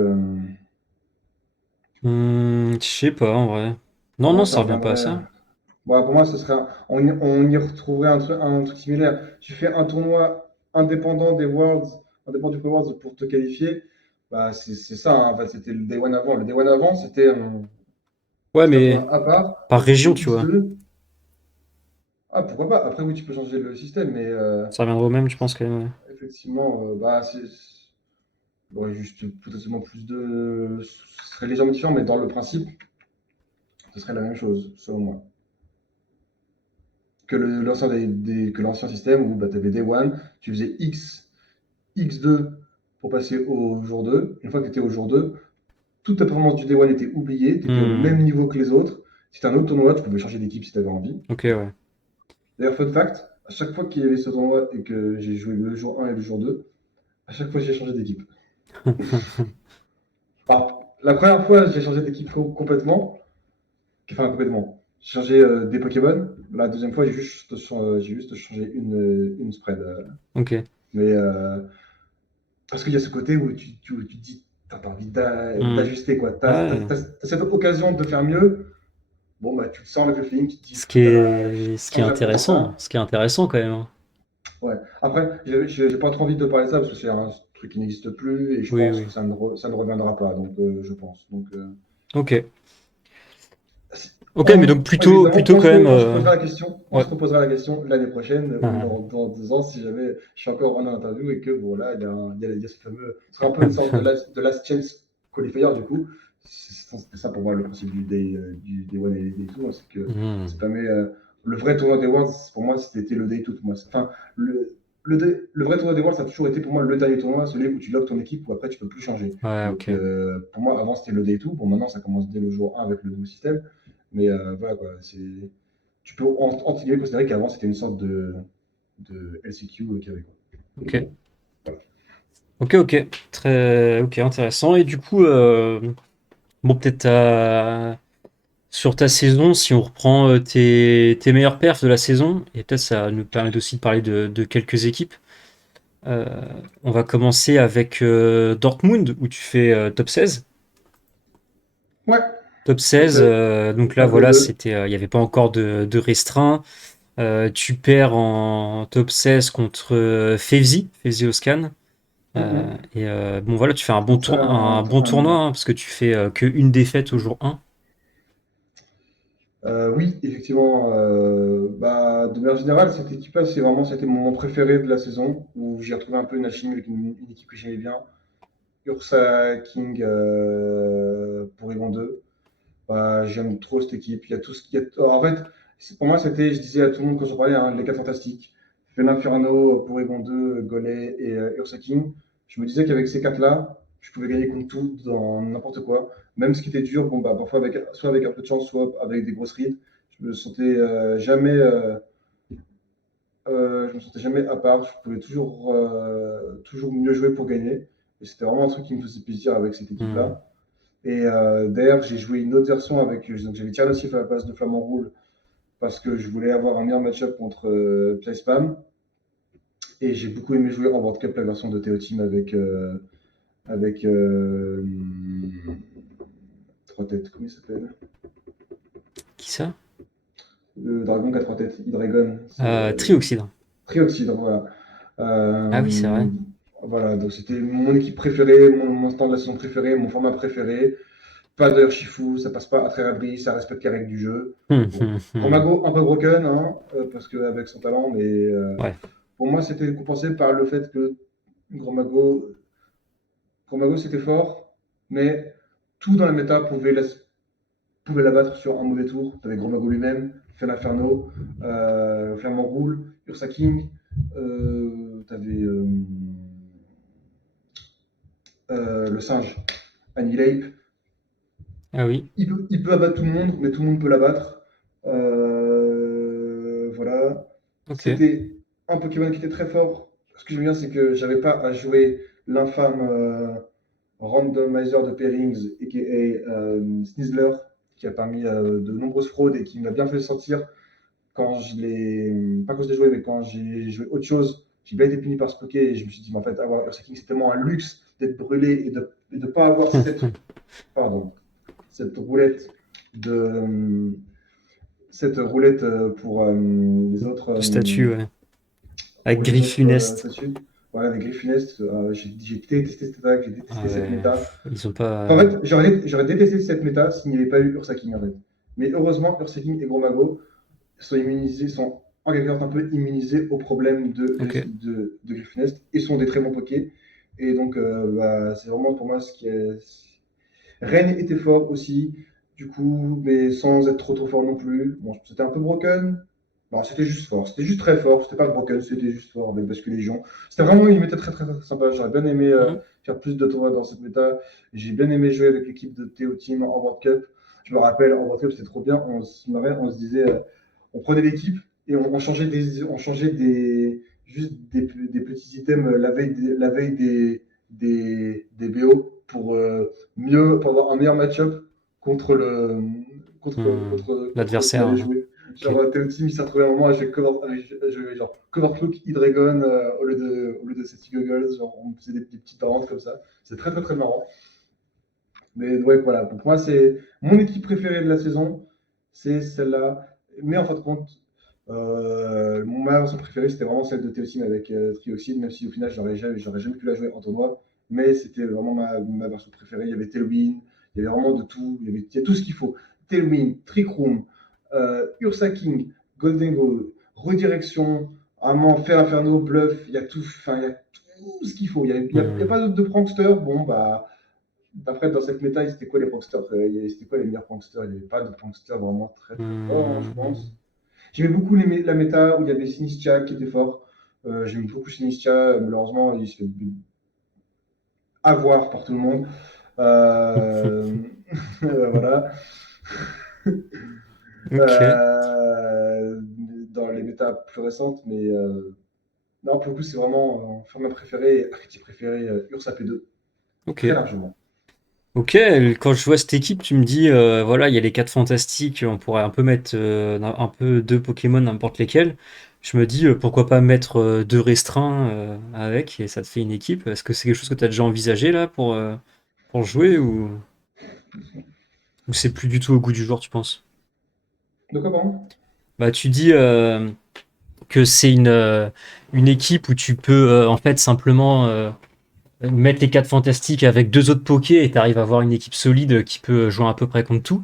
Je sais pas, en vrai. Non, Pour non, moi, ça ça revient pas à reviendrait. ça. Bon, pour moi, ce serait on y retrouverait un truc similaire. Tu fais un tournoi indépendant des Worlds, indépendant du Pro Worlds pour te qualifier. Bah, c'est ça, hein. En fait, c'était le Day One avant. Le Day One avant, Ouais, c'était un mais tournoi à part par où tu faisais région, tu vois. X2. Ah, pourquoi pas? Après, oui, tu peux changer le système, mais Ça reviendra au même, je pense, quand même. Ouais. effectivement, bah, bon, juste potentiellement plus de. Ce serait légèrement différent, mais dans le principe, ce serait la même chose, selon moi. Que que l'ancien système où bah, tu avais Day One, tu faisais X2 pour passer au jour 2. Une fois que tu étais au jour 2, toute ta performance du Day One était oubliée, tu étais au Hmm, même niveau que les autres. Si c'était un autre tournoi, tu pouvais changer d'équipe si tu avais envie. ok, ouais. D'ailleurs, fun fact, à chaque fois qu'il y avait ce tournoi et que j'ai joué le jour 1 et le jour 2, à chaque fois j'ai changé d'équipe. Alors, la première fois, j'ai changé d'équipe complètement. Enfin, complètement. J'ai changé des Pokémon. La deuxième fois, j'ai juste changé une spread. Ok. Mais parce qu'il y a ce côté où où tu te dis, t'as envie Hmm, d'ajuster, quoi. ouais. Cette occasion de faire mieux. Bon, bah, tu te sens avec le feeling, tu te dis, Ce qui est quand j'apprends intéressant, ça. ce qui est intéressant quand même. Hein. Ouais. Après, j'ai pas trop envie de parler de ça parce que c'est un truc qui n'existe plus et je Oui, pense oui. que ça ne reviendra pas. Donc, je pense. Donc, Ok. Ok, mais donc évidemment, plutôt quand même. on Ouais. se reposera la question l'année prochaine ou Ah, dans 2 ans si jamais je suis encore en interview et que bon là, il y a ce fameux, ce sera un peu une sorte de last chance qualifier du coup. C'est ça pour moi le principe du Day One et Day 2, hein, c'est que ça hmm. permet le vrai tournoi des Worlds pour moi c'était le Day 2 pour moi. Enfin, le vrai tournoi des Worlds ça a toujours été pour moi le dernier tournoi, celui où tu logs ton équipe où après tu peux plus changer. Ouais, Donc ok. pour moi avant c'était le Day 2, bon maintenant ça commence dès le jour 1 avec le nouveau système. Mais voilà quoi, tu peux entre guillemets considérer qu'avant c'était une sorte de LCQ qu'il y avait quoi. Ok. Voilà. Ok, ok. Très, ok, intéressant. Et du coup, bon, peut-être sur ta saison, si on reprend tes meilleurs perfs de la saison, et peut-être ça nous permet aussi de parler de quelques équipes. Euh, on va commencer avec Dortmund, où tu fais top 16. Ouais, Top top 16, 7, donc là, 4 voilà, deux. il n'y avait pas encore de restreint. Tu perds en top 16 contre Fevzi Oscan. Bon, voilà, tu fais Donc ça, un bon tournoi, hein, parce que tu fais que une défaite au jour 1. oui, effectivement. Bah, de manière générale, cette équipe-là, c'était mon moment préféré de la saison, où j'ai retrouvé un peu une alchimie avec une équipe que j'aimais bien. Ursa King pour Evan 2. Bah, j'aime trop cette équipe. Il y a tout ce qu'il y a. Alors, en fait, pour moi, je disais à tout le monde quand j'en parlais, hein, les 4 fantastiques. Felinferno, Porygon 2, Golem et Ursa King. Je me disais qu'avec ces 4-là, je pouvais gagner contre tout dans n'importe quoi. Même ce qui était dur, bon, bah, parfois soit avec un peu de chance, soit avec des grosses rides. Je me sentais je me sentais jamais à part. Je pouvais toujours mieux jouer pour gagner. Et c'était vraiment un truc qui me faisait plaisir avec cette Hmm. équipe-là. Et d'ailleurs, j'ai joué une autre version donc j'avais tiré aussi à la place de Flamand Roule parce que je voulais avoir un meilleur match-up contre Spam. Et j'ai beaucoup aimé jouer en World Cup la version de Théo Team avec trois têtes. Comment il s'appelle? Qui ça? Le dragon qui a trois têtes, Hydreigon. C'est Trioxide. Trioxydre, voilà. Ah oui, c'est vrai. Voilà, donc c'était mon équipe préférée, mon stand de la saison préféré, mon format préféré. Pas de Shifu, ça passe pas à très abri, ça respecte les règles du jeu. Bon. Hmm. Gromago, un peu broken, hein, parce qu'avec son talent, mais Ouais. pour moi, c'était compensé par le fait que Gromago, Gromago c'était fort, mais tout dans la méta pouvait l'abattre sur un mauvais tour. T'avais Gromago lui-même, Inferno, Flamand Roule, Ursa King, t'avais le singe, Annihilate. Ah oui. Il peut abattre tout le monde, mais tout le monde peut l'abattre. Voilà. Ok. C'était un Pokémon qui était très fort. Ce que j'aime bien, c'est que j'avais pas à jouer l'infâme randomizer de pairings, a.k.a. Snizzler, qui a permis de nombreuses fraudes et qui m'a bien fait sentir quand je l'ai. Pas quand je l'ai joué, mais quand j'ai joué autre chose. J'ai bien été puni par ce Poké et je me suis dit, mais en fait, avoir Ursa King, c'est tellement un luxe d'être brûlé et de pas avoir pardon, cette roulette de cette roulette pour les autres De statut, ouais. Avec Griffe Funeste. statues. Voilà, avec Griff Funeste, j'ai détesté cette attaque, j'ai Ah détesté cette ouais. méta. Ils ont Enfin, en pas. fait, j'aurais détesté cette méta s'il n'y avait pas eu Ursaking en fait. Mais heureusement, Ursaking et Gromago sont en quelque sorte un peu immunisés aux problèmes Ok. de Griff Funeste et sont des très bons pokés. Et donc, bah, c'est vraiment pour moi ce qui est. Rennes était fort aussi, du coup, mais sans être trop fort non plus. Bon, c'était un peu broken. Non, c'était juste fort. C'était juste très fort. C'était pas broken, c'était juste fort avec Bascule Légion. C'était vraiment une méta très, très, très sympa. J'aurais bien aimé Mhm. faire plus de tournois dans cette méta. J'ai bien aimé jouer avec l'équipe de Théo Team en World Cup. Je me rappelle, en World Cup, c'était trop bien. On se marrait, on se disait, on prenait l'équipe et on changeait juste des petits items la veille des BO pour avoir un meilleur match-up contre Hmm. contre qui allait L'adversaire, hein. jouer. Ok. Genre, Théo Team, il s'est retrouvé à un moment à jouer genre Covercloak, Hydreigon au lieu de Seti Goggles. Genre, on faisait des petites variantes comme ça. C'est très, très, très marrant. Mais ouais, voilà. Pour moi, c'est mon équipe préférée de la saison. C'est celle-là. Mais en fin de compte, ma version préférée, c'était vraiment celle de Théocine avec Trioxide, même si au final, j'aurais jamais pu la jouer en tournoi. Mais c'était vraiment ma version préférée. Il y avait Tailwind, il y avait vraiment de tout. Il y a tout ce qu'il faut. Tailwind, Trick Room, Ursa King, Golden Goal, Redirection, vraiment Fer Inferno, Bluff. Il y a tout, enfin, il y a tout ce qu'il faut. Il y a Hmm. pas de prankster. Bon, bah. Après, dans cette méta, c'était quoi les pranksters? C'était quoi les meilleurs pranksters? Il n'y avait pas de pranksters vraiment très très forts, hein, je Hmm. pense. J'aimais beaucoup la méta où il y avait Sinistia qui était fort. J'aime beaucoup Sinistia. Malheureusement, il se fait avoir par tout le monde. Euh, voilà. Ok. Euh, dans les méta plus récentes, mais Non, pour le coup, c'est vraiment format préféré, archétype préféré, Ursa P2, Ok. très largement. Ok, quand je vois cette équipe, tu me dis, voilà, il y a les 4 fantastiques, on pourrait un peu mettre un peu deux Pokémon, n'importe lesquels. Je me dis, pourquoi pas mettre deux restreints avec, et ça te fait une équipe. Est-ce que c'est quelque chose que tu as déjà envisagé là pour jouer, ou c'est plus du tout au goût du jour, tu penses? De quoi, pardon? Bah, tu dis que c'est une équipe où tu peux en fait simplement mettre les 4 fantastiques avec deux autres pokés et tu arrives à avoir une équipe solide qui peut jouer à peu près contre tout.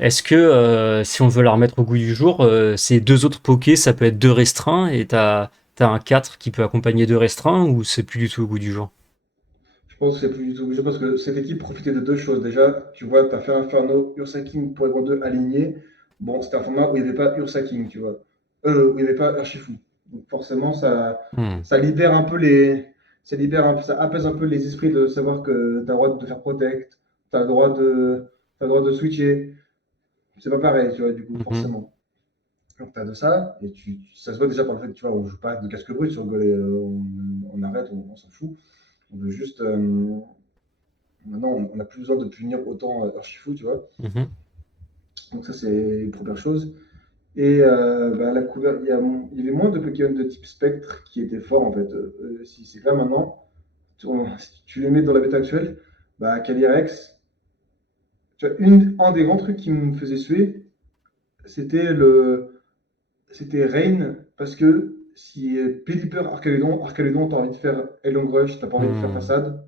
Est-ce que si on veut la remettre au goût du jour, ces deux autres pokés, ça peut être deux restreints et t'as un 4 qui peut accompagner deux restreints ou c'est plus du tout au goût du jour? Je pense que c'est plus du tout obligé parce que cette équipe profitait de deux choses. Déjà, tu vois, tu as fait Inferno, Ursa King, Porygon 2 alignés. Bon, c'était un format où il n'y avait pas Ursa King, tu vois. Où il n'y avait pas Urshifu. Donc forcément, Hmm. ça libère un peu les. Ça libère un peu, ça apaise un peu les esprits de savoir que tu as le droit de faire Protect, tu as le droit de, t'as le droit de switcher. C'est pas pareil, tu vois, du coup, Mhm. forcément. Donc, tu as de ça, et ça se voit déjà par le fait que, tu vois, on joue pas de casque brut sur Golem, on arrête, on s'en fout. On veut juste. Maintenant, on n'a plus besoin de punir autant Urshifu, tu vois. Mhm. Donc ça, c'est une première chose. Et bah, il y avait moins de Pokémon de type spectre qui étaient forts, en fait. Si c'est que là, maintenant, si tu les mets dans la bêta actuelle, bah, Calyrex, tu vois, un des grands trucs qui me faisait suer, c'était c'était Rain, parce que si Pelipper, Arcalédon, t'as envie de faire Elong Rush, t'as pas envie de faire Hmm. Façade,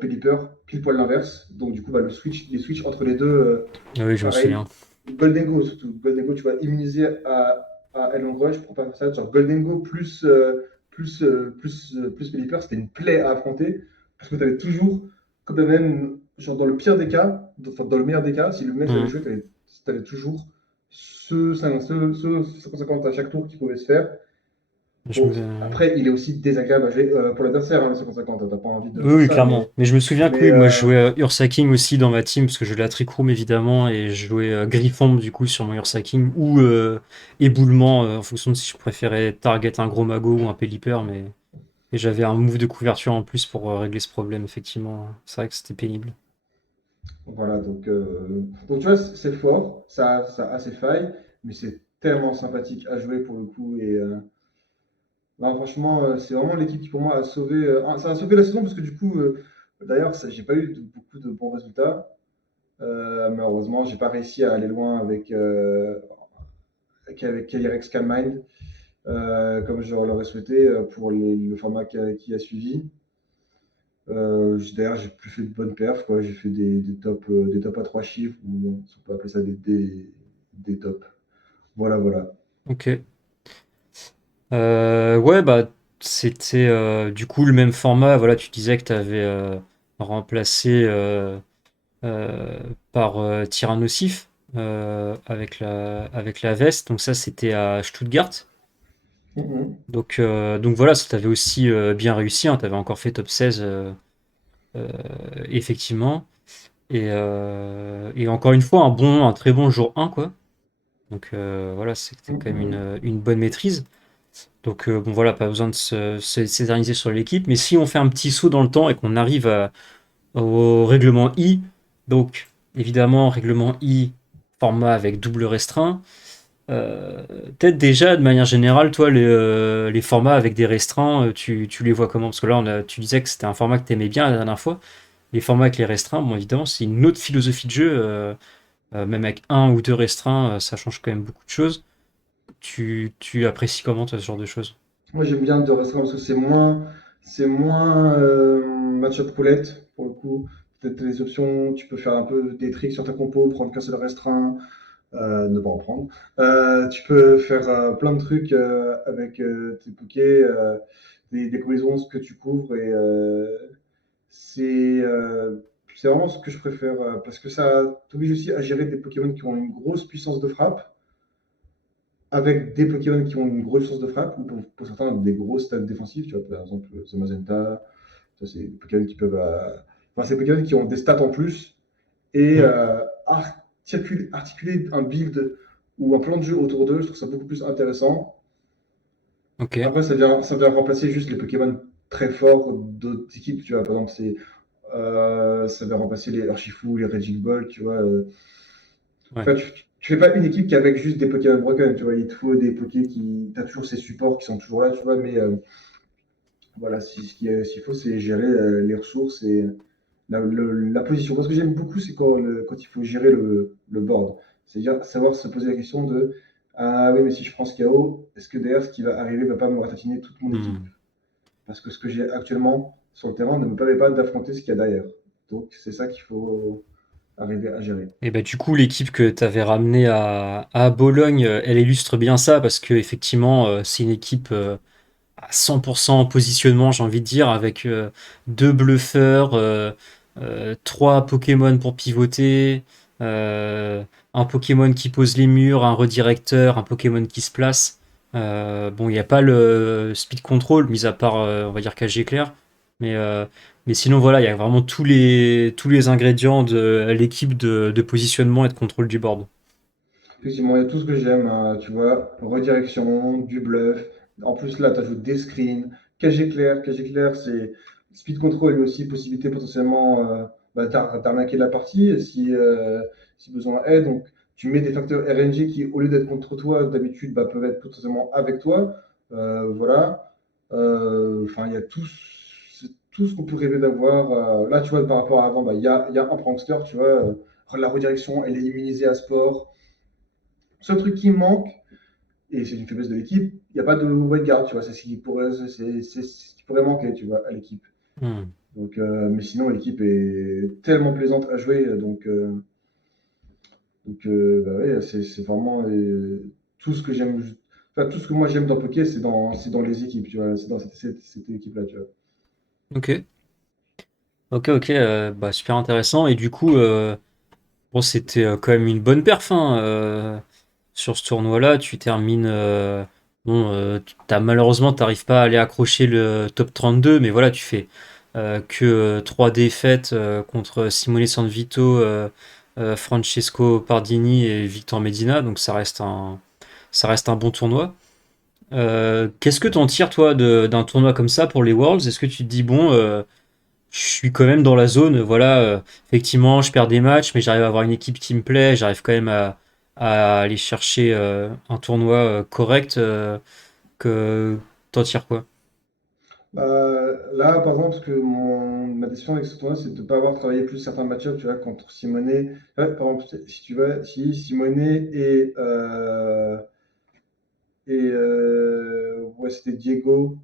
Pelipper, pile poil l'inverse. Donc du coup, bah, les switch entre les deux, Oui, je me souviens. pareil. Goldengo surtout. Goldengo, tu vas immuniser à Elon Rush pour pas faire ça. Genre Goldengo plus Pelipper, c'était une plaie à affronter. Parce que tu avais toujours, comme même, genre dans le pire des cas, enfin dans le meilleur des cas, si le mec savait Hmm. jouer, tu avais toujours ce 50-50 à chaque tour qui pouvait se faire. Je Bon, me- après, il est aussi désagréable à jouer pour l'adversaire, hein, le 50-50. T'as pas envie de Oui, faire oui, ça, clairement. Mais je me souviens que mais oui, moi je jouais Ursa King aussi dans ma team parce que je jouais la Trick Room évidemment et je jouais Griffon du coup sur mon Ursa King ou éboulement en fonction de si je préférais target un gros magot ou un Pelipper, mais et j'avais un move de couverture en plus pour régler ce problème effectivement. C'est vrai que c'était pénible. voilà, donc tu vois, c'est fort, ça a ses failles, mais c'est tellement sympathique à jouer pour le coup. Et bah, franchement, c'est vraiment l'équipe qui pour moi a sauvé, ça a sauvé la saison parce que du coup, d'ailleurs, j'ai pas eu beaucoup de bons résultats. Malheureusement, j'ai pas réussi à aller loin avec Calyrex Calmind, comme je l'aurais souhaité pour le format qui a suivi. D'ailleurs, j'ai plus fait de bonnes perfs, quoi. J'ai fait des tops à trois chiffres, ou bon, si on peut appeler ça des tops. Voilà, voilà. Ok. Ouais, bah c'était du coup le même format. Voilà, tu disais que tu avais remplacé par Tyrannosif avec la veste. Donc ça, c'était à Stuttgart. Mhm. Donc voilà, ça t'avait aussi bien réussi. Tu avais encore fait top 16, euh, effectivement. Et encore une fois, un très bon jour 1, quoi. Donc voilà, c'était quand même Mhm. une bonne maîtrise. Donc bon voilà, pas besoin de s'éterniser sur l'équipe. Mais si on fait un petit saut dans le temps et qu'on arrive au règlement I, donc évidemment, règlement I, format avec double restreint. Euh, Peut-être déjà, de manière générale, toi, les formats avec des restreints, tu les vois comment? Parce que là, tu disais que c'était un format que tu aimais bien la dernière fois. Les formats avec les restreints, bon, évidemment, c'est une autre philosophie de jeu. Même avec un ou deux restreints, ça change quand même beaucoup de choses. Tu apprécies comment, toi, ce genre de choses? Moi, j'aime bien de restaurant parce que c'est moins match-up roulette pour le coup. Peut-être les options, tu peux faire un peu des tricks sur ta compo, prendre qu'un seul restreint, ne pas en prendre. Tu peux faire plein de trucs avec tes bouquets, des combinaisons que tu couvres et c'est c'est vraiment ce que je préfère parce que ça t'oblige aussi à gérer des Pokémon qui ont une grosse puissance de frappe avec des Pokémon qui ont une grosse puissance de frappe ou pour certains des grosses stats défensives. Tu vois, par exemple, The Magenta, ça c'est des Pokémon qui peuvent. Enfin, c'est des Pokémon qui ont des stats en plus et Hmm. articuler un build ou un plan de jeu autour d'eux, je trouve ça beaucoup plus intéressant. Ok. Après, ça vient remplacer juste les Pokémon très forts d'autres équipes, tu vois. Par exemple, ça vient remplacer les Urshifu, les Raging Ball, tu vois. Ouais. Enfin, tu fais pas une équipe qui avec juste des Pokémon broken, tu vois. Il te faut des Poké qui. T'as toujours ces supports qui sont toujours là, tu vois. Mais voilà, ce qu'il faut, c'est gérer les ressources et la position. Moi, ce que j'aime beaucoup, c'est quand il faut gérer le board. C'est-à-dire savoir se poser la question de ah oui, mais si je prends ce KO, est-ce que derrière, ce qui va arriver va pas me ratatiner toute mon équipe? Hmm. Parce que ce que j'ai actuellement sur le terrain ne me permet pas d'affronter ce qu'il y a derrière. Donc, c'est ça qu'il faut arriver à gérer. Et bah du coup, l'équipe que tu avais ramenée à Bologne, elle illustre bien ça parce que effectivement, c'est une équipe à 100% en positionnement, j'ai envie de dire, avec deux bluffeurs, trois Pokémon pour pivoter, un Pokémon qui pose les murs, un redirecteur, un Pokémon qui se place. Bon, il n'y a pas le speed control, mis à part, on va dire, KG Clair. Mais, euh, mais sinon, voilà, il y a vraiment tous les ingrédients de l'équipe de positionnement et de contrôle du board. Effectivement, il y a tout ce que j'aime, hein, tu vois, redirection, du bluff. En plus, là, tu ajoutes des screens, KG clair. KG clair, c'est speed control et aussi possibilité potentiellement d'arnaquer la partie si besoin est. Donc, tu mets des facteurs RNG qui, au lieu d'être contre toi, d'habitude, peuvent être potentiellement avec toi. Voilà. Enfin, il y a tout ce qu'on peut rêver d'avoir. Là, tu vois, par rapport à avant, il y a un prankster, tu vois. La redirection, elle est immunisée à sport. Seul truc qui me manque, et c'est une faiblesse de l'équipe, il n'y a pas de white guard, tu vois, c'est ce qui pourrait manquer, tu vois, à l'équipe. Hmm. Donc, mais sinon, l'équipe est tellement plaisante à jouer, bah ouais, c'est vraiment tout ce que j'aime, enfin, tout ce que moi j'aime dans Poké, c'est dans les équipes, tu vois, c'est dans cette équipe-là, tu vois. Ok, ok, bah, super intéressant. Et du coup, bon, c'était quand même une bonne perf, hein, sur ce tournoi-là. Tu termines. Bon, malheureusement, t'arrives pas à aller accrocher le top 32, mais voilà, tu fais que trois défaites contre Simone Sanvito, Francesco Pardini et Victor Medina, donc ça reste un bon tournoi. Qu'est-ce que t'en tires, toi, d'un tournoi comme ça pour les Worlds? Est-ce que tu te dis, bon, je suis quand même dans la zone. Voilà, effectivement, je perds des matchs, mais j'arrive à avoir une équipe qui me plaît. J'arrive quand même à aller chercher un tournoi correct. Que t'en tires quoi? Là, par exemple, ma décision avec ce tournoi, c'est de ne pas avoir travaillé plus certains match-ups, tu vois, contre Simonet. Ouais, par exemple, si tu vois, si Simonet ouais, c'était Diego.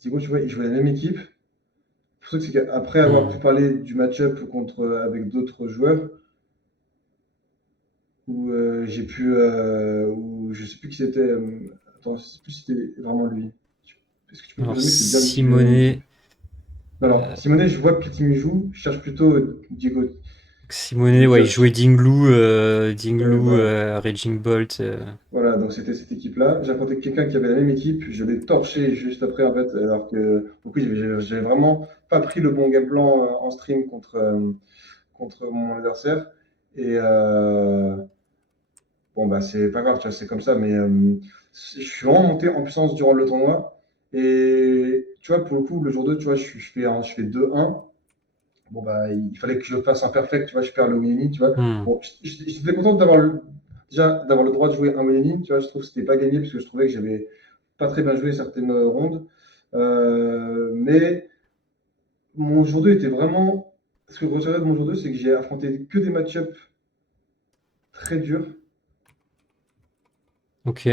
Diego, tu vois, ils jouaient la même équipe. Le truc, c'est qu'après avoir pu Hmm. parler du match-up avec d'autres joueurs, où où je sais plus qui c'était. Attends, je sais plus si c'était vraiment lui. Est-ce que tu peux me Alors confirmer que c'est bien lui qui jouait la même Simonet, équipe? Alors, Simonet, je vois que Petit joue. Je cherche plutôt Diego. Je Simonet, vais ouais, il dire, jouait Dinglu, voilà. Raging Bolt. Voilà, donc c'était cette équipe-là. J'ai affronté quelqu'un qui avait la même équipe. Je l'ai torché juste après, en fait, alors que donc oui, j'avais vraiment pas pris le bon game plan en stream contre mon adversaire. Et bon, bah, c'est pas grave, tu vois, c'est comme ça, mais je suis vraiment monté en puissance durant le tournoi. Et tu vois, pour le coup, le jour 2 tu vois, je fais 2-1. Bon, bah, il fallait que je fasse un perfect, tu vois, je perds le winning, tu vois. Hmm. Bon, j'étais content déjà d'avoir le droit de jouer un winning, tu vois, je trouve que c'était pas gagné parce que je trouvais que j'avais pas très bien joué certaines rondes. Mais mon jour 2 était vraiment. Ce que je retiendrai de mon jour 2 c'est que j'ai affronté que des match-ups très durs. Ok,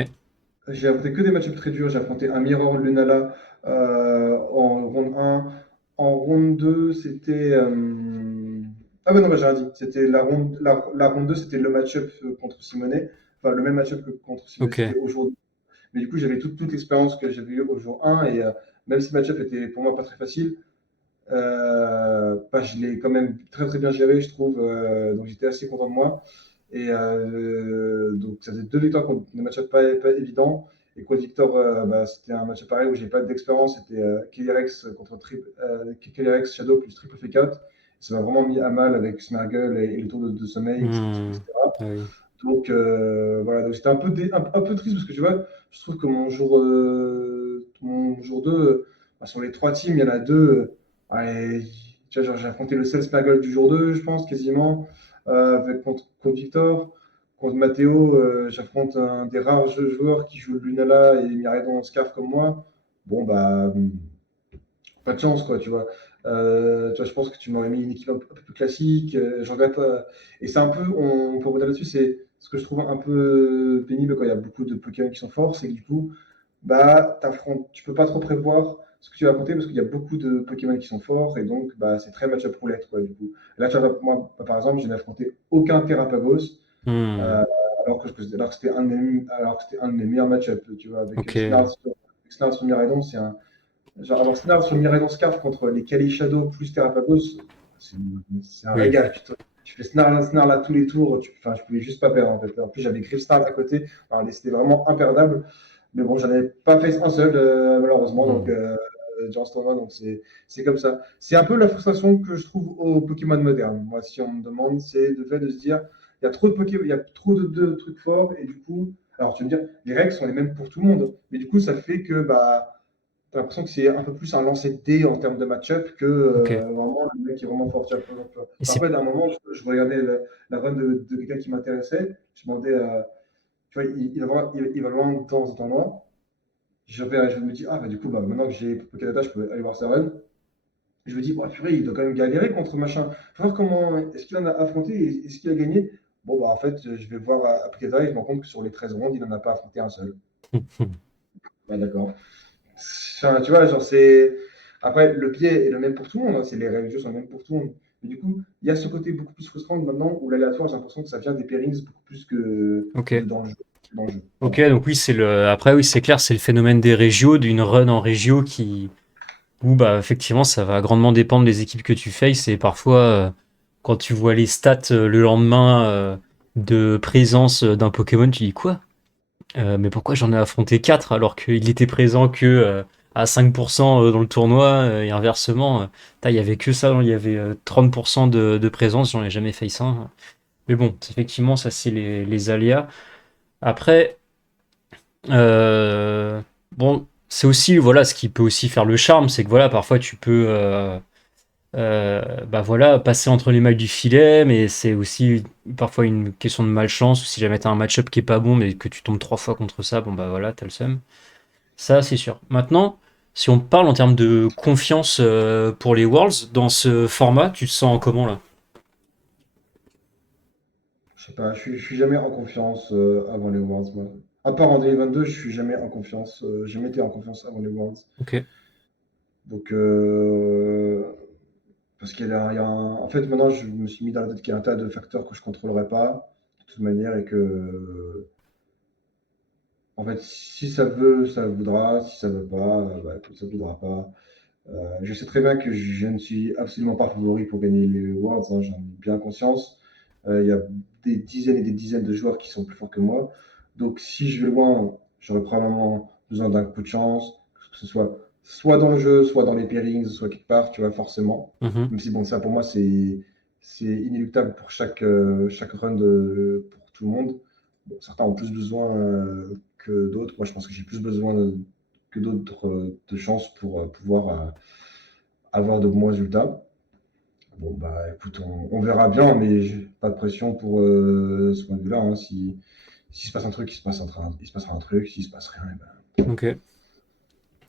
J'ai affronté que des match-ups très durs. J'ai affronté un Mirror Lunala en ronde un. En ronde 2 c'était. Ah ouais, non, bah, j'ai rien dit. C'était la ronde 2 c'était le match-up contre Simonet. Enfin, le même match-up que contre Simonet, ok. c'était aujourd'hui. Mais du coup, j'avais toute l'expérience que j'avais eue au jour un. Et même si le match-up était pour moi pas très facile, je l'ai quand même très très bien géré, je trouve. Donc j'étais assez content de moi. Et donc ça faisait deux victoires contre des match pas évidents. Et contre Victor, c'était un match pareil où j'ai pas d'expérience. C'était Kellyrex Kellyrex Shadow plus triple fake out. Ça m'a vraiment mis à mal avec Smergle et les tours de sommeil, Hmm. etc. Ah oui. Donc voilà, donc j'étais un peu triste parce que tu vois, je trouve que mon jour mon jour 2, sur les 3 teams, il y en a deux. Ouais, tu vois, genre, j'ai affronté le Sales du jour 2, je pense, quasiment, contre Victor. Contre Matteo, j'affronte un des rares joueurs qui joue le Lunala et Miradon Scarf comme moi. Bon, bah, pas de chance, quoi, tu vois. Tu vois, je pense que tu m'aurais mis une équipe un peu plus classique. Je regrette. Et c'est un peu, on peut revenir là-dessus, c'est ce que je trouve un peu pénible quand il y a beaucoup de Pokémon qui sont forts, c'est que du coup, bah, tu peux pas trop prévoir ce que tu vas affronter parce qu'il y a beaucoup de Pokémon qui sont forts et donc, bah, c'est très match-up roulette, quoi, du coup. Là, tu vois, moi, par exemple, je n'ai affronté aucun Terrapagos, Hmm, euh, alors que c'était un de mes meilleurs match-up, tu vois, avec ok. Snarl sur Miraidon, c'est un. Genre, avoir Snarl sur Miraidon Scarf contre les Kali Shadow plus Terrapagos, c'est c'est un Oui. régal. Tu fais Snarl à tous les tours, enfin, je pouvais juste pas perdre en fait. En plus, j'avais Griff Snarl à côté, enfin, c'était vraiment imperdable. Mais bon, j'en avais pas fait un seul, malheureusement, donc, Hmm. durant ce tournoi, donc c'est comme ça. C'est un peu la frustration que je trouve au Pokémon moderne. Moi, si on me demande, c'est le fait de se dire, il y a trop de Pokémon, il y a trop de trucs forts, et du coup, alors tu vas me dire, les règles sont les mêmes pour tout le monde, mais du coup, ça fait que bah, t'as l'impression que c'est un peu plus un lancer de dés en termes de match-up que Ok. vraiment le mec qui est vraiment fort. Tu vois, par exemple, Et c'est. parfois, d'un moment, je regardais la run de quelqu'un qui m'intéressait, je demandais, tu vois, il va loin dans un tournoi. Je me dis, ah, bah, du coup, bah, maintenant que j'ai Pokédata, je peux aller voir sa run. Je me dis, oh, purée, il doit quand même galérer contre machin. Faut voir comment, est-ce qu'il en a affronté, est-ce qu'il a gagné. Bon, bah, en fait, je vais voir à Pokédata et je me rends compte que sur les 13 rondes, il n'en a pas affronté un seul. Ouais, d'accord. Enfin, tu vois, genre, c'est. Après, le biais est le même pour tout le monde, hein, c'est les règles du jeu sont les mêmes pour tout le monde. Mais du coup, il y a ce côté beaucoup plus frustrant maintenant où l'aléatoire, j'ai l'impression que ça vient des pairings beaucoup plus que de Ok. dans le jeu. Dans le jeu. Ok, Voilà. donc oui, c'est le. Après, oui, c'est clair, c'est le phénomène des régios, d'une run en régio qui. Où, bah, effectivement, ça va grandement dépendre des équipes que tu faces. Et parfois, quand tu vois les stats le lendemain de présence d'un Pokémon, tu dis quoi? Mais pourquoi j'en ai affronté 4 alors qu'il était présent que à 5% dans le tournoi et inversement, il y avait que ça, il y avait 30% de présence, j'en ai jamais fait ça. Mais bon, effectivement, ça c'est les aléas. Après, euh, bon, c'est aussi voilà ce qui peut aussi faire le charme, c'est que voilà, parfois tu peux bah voilà, passer entre les mailles du filet, mais c'est aussi parfois une question de malchance, ou si jamais t'as un match-up qui est pas bon, mais que tu tombes 3 fois contre ça, bon bah voilà, t'as le seum. Ça, c'est sûr. Maintenant, si on parle en termes de confiance pour les Worlds, dans ce format, tu te sens comment là? Je sais pas, je suis jamais en confiance avant les Worlds, moi. À part en 2022, je suis jamais en confiance. J'ai jamais été en confiance avant les Worlds. Ok. Donc, parce en fait, maintenant, je me suis mis dans la tête qu'il y a un tas de facteurs que je contrôlerai pas, de toute manière, et que en fait, si ça veut, ça voudra. Si ça veut pas, bah, écoute, ça voudra pas. Je sais très bien que je ne suis absolument pas favori pour gagner les Worlds, hein, j'en ai bien conscience. Il y a des dizaines et des dizaines de joueurs qui sont plus forts que moi. Donc, si je vais loin, j'aurai probablement besoin d'un coup de chance, que ce soit dans le jeu, soit dans les pairings, soit quelque part, tu vois, forcément. Mhm. Même si, bon, ça pour moi, c'est inéluctable pour chaque run pour tout le monde. Bon, certains ont plus besoin que d'autres. Moi, je pense que j'ai plus besoin que d'autres de chance pour pouvoir avoir de bons résultats. Bon, bah écoute, on verra bien, mais j'ai pas de pression pour ce point de vue-là, hein. Si se passe un truc, il se passera un truc. S'il se passe rien, eh ben. Ok.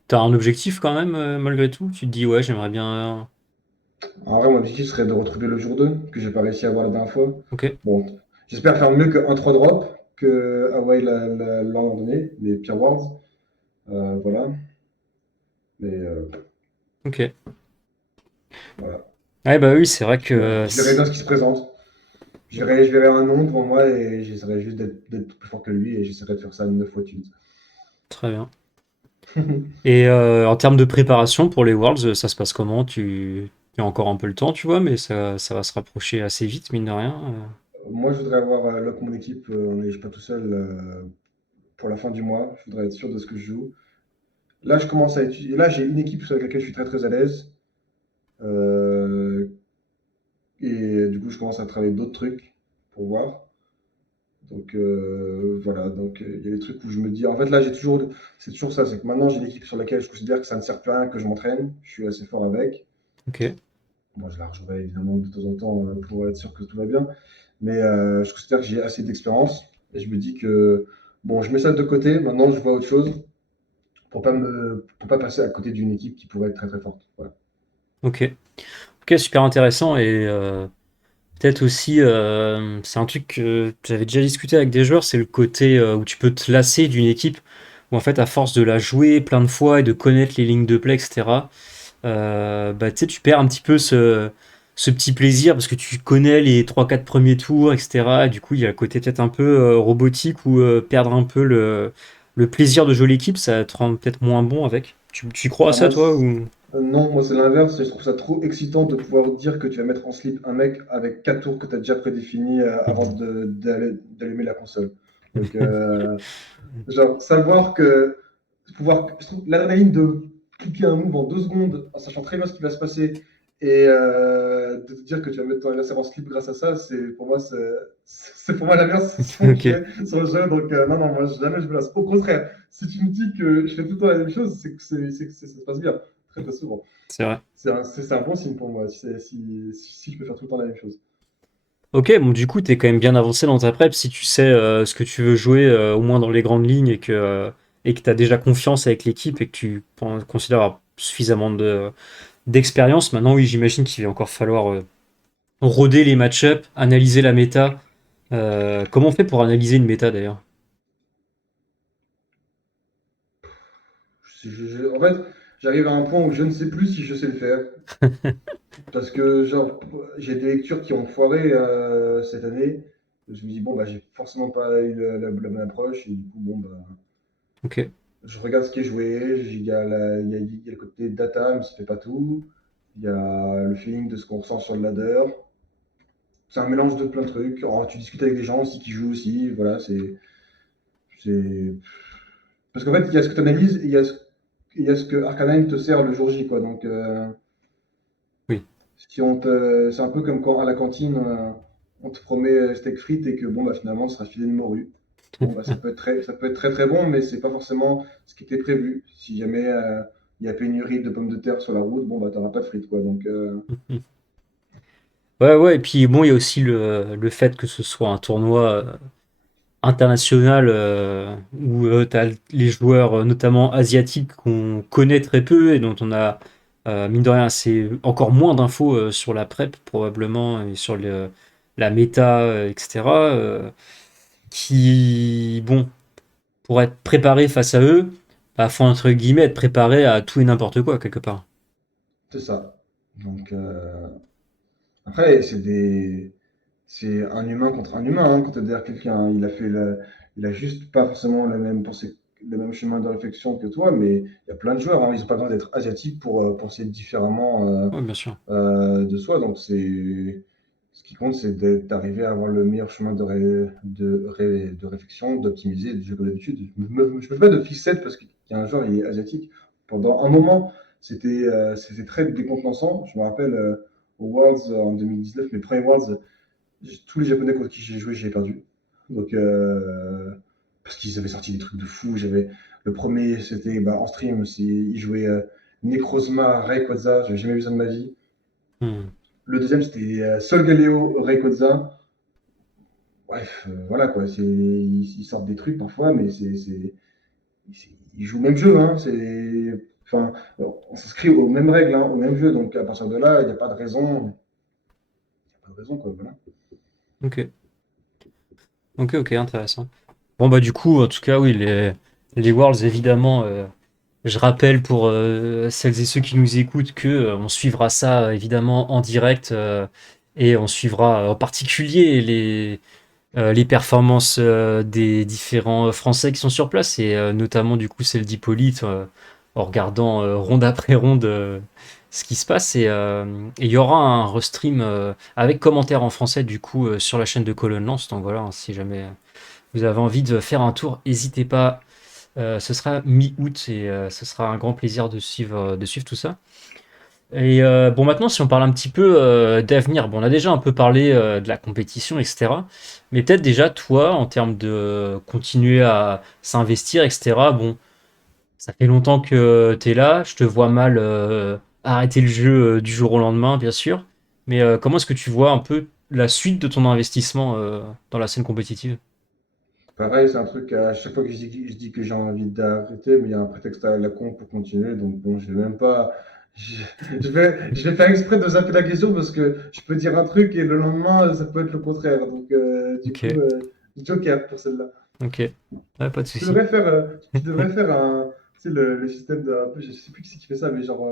T'as un objectif quand même, malgré tout? Tu te dis, ouais, j'aimerais bien. En vrai, mon objectif serait de retrouver le jour 2 que j'ai pas réussi à avoir la dernière fois. Ok. Bon, j'espère faire mieux qu'un 3 drop, que Hawaii l'an dernier, les Pure Worlds. Voilà. Mais Ok. voilà. Ouais, bah oui, c'est vrai Je que. verrai, je verrai bien ce qui se présente. Je verrai un nom devant moi et j'essaierai juste d'être plus fort que lui et j'essaierai de faire ça 9 fois de suite. Très bien. Et en termes de préparation pour les Worlds, ça se passe comment? Tu as encore un peu le temps, tu vois, mais ça va se rapprocher assez vite, mine de rien. Moi, je voudrais avoir lock mon équipe, on n'est pas tout seul pour la fin du mois. Je voudrais être sûr de ce que je joue. Là, je commence à étudier. Là, j'ai une équipe avec laquelle je suis très très à l'aise. Euh, et du coup, je commence à travailler d'autres trucs pour voir. Donc voilà, donc il y a des trucs où je me dis, en fait là c'est toujours ça, c'est que maintenant j'ai une équipe sur laquelle je considère que ça ne sert plus à rien que je m'entraîne, je suis assez fort avec. Ok. Moi je la rejouerai évidemment de temps en temps pour être sûr que tout va bien, mais je considère que j'ai assez d'expérience et je me dis que bon, je mets ça de côté, maintenant je vois autre chose pour pas passer à côté d'une équipe qui pourrait être très très forte. Voilà. Ok. Ok, super intéressant et peut-être aussi, c'est un truc que j'avais déjà discuté avec des joueurs, c'est le côté où tu peux te lasser d'une équipe où en fait à force de la jouer plein de fois et de connaître les lignes de play, etc. Bah, tu sais, tu perds un petit peu ce petit plaisir parce que tu connais les trois quatre premiers tours, etc. Et du coup, il y a le côté peut-être un peu robotique ou perdre un peu le plaisir de jouer l'équipe, ça te rend peut-être moins bon avec. Tu y crois à Ah, ça, toi ou... non, moi c'est l'inverse, je trouve ça trop excitant de pouvoir dire que tu vas mettre en slip un mec avec 4 tours que tu as déjà prédéfinis avant d'allumer la console. Donc, genre, savoir que, pouvoir, je trouve l'adrénaline de cliquer un move en 2 secondes en sachant très bien ce qui va se passer et de te dire que tu vas mettre ton adversaire en slip grâce à ça, c'est pour moi la meilleure sensation que Ok, j'ai sur le jeu. Donc, non, non, moi jamais je me lasse. Au contraire, si tu me dis que je fais tout le temps la même chose, c'est que, ça se passe bien, très très souvent. c'est vrai. C'est un bon signe pour moi si je peux faire tout le temps la même chose. Ok, bon, du coup, t'es quand même bien avancé dans ta prep si tu sais ce que tu veux jouer, au moins dans les grandes lignes, et que t'as déjà confiance avec l'équipe et que tu considères avoir suffisamment d'expérience. Maintenant, oui, j'imagine qu'il va encore falloir roder les match-ups, analyser la méta. Comment on fait pour analyser une méta d'ailleurs? En fait, j'arrive à un point où je ne sais plus si je sais le faire. Parce que, genre, j'ai des lectures qui ont foiré cette année. Je me dis, bon, bah, j'ai forcément pas eu la bonne approche. Et du coup, bon, bah, Ok. je regarde ce qui est joué. Il y a le côté data, mais ça fait pas tout. Il y a le feeling de ce qu'on ressent sur le ladder. C'est un mélange de plein de trucs. Alors, tu discutes avec des gens aussi qui jouent aussi. Voilà, c'est... Parce qu'en fait, il y a ce que tu analyses et il y a ce que Arcanine te sert le jour J, quoi. Donc, Oui. si on te, c'est un peu comme quand à la cantine, on te promet steak frites et que bon, bah, finalement, ce sera filet de morue. Bon, bah, ça peut être très très bon, mais c'est pas forcément ce qui était prévu. Si jamais il y a pénurie de pommes de terre sur la route, bon, bah, t'auras pas de frites, quoi. Donc, Ouais, ouais, et puis bon, il y a aussi le fait que ce soit un tournoi international où tu as les joueurs, notamment asiatiques, qu'on connaît très peu et dont on a, mine de rien, c'est encore moins d'infos sur la prep, probablement, et sur la méta, etc. Qui, bon, pour être préparé face à eux, bah, faut entre guillemets être préparé à tout et n'importe quoi, quelque part. c'est ça. Donc, après, c'est un humain contre un humain, hein, quand tu dire quelqu'un, il a juste pas forcément le même chemin de réflexion que toi, mais il y a plein de joueurs, hein, ils ont pas besoin d'être asiatiques pour penser différemment Ouais, bien sûr. de soi. Donc ce qui compte, c'est d'arriver à avoir le meilleur chemin de réflexion, d'optimiser, de jouer comme d'habitude. Je me fais pas de fixette parce qu'il y a un joueur, il est asiatique. Pendant un moment, c'était très décontenançant. Je me rappelle aux Worlds en 2019, mes premiers Worlds, tous les Japonais contre qui j'ai joué, j'ai perdu. Donc, parce qu'ils avaient sorti des trucs de fou. Le premier, c'était bah, en stream, ils jouaient Necrozma, Rayquaza, j'avais jamais vu ça de ma vie. Hmm. Le deuxième, c'était Solgaleo, Rayquaza. Bref, voilà quoi. Ils sortent des trucs parfois, mais ils jouent le même jeu. Hein, enfin, on s'inscrit aux mêmes règles, hein, au même jeu. Donc à partir de là, il n'y a pas de raison. Y a pas de raison quoi. Voilà. Ok, ok, ok, intéressant. Bon, bah, du coup, en tout cas, oui, les Worlds, évidemment, je rappelle pour celles et ceux qui nous écoutent que on suivra ça évidemment en direct et on suivra en particulier les performances des différents Français qui sont sur place et notamment du coup celle d'Hippolyte en regardant ronde après ronde ce qui se passe et il y aura un restream avec commentaires en français du coup sur la chaîne de Colonne Lance. Donc voilà, hein, si jamais vous avez envie de faire un tour, n'hésitez pas. Ce sera mi-août et ce sera un grand plaisir de suivre tout ça. Et bon, maintenant, si on parle un petit peu d'avenir, bon, on a déjà un peu parlé de la compétition, etc. Mais peut-être déjà, toi, en termes de continuer à s'investir, etc. Bon, ça fait longtemps que tu es là. Je te vois mal arrêter le jeu du jour au lendemain, bien sûr. Mais comment est-ce que tu vois un peu la suite de ton investissement dans la scène compétitive? Pareil, c'est un truc, à chaque fois que je dis que j'ai envie d'arrêter, mais il y a un prétexte à la con pour continuer. Donc bon, je vais même pas. Je, je vais faire exprès de zapper la question parce que je peux dire un truc et le lendemain, ça peut être le contraire. Donc du coup, Ok, joker pour celle-là. ok. Ouais, pas de Tu souci. devrais faire, tu devrais faire un, tu sais, le système de, un peu, je sais plus qui c'est qui fait ça, mais genre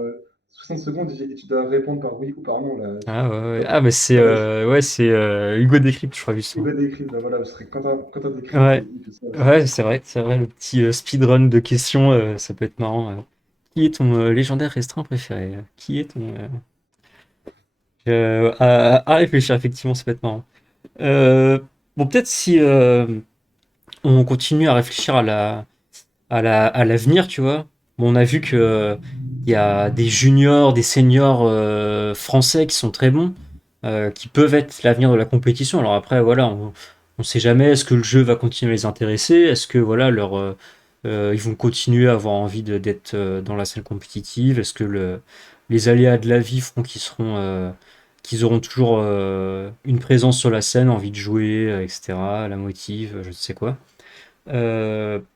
60 secondes et tu dois répondre par oui ou par non. Là, Ah ouais, ouais. comme Ah mais c'est voilà, ouais, c'est Hugo Décrypte, je crois justement. Hugo Décrypte, ben voilà, ce serait Quentin Décrypte, Ouais, il fait ça aussi. ouais, c'est vrai, le petit speedrun de questions, ça peut être marrant. Qui est ton légendaire restreint préféré? Qui est ton à réfléchir effectivement, ça peut être marrant. Euh, bon, peut-être si on continue à réfléchir à l'avenir, tu vois. Bon, on a vu que il y a des juniors, des seniors français qui sont très bons, qui peuvent être l'avenir de la compétition. Alors après, voilà, on sait jamais. Est-ce que le jeu va continuer à les intéresser? Est-ce que voilà, ils vont continuer à avoir envie d'être dans la scène compétitive? Est-ce que les aléas de la vie feront qu'ils auront toujours une présence sur la scène, envie de jouer, etc., la motive, je ne sais quoi.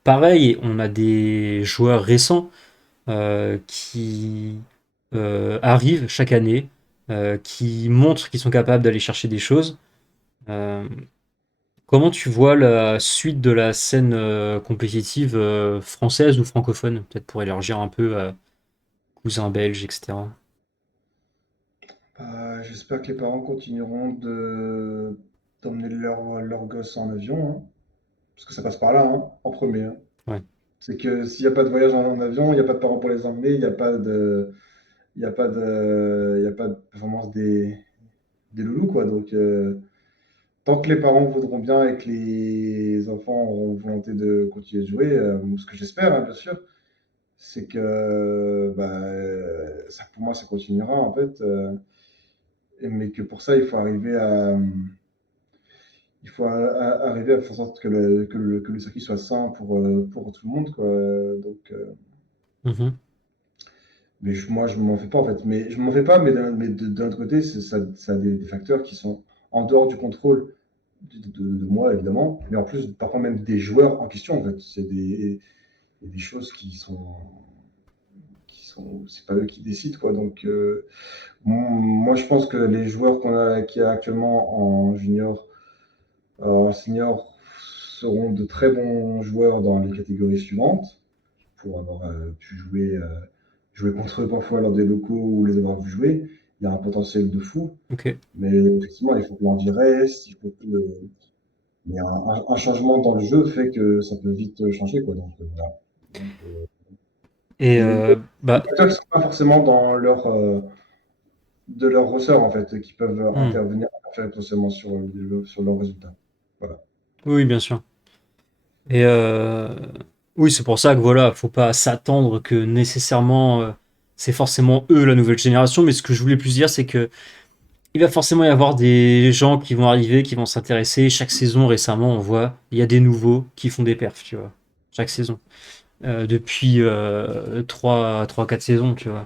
Pareil, on a des joueurs récents qui arrivent chaque année, qui montrent qu'ils sont capables d'aller chercher des choses. Euh, Comment tu vois la suite de la scène compétitive française ou francophone, peut-être pour élargir un peu à cousins belges, etc. J'espère que les parents continueront d'emmener leur gosse en avion, hein, parce que ça passe par là, hein, en premier, hein. Ouais. C'est que s'il n'y a pas de voyage en avion, il n'y a pas de parents pour les emmener, il n'y a pas de performance des loulous, quoi. Donc, tant que les parents voudront bien et que les enfants auront volonté de continuer de jouer, ce que j'espère, hein, bien sûr, c'est que bah, ça, pour moi, ça continuera, en fait. Mais que pour ça, il faut arriver à faire en sorte que le circuit soit sain pour tout le monde, quoi. Donc, Mhm. mais moi, je m'en fais pas en fait. Mais je m'en fais pas, mais d'un autre côté, ça a des facteurs qui sont en dehors du contrôle de moi, évidemment, mais en plus, parfois même des joueurs en question, en fait. Il y a des choses c'est pas eux qui décident, quoi. Donc, moi, je pense que les joueurs qu'il y a actuellement en junior, en senior, seront de très bons joueurs dans les catégories suivantes, pour avoir pu jouer contre eux parfois lors des locaux ou les avoir vus jouer. Il y a un potentiel de fou, Ok. mais effectivement, il faut que l'envie reste, mais un changement dans le jeu fait que ça peut vite changer, quoi. Donc, voilà. Donc, Et des bah, facteurs qui ne sont pas forcément de leur ressort, en fait, qui peuvent hmm. interférer potentiellement sur leurs résultats. Voilà. Oui, bien sûr. Et oui, c'est pour ça que voilà, faut pas s'attendre que nécessairement c'est forcément eux la nouvelle génération. Mais ce que je voulais plus dire, c'est que il va forcément y avoir des gens qui vont arriver, qui vont s'intéresser. Chaque saison, récemment, on voit, il y a des nouveaux qui font des perfs, tu vois. Chaque saison. Depuis 4 saisons, tu vois.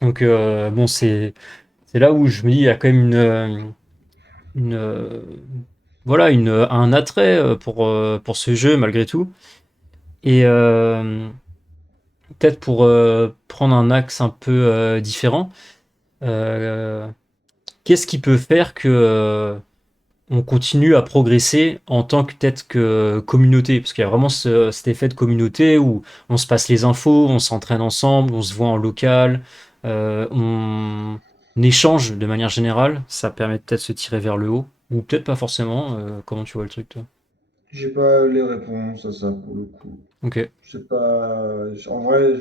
Donc bon, c'est là où je me dis, il y a quand même une voilà, un attrait pour ce jeu malgré tout. Et peut-être pour prendre un axe un peu différent, euh, qu'est-ce qui peut faire que on continue à progresser en tant que peut-être que communauté? Parce qu'il y a vraiment cet effet de communauté où on se passe les infos, on s'entraîne ensemble, on se voit en local, on échange de manière générale. Ça permet peut-être de se tirer vers le haut. Ou peut-être pas forcément. Comment tu vois le truc, toi? J'ai pas les réponses à ça pour le coup. Ok. Je sais pas. En vrai,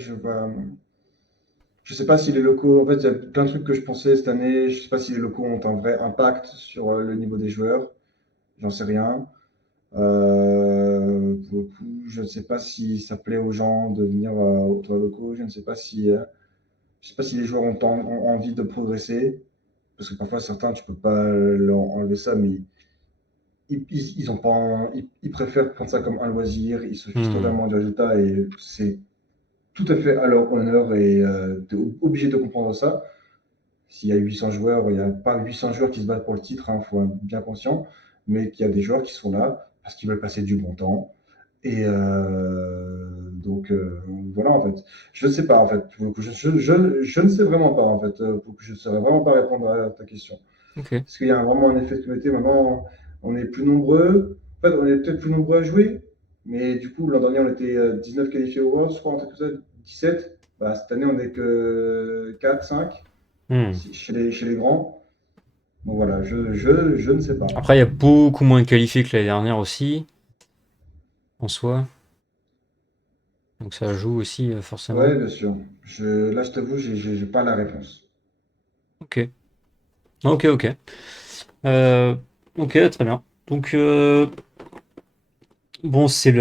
je sais pas si les locaux. En fait, il y a plein de trucs que je pensais cette année. Je sais pas si les locaux ont un vrai impact sur le niveau des joueurs. J'en sais rien. Pour le coup, je ne sais pas si ça plaît aux gens de venir aux toits locaux. Je ne sais pas si. Je sais pas si les joueurs ont envie de progresser, parce que parfois certains, tu peux pas leur enlever ça, mais ils ont pas, ils préfèrent prendre ça comme un loisir, ils se fichent Hmm. totalement du résultat et c'est tout à fait à leur honneur et tu es obligé de comprendre ça. S'il y a 800 joueurs, il n'y a pas 800 joueurs qui se battent pour le titre, il faut être bien conscient, mais qu'il y a des joueurs qui sont là parce qu'ils veulent passer du bon temps. Et donc, voilà, en fait. Je ne sais pas, en fait. Je ne sais vraiment pas, en fait. Je ne saurais vraiment pas répondre à ta question. Ok. Est-ce qu'il y a vraiment un effet de communauté? Maintenant, on est plus nombreux. En fait, on est peut-être plus nombreux à jouer, mais du coup, l'an dernier, on était 19 qualifiés au World, je crois, un truc comme ça, 17. Bah, cette année, on n'est que 4, 5 Hmm. chez les grands. Donc voilà, je ne sais pas. Après, il y a beaucoup moins de qualifiés que l'année dernière aussi, en soi. Donc ça joue aussi, forcément. Ouais, bien sûr. Là, je t'avoue, j'ai pas la réponse. Ok. Ok, ok. Euh, ok, très bien. Donc, bon, c'est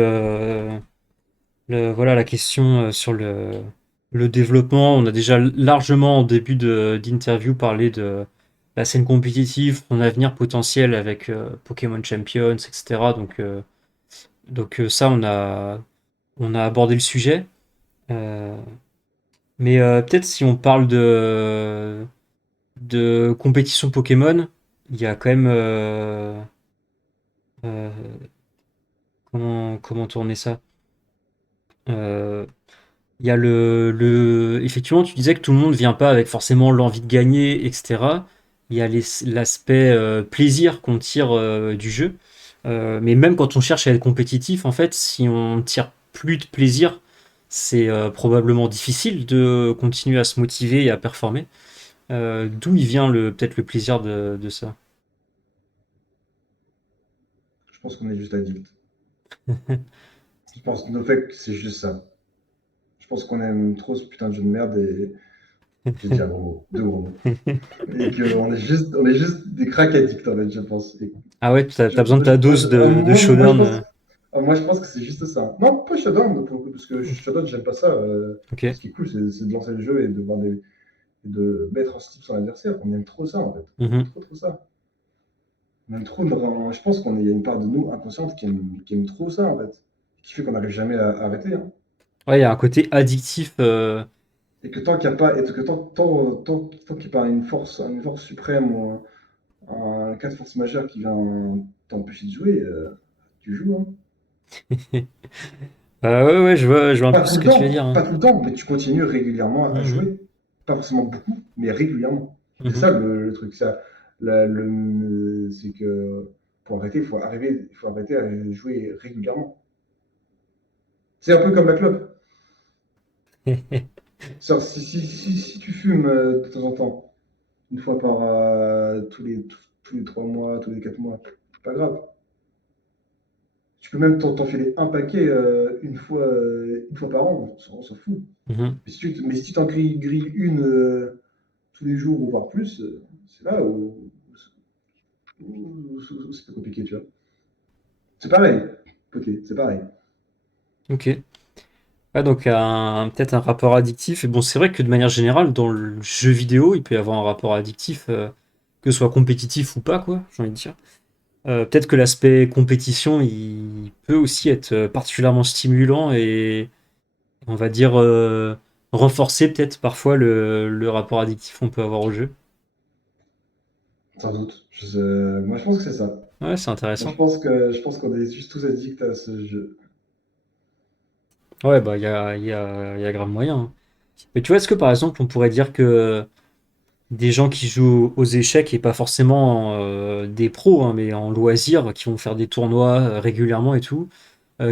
voilà la question sur le développement. On a déjà largement en début d'interview parlé de la scène compétitive, son avenir potentiel avec Pokémon Champions, etc. Donc ça, on a abordé le sujet. Euh, mais peut-être si on parle de compétition Pokémon, il y a quand même euh, comment tourner ça? Euh, Il y a effectivement, tu disais que tout le monde vient pas avec forcément l'envie de gagner, etc. Il y a l'aspect plaisir qu'on tire du jeu. Mais même quand on cherche à être compétitif, en fait, si on tire plus de plaisir, c'est probablement difficile de continuer à se motiver et à performer. D'où il vient peut-être le plaisir de ça? Je pense qu'on est juste addict. Je pense que nos faits, c'est juste ça. Je pense qu'on aime trop ce putain de jeu de merde et j'ai dit un gros mot, deux gros mots. Et on est juste des crack addicts en fait, je pense. Et Ah ouais, t'as besoin de ta moi, dose de moi, je showdown. pense, moi, je pense que c'est juste ça. Non, pas Showdown pour le coup, parce que Showdown, j'aime pas ça. Ok. Ce qui est cool, c'est de lancer le jeu et de mettre un slip sur l'adversaire. On aime trop ça en fait. On aime Mhm. trop ça. On aime trop. Je pense qu'il y a une part de nous inconsciente qui aime trop ça en fait. Qui fait qu'on n'arrive jamais à arrêter, hein. Ouais, il y a un côté addictif. Et que tant qu'il n'y a pas, et que tant qu'il n'y a pas une force suprême ou un cas de force majeure qui vient t'empêcher de jouer, tu joues, hein. Ouais, ouais, je vois un peu ce que tu veux dire, hein. Pas tout le temps, mais tu continues régulièrement à Mhm. jouer. Pas forcément beaucoup, mais régulièrement. C'est Mhm. ça le truc. C'est que pour arrêter, il faut arrêter à jouer régulièrement. C'est un peu comme la clope. Si tu fumes de temps en temps, une fois par tous les 3 mois, tous les 4 mois, pas grave. Tu peux même t'enfiler un paquet une fois par an, on s'en fout. Mhm. Mais si tu t'en grilles une tous les jours ou voire plus, c'est là où c'est plus compliqué, tu vois. C'est pareil, côté, c'est pareil. Ok. Ouais, donc peut-être un rapport addictif. Et bon, c'est vrai que de manière générale, dans le jeu vidéo, il peut y avoir un rapport addictif, que ce soit compétitif ou pas, quoi, j'ai envie de dire. Peut-être que l'aspect compétition, il peut aussi être particulièrement stimulant et, on va dire, renforcer peut-être parfois le rapport addictif qu'on peut avoir au jeu. Sans doute. Moi, je pense que c'est ça. Ouais, c'est Moi, intéressant. je pense qu'on est juste tous addicts à ce jeu. Ouais, bah, il y a grave moyen, hein. Mais tu vois, est-ce que par exemple, on pourrait dire que des gens qui jouent aux échecs et pas forcément des pros, hein, mais en loisir, qui vont faire des tournois régulièrement et tout,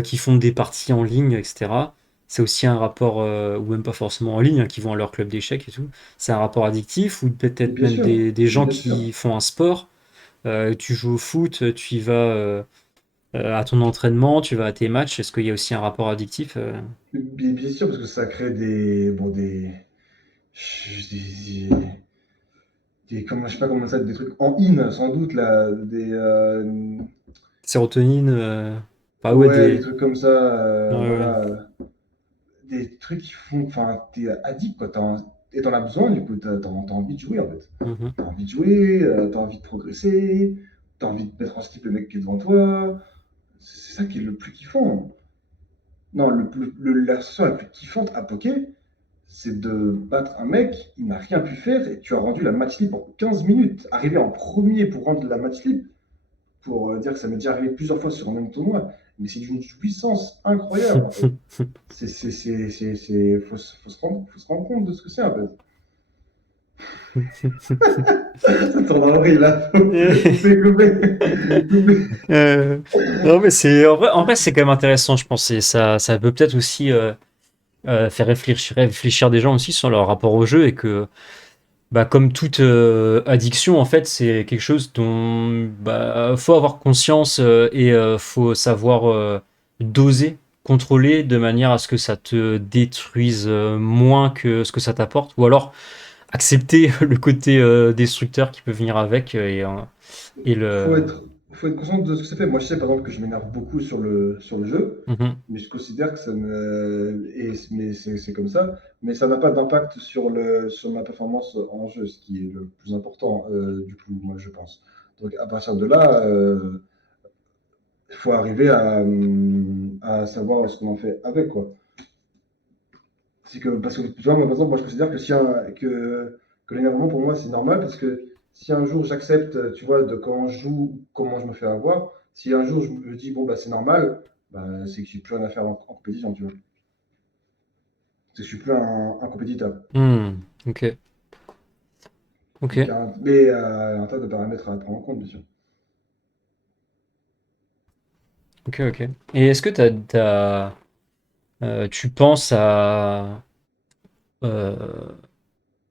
qui font des parties en ligne, etc. C'est aussi un rapport, ou même pas forcément en ligne, hein, qui vont à leur club d'échecs et tout. C'est un rapport addictif, ou Mais peut-être bien même sûr, des mais gens bien sûr. qui font un sport. Tu joues au foot, tu y vas à ton entraînement, tu vas à tes matchs. Est-ce qu'il y a aussi un rapport addictif? Bien sûr, parce que ça crée des, je sais pas comment ça, des trucs en in, sans doute, là, Sérotonine, bah ouais, ouais, des trucs comme ça, ouais, ouais. voilà, des trucs qui font, enfin, t'es addict, quoi. et t'en as besoin, du coup, t'as envie de jouer, en fait. Mhm. T'as envie de jouer, t'as envie de progresser, t'as envie de mettre en slip le mec qui est devant toi. C'est ça qui est le plus kiffant. Non, la sensation la plus kiffante à poker, c'est de battre un mec, il n'a rien pu faire, et tu as rendu la match libre en 15 minutes. Arriver en premier pour rendre la match libre, pour dire que ça m'est déjà arrivé plusieurs fois sur un même tournoi, mais c'est d'une jouissance incroyable, en fait. Faut se rendre compte de ce que c'est, en fait. Ça tourne en vrille, là. Coupé, coupé, coupé. Euh, non mais c'est en vrai c'est quand même intéressant je pense et ça peut peut-être aussi faire réfléchir des gens aussi sur leur rapport au jeu et que bah comme toute addiction en fait c'est quelque chose dont bah faut avoir conscience et faut savoir doser contrôler de manière à ce que ça te détruise moins que ce que ça t'apporte ou alors accepter le côté destructeur qui peut venir avec et faut le être, faut être conscient de ce que ça fait. Moi, je sais par exemple que je m'énerve beaucoup sur le jeu, Mhm. mais je considère que ça ne. Mais c'est comme ça. Mais ça n'a pas d'impact sur ma performance en jeu, ce qui est le plus important, du coup, moi, je pense. Donc, à partir de là, il faut arriver à savoir ce qu'on en fait avec, quoi. C'est que, parce que, tu vois, moi, par exemple, moi, je considère que, que l'énervement, pour moi, c'est normal, parce que si un jour j'accepte, tu vois, de quand je joue, comment je me fais avoir, si un jour je me dis, bon, bah, c'est normal, bah, c'est que j'ai plus rien à faire en compétition, tu vois. C'est que je suis plus un compétiteur. Hmm, ok. Ok, Donc, mais il y a un tas de paramètres à prendre en compte, bien sûr. ok, ok. Et est-ce que tu penses à euh,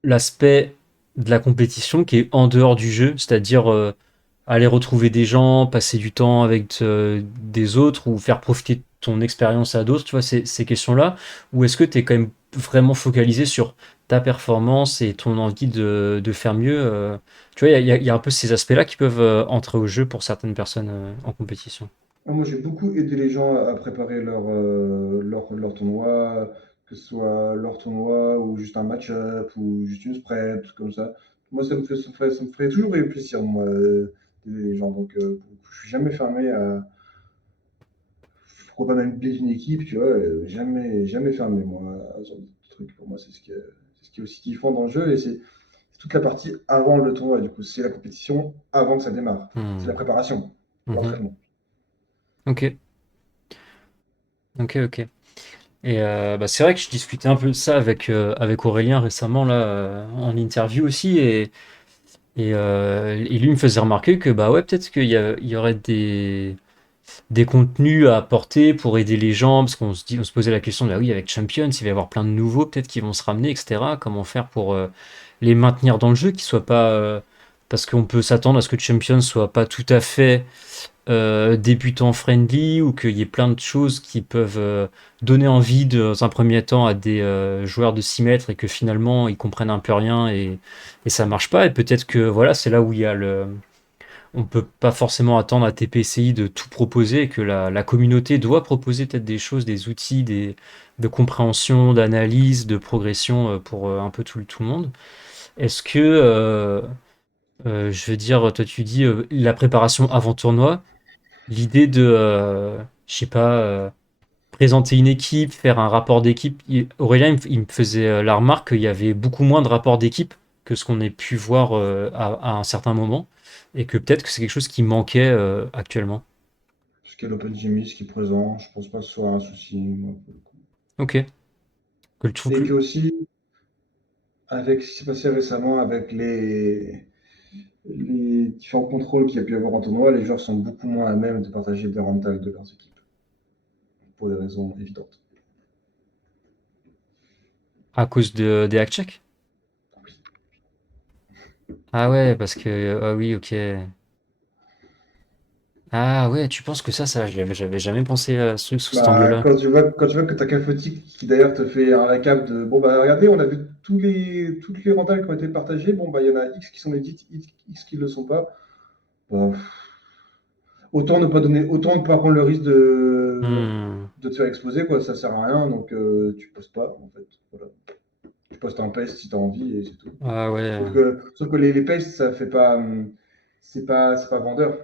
l'aspect de la compétition qui est en dehors du jeu, c'est-à-dire aller retrouver des gens, passer du temps avec des autres ou faire profiter de ton expérience à d'autres, tu vois, ces questions-là, ou est-ce que tu es quand même vraiment focalisé sur ta performance et ton envie de faire mieux tu vois, il y a un peu ces aspects-là qui peuvent entrer au jeu pour certaines personnes en compétition. Moi, j'ai beaucoup aidé les gens à préparer leur tournoi, que ce soit leur tournoi ou juste un match-up ou juste une spread, comme ça. Moi, ça me ferait toujours réfléchir, moi, d'aider les gens. Donc, je suis jamais fermé à pourquoi pas même une équipe, tu vois, jamais fermé, moi, à ce genre de truc. Pour moi, c'est ce qui est aussi kiffant dans le jeu et c'est toute la partie avant le tournoi. Du coup, c'est la compétition avant que ça démarre. C'est la Hmm. préparation, Mhm. l'entraînement. Ok, ok, ok. Et bah, c'est vrai que je discutais un peu de ça avec Aurélien récemment là en interview aussi et lui me faisait remarquer que bah ouais peut-être il y aurait des contenus à apporter pour aider les gens parce on se posait la question de bah oui avec Champions il va y avoir plein de nouveaux peut-être qui vont se ramener etc. Comment faire pour les maintenir dans le jeu qu'ils soient pas parce qu'on peut s'attendre à ce que Champions soit pas tout à fait débutant friendly ou qu'il y ait plein de choses qui peuvent donner envie dans un premier temps à des joueurs de 6 mètres et que finalement ils comprennent un peu rien et ça marche pas. Et peut-être que voilà, c'est là où il y a le. On peut pas forcément attendre à TPCI de tout proposer et que la communauté doit proposer peut-être des choses, des outils, de compréhension, d'analyse, de progression pour un peu tout le monde. Est-ce que, je veux dire, toi tu dis la préparation avant tournoi, l'idée de, je sais pas, présenter une équipe, faire un rapport d'équipe. Aurélien, il me faisait la remarque qu'il y avait beaucoup moins de rapports d'équipe que ce qu'on ait pu voir à un certain moment, et que peut-être que c'est quelque chose qui manquait actuellement. Ce qu'est l'OpenGMI, ce qui est présent, je pense pas que ce soit un souci, moi, pour le coup. Ok. Que le Et truc. que aussi, avec ce qui s'est passé récemment avec les différents contrôles qu'il y a pu y avoir en tournoi, les joueurs sont beaucoup moins à même de partager des rentals de leurs équipes, pour des raisons évidentes. À cause des hack checks. Ah ouais, parce que. Ah oui, ok. Ah ouais, tu penses que ça, j'avais jamais pensé à ce truc sous cet Bah, angle-là. quand tu vois que t'as Cafotic qui d'ailleurs te fait un récap de bon bah regardez, on a vu toutes les rentals qui ont été partagées, bon bah il y en a X qui sont édites, X qui ne le sont pas. Bah, autant ne pas prendre le risque Hmm. de te faire exploser, quoi, ça sert à rien, donc tu poses pas, en fait. Voilà. Tu postes un paste si tu as envie et c'est tout. Ah ouais. Sauf que les pastes, ça fait pas, c'est pas vendeur.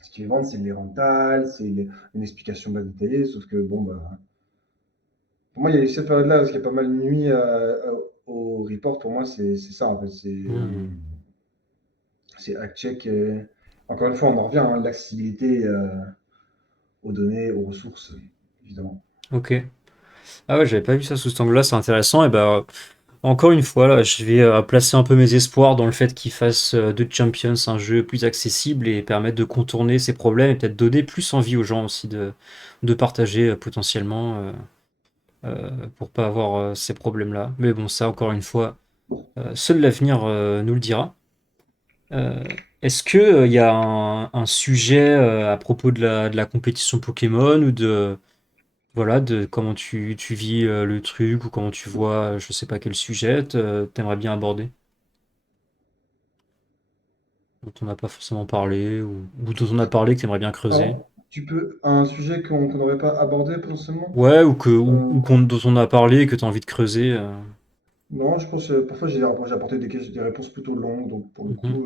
Ce qu'ils vendent, c'est les rentals, une explication bien détaillée. Sauf que bon, bah, pour moi, il y a eu cette période-là parce qu'il y a pas mal nuit au report. Pour moi, c'est ça en fait. Hmm. C'est ActCheck. Encore une fois, on en revient, hein, l'accessibilité aux données, aux ressources, évidemment. Ok. Ah ouais, j'avais pas vu ça sous cet angle-là, c'est intéressant. Et bah, encore une fois, là, je vais placer un peu mes espoirs dans le fait qu'ils fassent de Champions un jeu plus accessible et permettre de contourner ces problèmes et peut-être donner plus envie aux gens aussi de partager potentiellement pour pas avoir ces problèmes-là. Mais bon, ça, encore une fois, seul l'avenir nous le dira. Est-ce que il y a un sujet à propos de la compétition Pokémon ou de voilà de comment tu vis le truc ou comment tu vois je sais pas quel sujet t'aimerais bien aborder dont on n'a pas forcément parlé ou dont on a parlé que t'aimerais bien creuser Alors, tu peux, un sujet qu'on n'aurait pas abordé potentiellement? ouais Euh, dont on a parlé et que t'as envie de creuser non, je pense parfois j'ai apporté des réponses plutôt longues, donc pour le mhm. coup,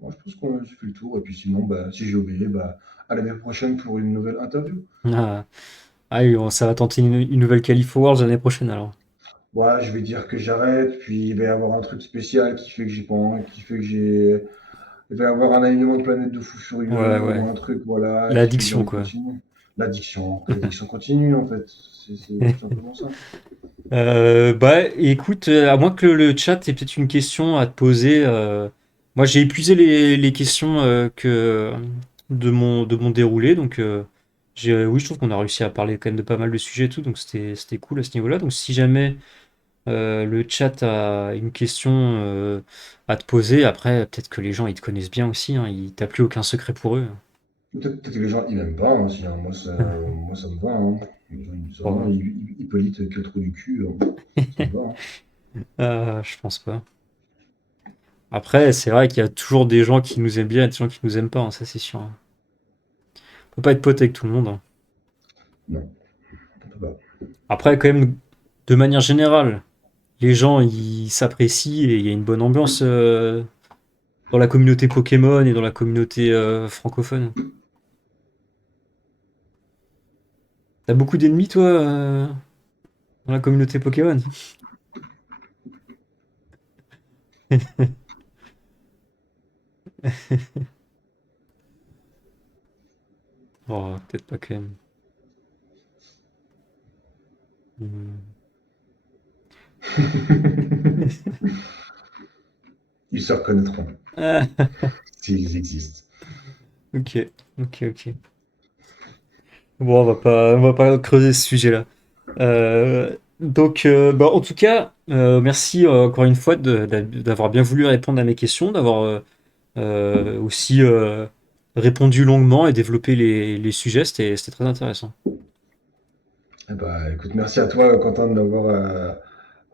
moi, je pense qu'on a fait le tour. Et puis sinon, bah, si j'ai oublié, bah, à l'année prochaine pour une nouvelle interview. Ah, ah oui, bon, ça va tenter une nouvelle Qualif Awards l'année prochaine alors. Ouais, je vais dire que j'arrête, puis il va y avoir un truc spécial qui fait que j'ai pas, qui fait que j'ai, il va y avoir un alignement de planètes de fou Ouais, furieux ou ouais. un truc, voilà, qui fait que j'ai L'addiction envie de quoi. continuer. L'addiction continue en fait, c'est tout simplement ça. Bah écoute, à moins que le chat ait peut-être une question à te poser, moi j'ai épuisé les questions de mon déroulé, donc oui je trouve qu'on a réussi à parler quand même de pas mal de sujets et tout, donc c'était cool à ce niveau-là. Donc si jamais le chat a une question à te poser, après peut-être que les gens ils te connaissent bien aussi, hein, t'as plus aucun secret pour eux. Peut-être que les gens ils m'aiment pas, hein, si, hein. Moi ça me va. Hein. Les gens ils disent, ah non, Bon, Hippolyte, quel trou du cul. Ça me va. Hein. je pense pas. Après, c'est vrai qu'il y a toujours des gens qui nous aiment bien et des gens qui nous aiment pas, hein, ça c'est sûr, hein. On peut pas être pote avec tout le monde, hein. Non, on peut pas. Après, quand même, de manière générale, les gens ils s'apprécient et il y a une bonne ambiance dans la communauté Pokémon et dans la communauté francophone. T'as beaucoup d'ennemis, toi, dans la communauté Pokémon? Oh, peut-être pas quand même. Hmm. Ils se reconnaîtront, Ah, s'ils existent. ok, ok. Bon, on va pas creuser ce sujet-là. Bah, en tout cas, merci encore une fois d'avoir bien voulu répondre à mes questions, d'avoir aussi répondu longuement et développé les sujets. C'était très intéressant. Eh ben, écoute, merci à toi, Quentin, de m'avoir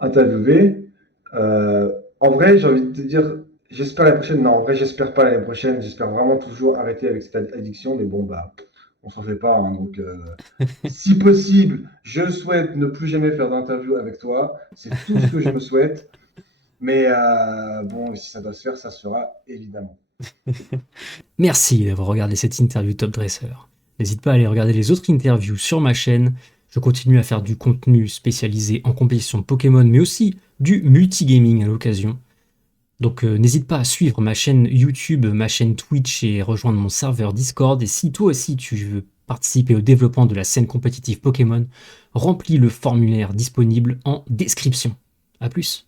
interviewé. En vrai, j'ai envie de te dire, j'espère l'année prochaine. Non, en vrai, j'espère pas l'année prochaine. J'espère vraiment toujours arrêter avec cette addiction. Mais bon, bah, on s'en fait pas. Hein. Donc, si possible, je souhaite ne plus jamais faire d'interview avec toi. C'est tout ce que je me souhaite. Mais bon, si ça doit se faire, ça se fera évidemment. Merci d'avoir regardé cette interview Top Dresser. N'hésite pas à aller regarder les autres interviews sur ma chaîne. Je continue à faire du contenu spécialisé en compétition Pokémon, mais aussi du multigaming à l'occasion. Donc n'hésite pas à suivre ma chaîne YouTube, ma chaîne Twitch et rejoindre mon serveur Discord. Et si toi aussi tu veux participer au développement de la scène compétitive Pokémon, remplis le formulaire disponible en description. A plus.